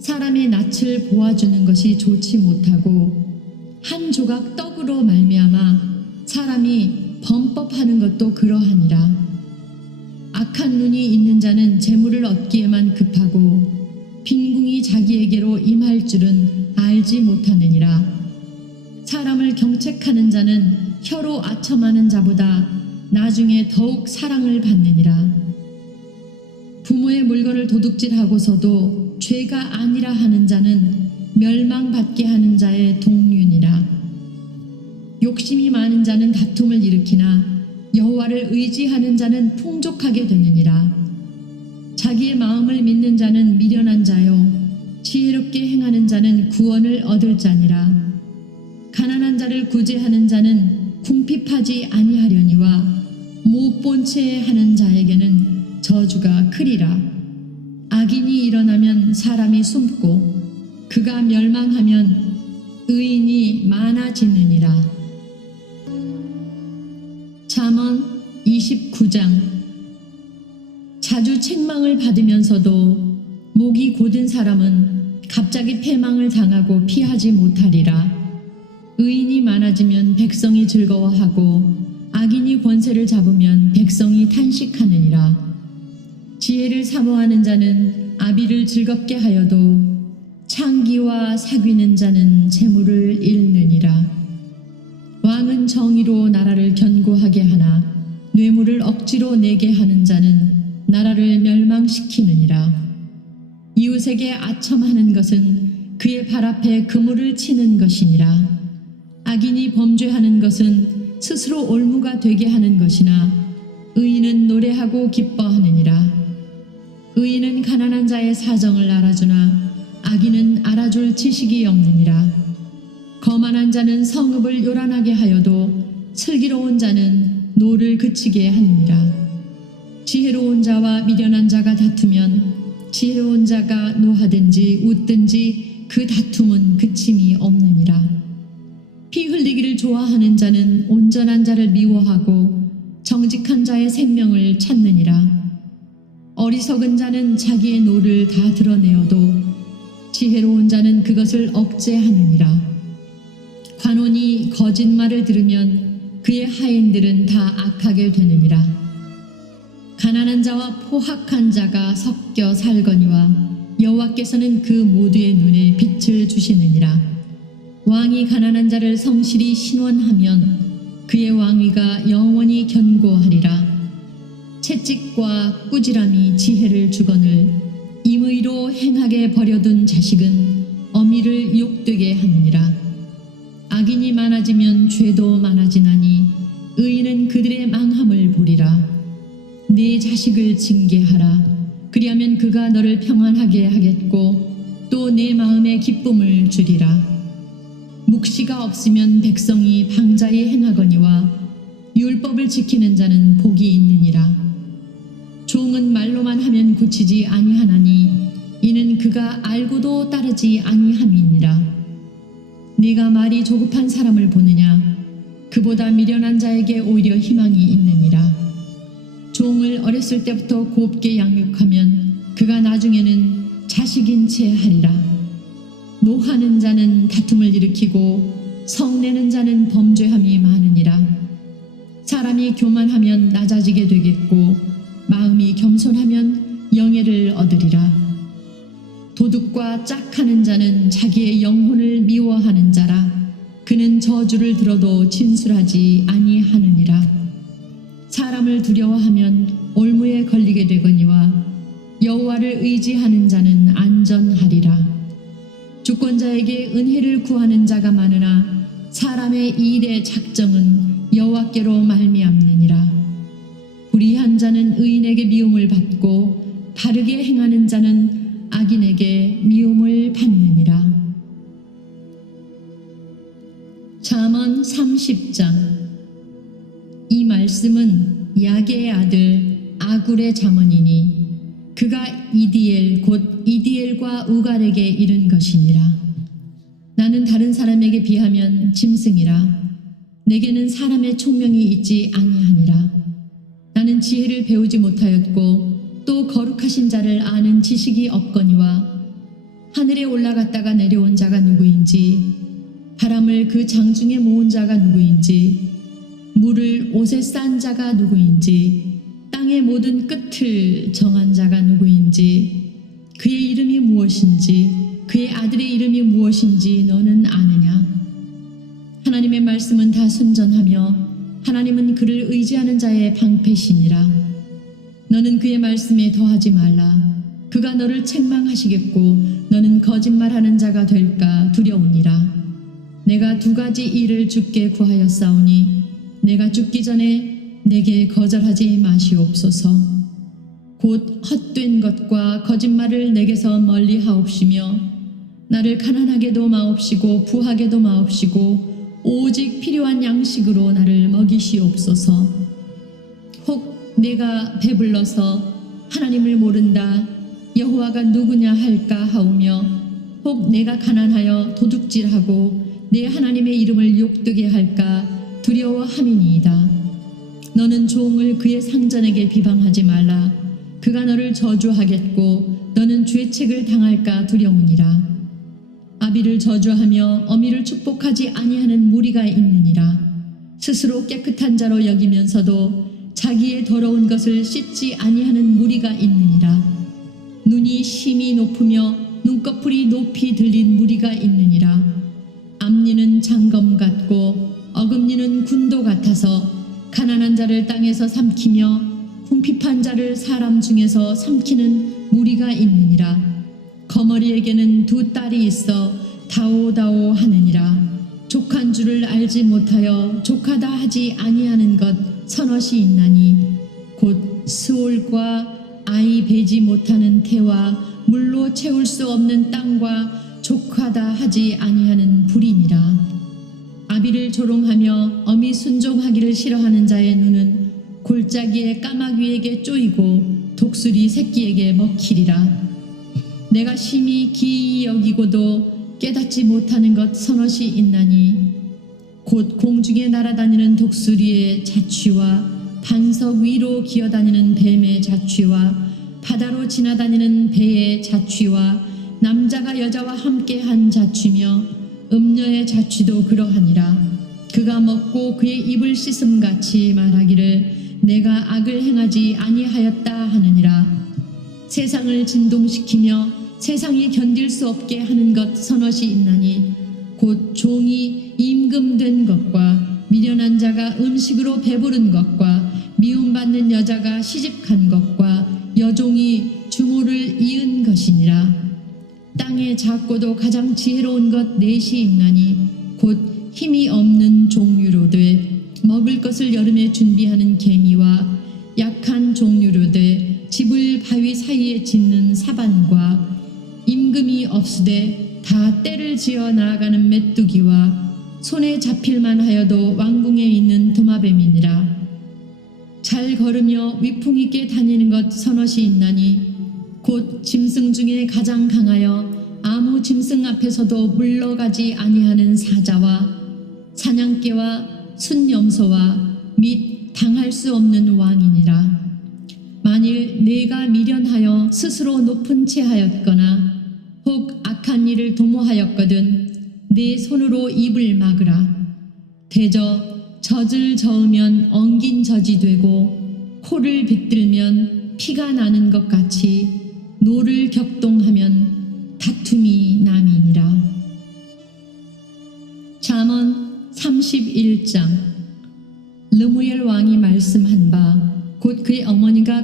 사람의 낯을 보아주는 것이 좋지 못하고 한 조각 떡으로 말미암아 사람이 범법하는 것도 그러하니라. 악한 눈이 있는 자는 재물을 얻기에만 급하고 빈궁이 자기에게로 임할 줄은 알지 못하느니라. 사람을 경책하는 자는 혀로 아첨하는 자보다 나중에 더욱 사랑을 받느니라. 부모의 물건을 도둑질하고서도 죄가 아니라 하는 자는 멸망받게 하는 자의 동류니라. 욕심이 많은 자는 다툼을 일으키나 여호와를 의지하는 자는 풍족하게 되느니라. 자기의 마음을 믿는 자는 미련한 자요 지혜롭게 행하는 자는 구원을 얻을 자니라. 가난한 자를 구제하는 자는 궁핍하지 아니하려니와 못 본 채 하는 자에게는 저주가 크리라. 악인이 일어나면 사람이 숨고 그가 멸망하면 의인이 많아지느니라. 잠언 29장. 자주 책망을 받으면서도 목이 곧은 사람은 갑자기 패망을 당하고 피하지 못하리라. 의인이 많아지면 백성이 즐거워하고 악인이 권세를 잡으면 백성이 탄식하느니라. 지혜를 사모하는 자는 아비를 즐겁게 하여도 창기와 사귀는 자는 재물을 잃느니라. 왕은 정의로 나라를 견고하게 하나 뇌물을 억지로 내게 하는 자는 나라를 멸망시키느니라. 이웃에게 아첨하는 것은 그의 발 앞에 그물을 치는 것이니라. 악인이 범죄하는 것은 스스로 올무가 되게 하는 것이나 의인은 노래하고 기뻐하느니라. 의인은 가난한 자의 사정을 알아주나 악인은 알아줄 지식이 없느니라. 거만한 자는 성읍을 요란하게 하여도 슬기로운 자는 노를 그치게 하느니라. 지혜로운 자와 미련한 자가 다투면 지혜로운 자가 노하든지 웃든지 그 다툼은 그침이 없느니라. 피 흘리기를 좋아하는 자는 온전한 자를 미워하고 정직한 자의 생명을 찾느니라. 어리석은 자는 자기의 노를 다 드러내어도 지혜로운 자는 그것을 억제하느니라. 관원이 거짓말을 들으면 그의 하인들은 다 악하게 되느니라. 가난한 자와 포학한 자가 섞여 살거니와 여호와께서는 그 모두의 눈에 빛을 주시느니라. 왕이 가난한 자를 성실히 신원하면 그의 왕위가 영원히 견고하리라. 채찍과 꾸지람이 지혜를 주거늘 임의로 행하게 버려둔 자식은 어미를 욕되게 하느니라. 악인이 많아지면 죄도 많아지나니 의인은 그들의 망함을 보리라. 네 자식을 징계하라. 그리하면 그가 너를 평안하게 하겠고 또 내 마음에 기쁨을 주리라. 묵시가 없으면 백성이 방자히 행하거니와 율법을 지키는 자는 복이 있느니라. 종은 말로만 하면 고치지 아니하나니 이는 그가 알고도 따르지 아니함이니라. 네가 말이 조급한 사람을 보느냐? 그보다 미련한 자에게 오히려 희망이 있느니라. 종을 어렸을 때부터 곱게 양육하면 그가 나중에는 자식인 채 하리라. 노하는 자는 다툼을 일으키고 성내는 자는 범죄함이 많으니라. 사람이 교만하면 낮아지게 되겠고 마음이 겸손하면 영예를 얻으리라. 도둑과 짝하는 자는 자기의 영혼을 미워하는 자라. 그는 저주를 들어도 진술하지 아니하느니라. 사람을 두려워하면 올무에 걸리게 되거니와 여호와를 의지하는 자는 안전하리라. 주권자에게 은혜를 구하는 자가 많으나 사람의 일의 작정은 여호와께로 말미암느니라. 불의한 자는 의인에게 미움을 받고 바르게 행하는 자는 악인에게 미움을 받느니라. 잠언 30장. 이 말씀은 야게의 아들 아굴의 잠언이니 그가 이디엘 곧 이디엘과 우갈에게 이른 것이니라. 나는 다른 사람에게 비하면 짐승이라. 내게는 사람의 총명이 있지 아니하니라. 나는 지혜를 배우지 못하였고 또 거룩하신 자를 아는 지식이 없거니와 하늘에 올라갔다가 내려온 자가 누구인지 바람을 그 장중에 모은 자가 누구인지 물을 옷에 싼 자가 누구인지 땅의 모든 끝을 정한 자가 누구인지 그의 이름이 무엇인지 그의 아들의 이름이 무엇인지 너는 아느냐? 하나님의 말씀은 다 순전하며 하나님은 그를 의지하는 자의 방패시니라. 너는 그의 말씀에 더하지 말라. 그가 너를 책망하시겠고 너는 거짓말하는 자가 될까 두려우니라. 내가 두 가지 일을 주께 구하였사오니 내가 죽기 전에 내게 거절하지 마시옵소서. 곧 헛된 것과 거짓말을 내게서 멀리 하옵시며 나를 가난하게도 마옵시고 부하게도 마옵시고 오직 필요한 양식으로 나를 먹이시옵소서. 혹 내가 배불러서 하나님을 모른다 여호와가 누구냐 할까 하오며 혹 내가 가난하여 도둑질하고 내 하나님의 이름을 욕되게 할까 두려워함이니이다. 너는 종을 그의 상전에게 비방하지 말라. 그가 너를 저주하겠고 너는 죄책을 당할까 두려우니라. 아비를 저주하며 어미를 축복하지 아니하는 무리가 있느니라. 스스로 깨끗한 자로 여기면서도 자기의 더러운 것을 씻지 아니하는 무리가 있느니라. 눈이 심히 높으며 눈꺼풀이 높이 들린 무리가 있느니라. 앞니는 장검 같고 어금니는 군도 같아서 가난한 자를 땅에서 삼키며 궁핍한 자를 사람 중에서 삼키는 무리가 있느니라. 거머리에게는 두 딸이 있어 다오다오 하느니라. 족한 줄을 알지 못하여 족하다 하지 아니하는 것 서넛이 있나니 곧 스올과 아이 베지 못하는 태와 물로 채울 수 없는 땅과 족하다 하지 아니하는 불이니라. 아비를 조롱하며 어미 순종하기를 싫어하는 자의 눈은 골짜기의 까마귀에게 쪼이고 독수리 새끼에게 먹히리라. 내가 심히 기이 여기고도 깨닫지 못하는 것 서넛이 있나니 곧 공중에 날아다니는 독수리의 자취와 반석 위로 기어다니는 뱀의 자취와 바다로 지나다니는 배의 자취와 남자가 여자와 함께한 자취며 음녀의 자취도 그러하니라. 그가 먹고 그의 입을 씻음같이 말하기를 내가 악을 행하지 아니하였다 하느니라. 세상을 진동시키며 세상이 견딜 수 없게 하는 것 서넛이 있나니 곧 종이 임금된 것과 미련한 자가 음식으로 배부른 것과 미움받는 여자가 시집간 것과 여종이 주모를 이은 것이니라. 땅의 작고도 가장 지혜로운 것 넷이 있나니 곧 힘이 없는 종류로 돼 먹을 것을 여름에 준비하는 개미와 약한 종류로 돼 집을 바위 사이에 짓는 사반과 임금이 없으되 다 때를 지어 나아가는 메뚜기와 손에 잡힐만 하여도 왕궁에 있는 도마뱀이니라. 잘 걸으며 위풍 있게 다니는 것 서넛이 있나니 곧 짐승 중에 가장 강하여 아무 짐승 앞에서도 물러가지 아니하는 사자와 사냥개와 순염소와 및 당할 수 없는 왕이니라. 만일 내가 미련하여 스스로 높은 채 하였거나 혹 악한 일을 도모하였거든 내 손으로 입을 막으라. 대저 젖을 저으면 엉긴 젖이 되고 코를 빗들면 피가 나는 것 같이 노를 격동하면 다툼이 남이니라. 잠언 31장. 르무엘 왕이 말씀한 바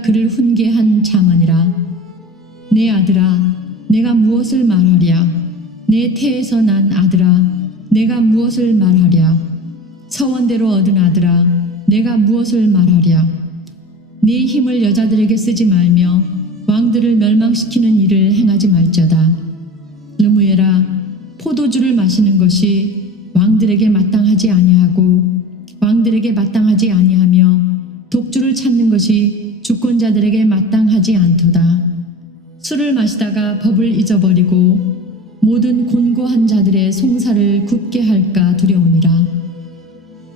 그를 훈계한 잠언이라. 내 아들아, 내가 무엇을 말하랴? 내 태에서 난 아들아, 내가 무엇을 말하랴? 서원대로 얻은 아들아, 내가 무엇을 말하랴? 네 힘을 여자들에게 쓰지 말며 왕들을 멸망시키는 일을 행하지 말지어다. 르무엘아, 포도주를 마시는 것이 왕들에게 마땅하지 아니하고 왕들에게 마땅하지 아니하며 독주를 찾는 것이 주권자들에게 마땅하지 않도다. 술을 마시다가 법을 잊어버리고 모든 곤고한 자들의 송사를 굽게 할까 두려우니라.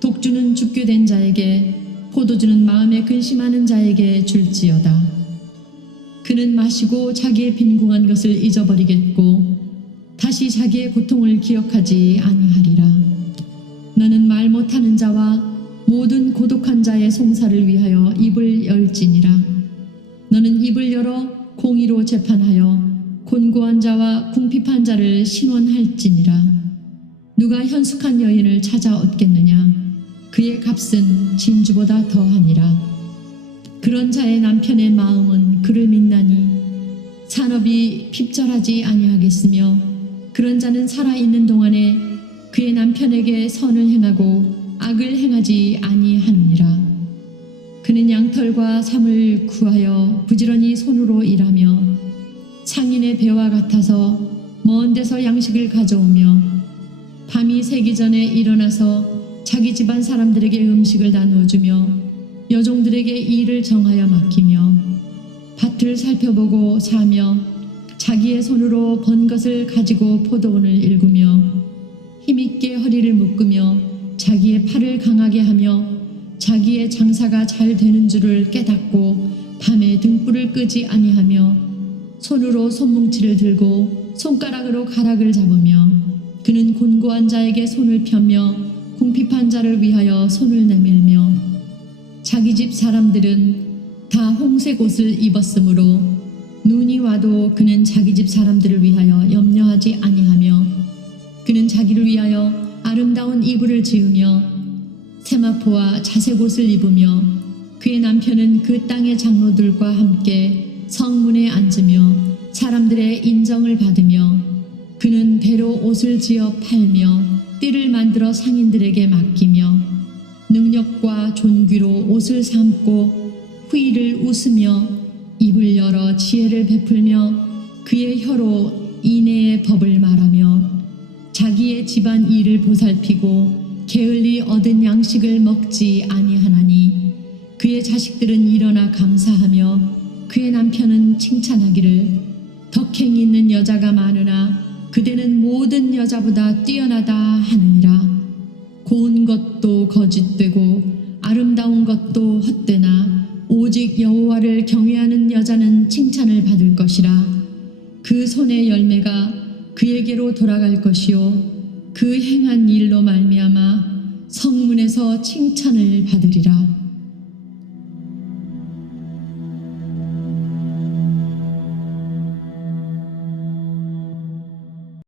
독주는 죽게 된 자에게, 포도주는 마음에 근심하는 자에게 줄지어다. 그는 마시고 자기의 빈궁한 것을 잊어버리겠고 다시 자기의 고통을 기억하지 아니하리라. 너는 말 못하는 자와 모든 고독한 자의 송사를 위하여 입을 열지니라. 너는 입을 열어 공의로 재판하여 곤고한 자와 궁핍한 자를 신원할지니라. 누가 현숙한 여인을 찾아 얻겠느냐? 그의 값은 진주보다 더하니라. 그런 자의 남편의 마음은 그를 믿나니 산업이 핍절하지 아니하겠으며 그런 자는 살아있는 동안에 그의 남편에게 선을 행하고 악을 행하지 아니하느니라. 그는 양털과 삼을 구하여 부지런히 손으로 일하며 상인의 배와 같아서 먼 데서 양식을 가져오며 밤이 새기 전에 일어나서 자기 집안 사람들에게 음식을 나누어주며 여종들에게 일을 정하여 맡기며 밭을 살펴보고 사며 자기의 손으로 번 것을 가지고 포도원을 일구며 힘있게 허리를 묶으며 자기의 팔을 강하게 하며 자기의 장사가 잘 되는 줄을 깨닫고 밤에 등불을 끄지 아니하며 손으로 손뭉치를 들고 손가락으로 가락을 잡으며 그는 곤고한 자에게 손을 펴며 궁핍한 자를 위하여 손을 내밀며 자기 집 사람들은 다 홍색 옷을 입었으므로 눈이 와도 그는 자기 집 사람들을 위하여 염려하지 아니하며 그는 자기를 위하여 아름다운 이불을 지으며 세마포와 자색 옷을 입으며 그의 남편은 그 땅의 장로들과 함께 성문에 앉으며 사람들의 인정을 받으며 그는 배로 옷을 지어 팔며 띠를 만들어 상인들에게 맡기며 능력과 존귀로 옷을 삼고 후일을 웃으며 입을 열어 지혜를 베풀며 그의 혀로 인애의 법을 말하며 자기의 집안 일을 보살피고 게을리 얻은 양식을 먹지 아니하나니 그의 자식들은 일어나 감사하며 그의 남편은 칭찬하기를 덕행이 있는 여자가 많으나 그대는 모든 여자보다 뛰어나다 하느니라. 고운 것도 거짓되고 아름다운 것도 헛되나 오직 여호와를 경외하는 여자는 칭찬을 받을 것이라. 그 손의 열매가 그에게로 돌아갈 것이요 그 행한 일로 말미암아 성문에서 칭찬을 받으리라.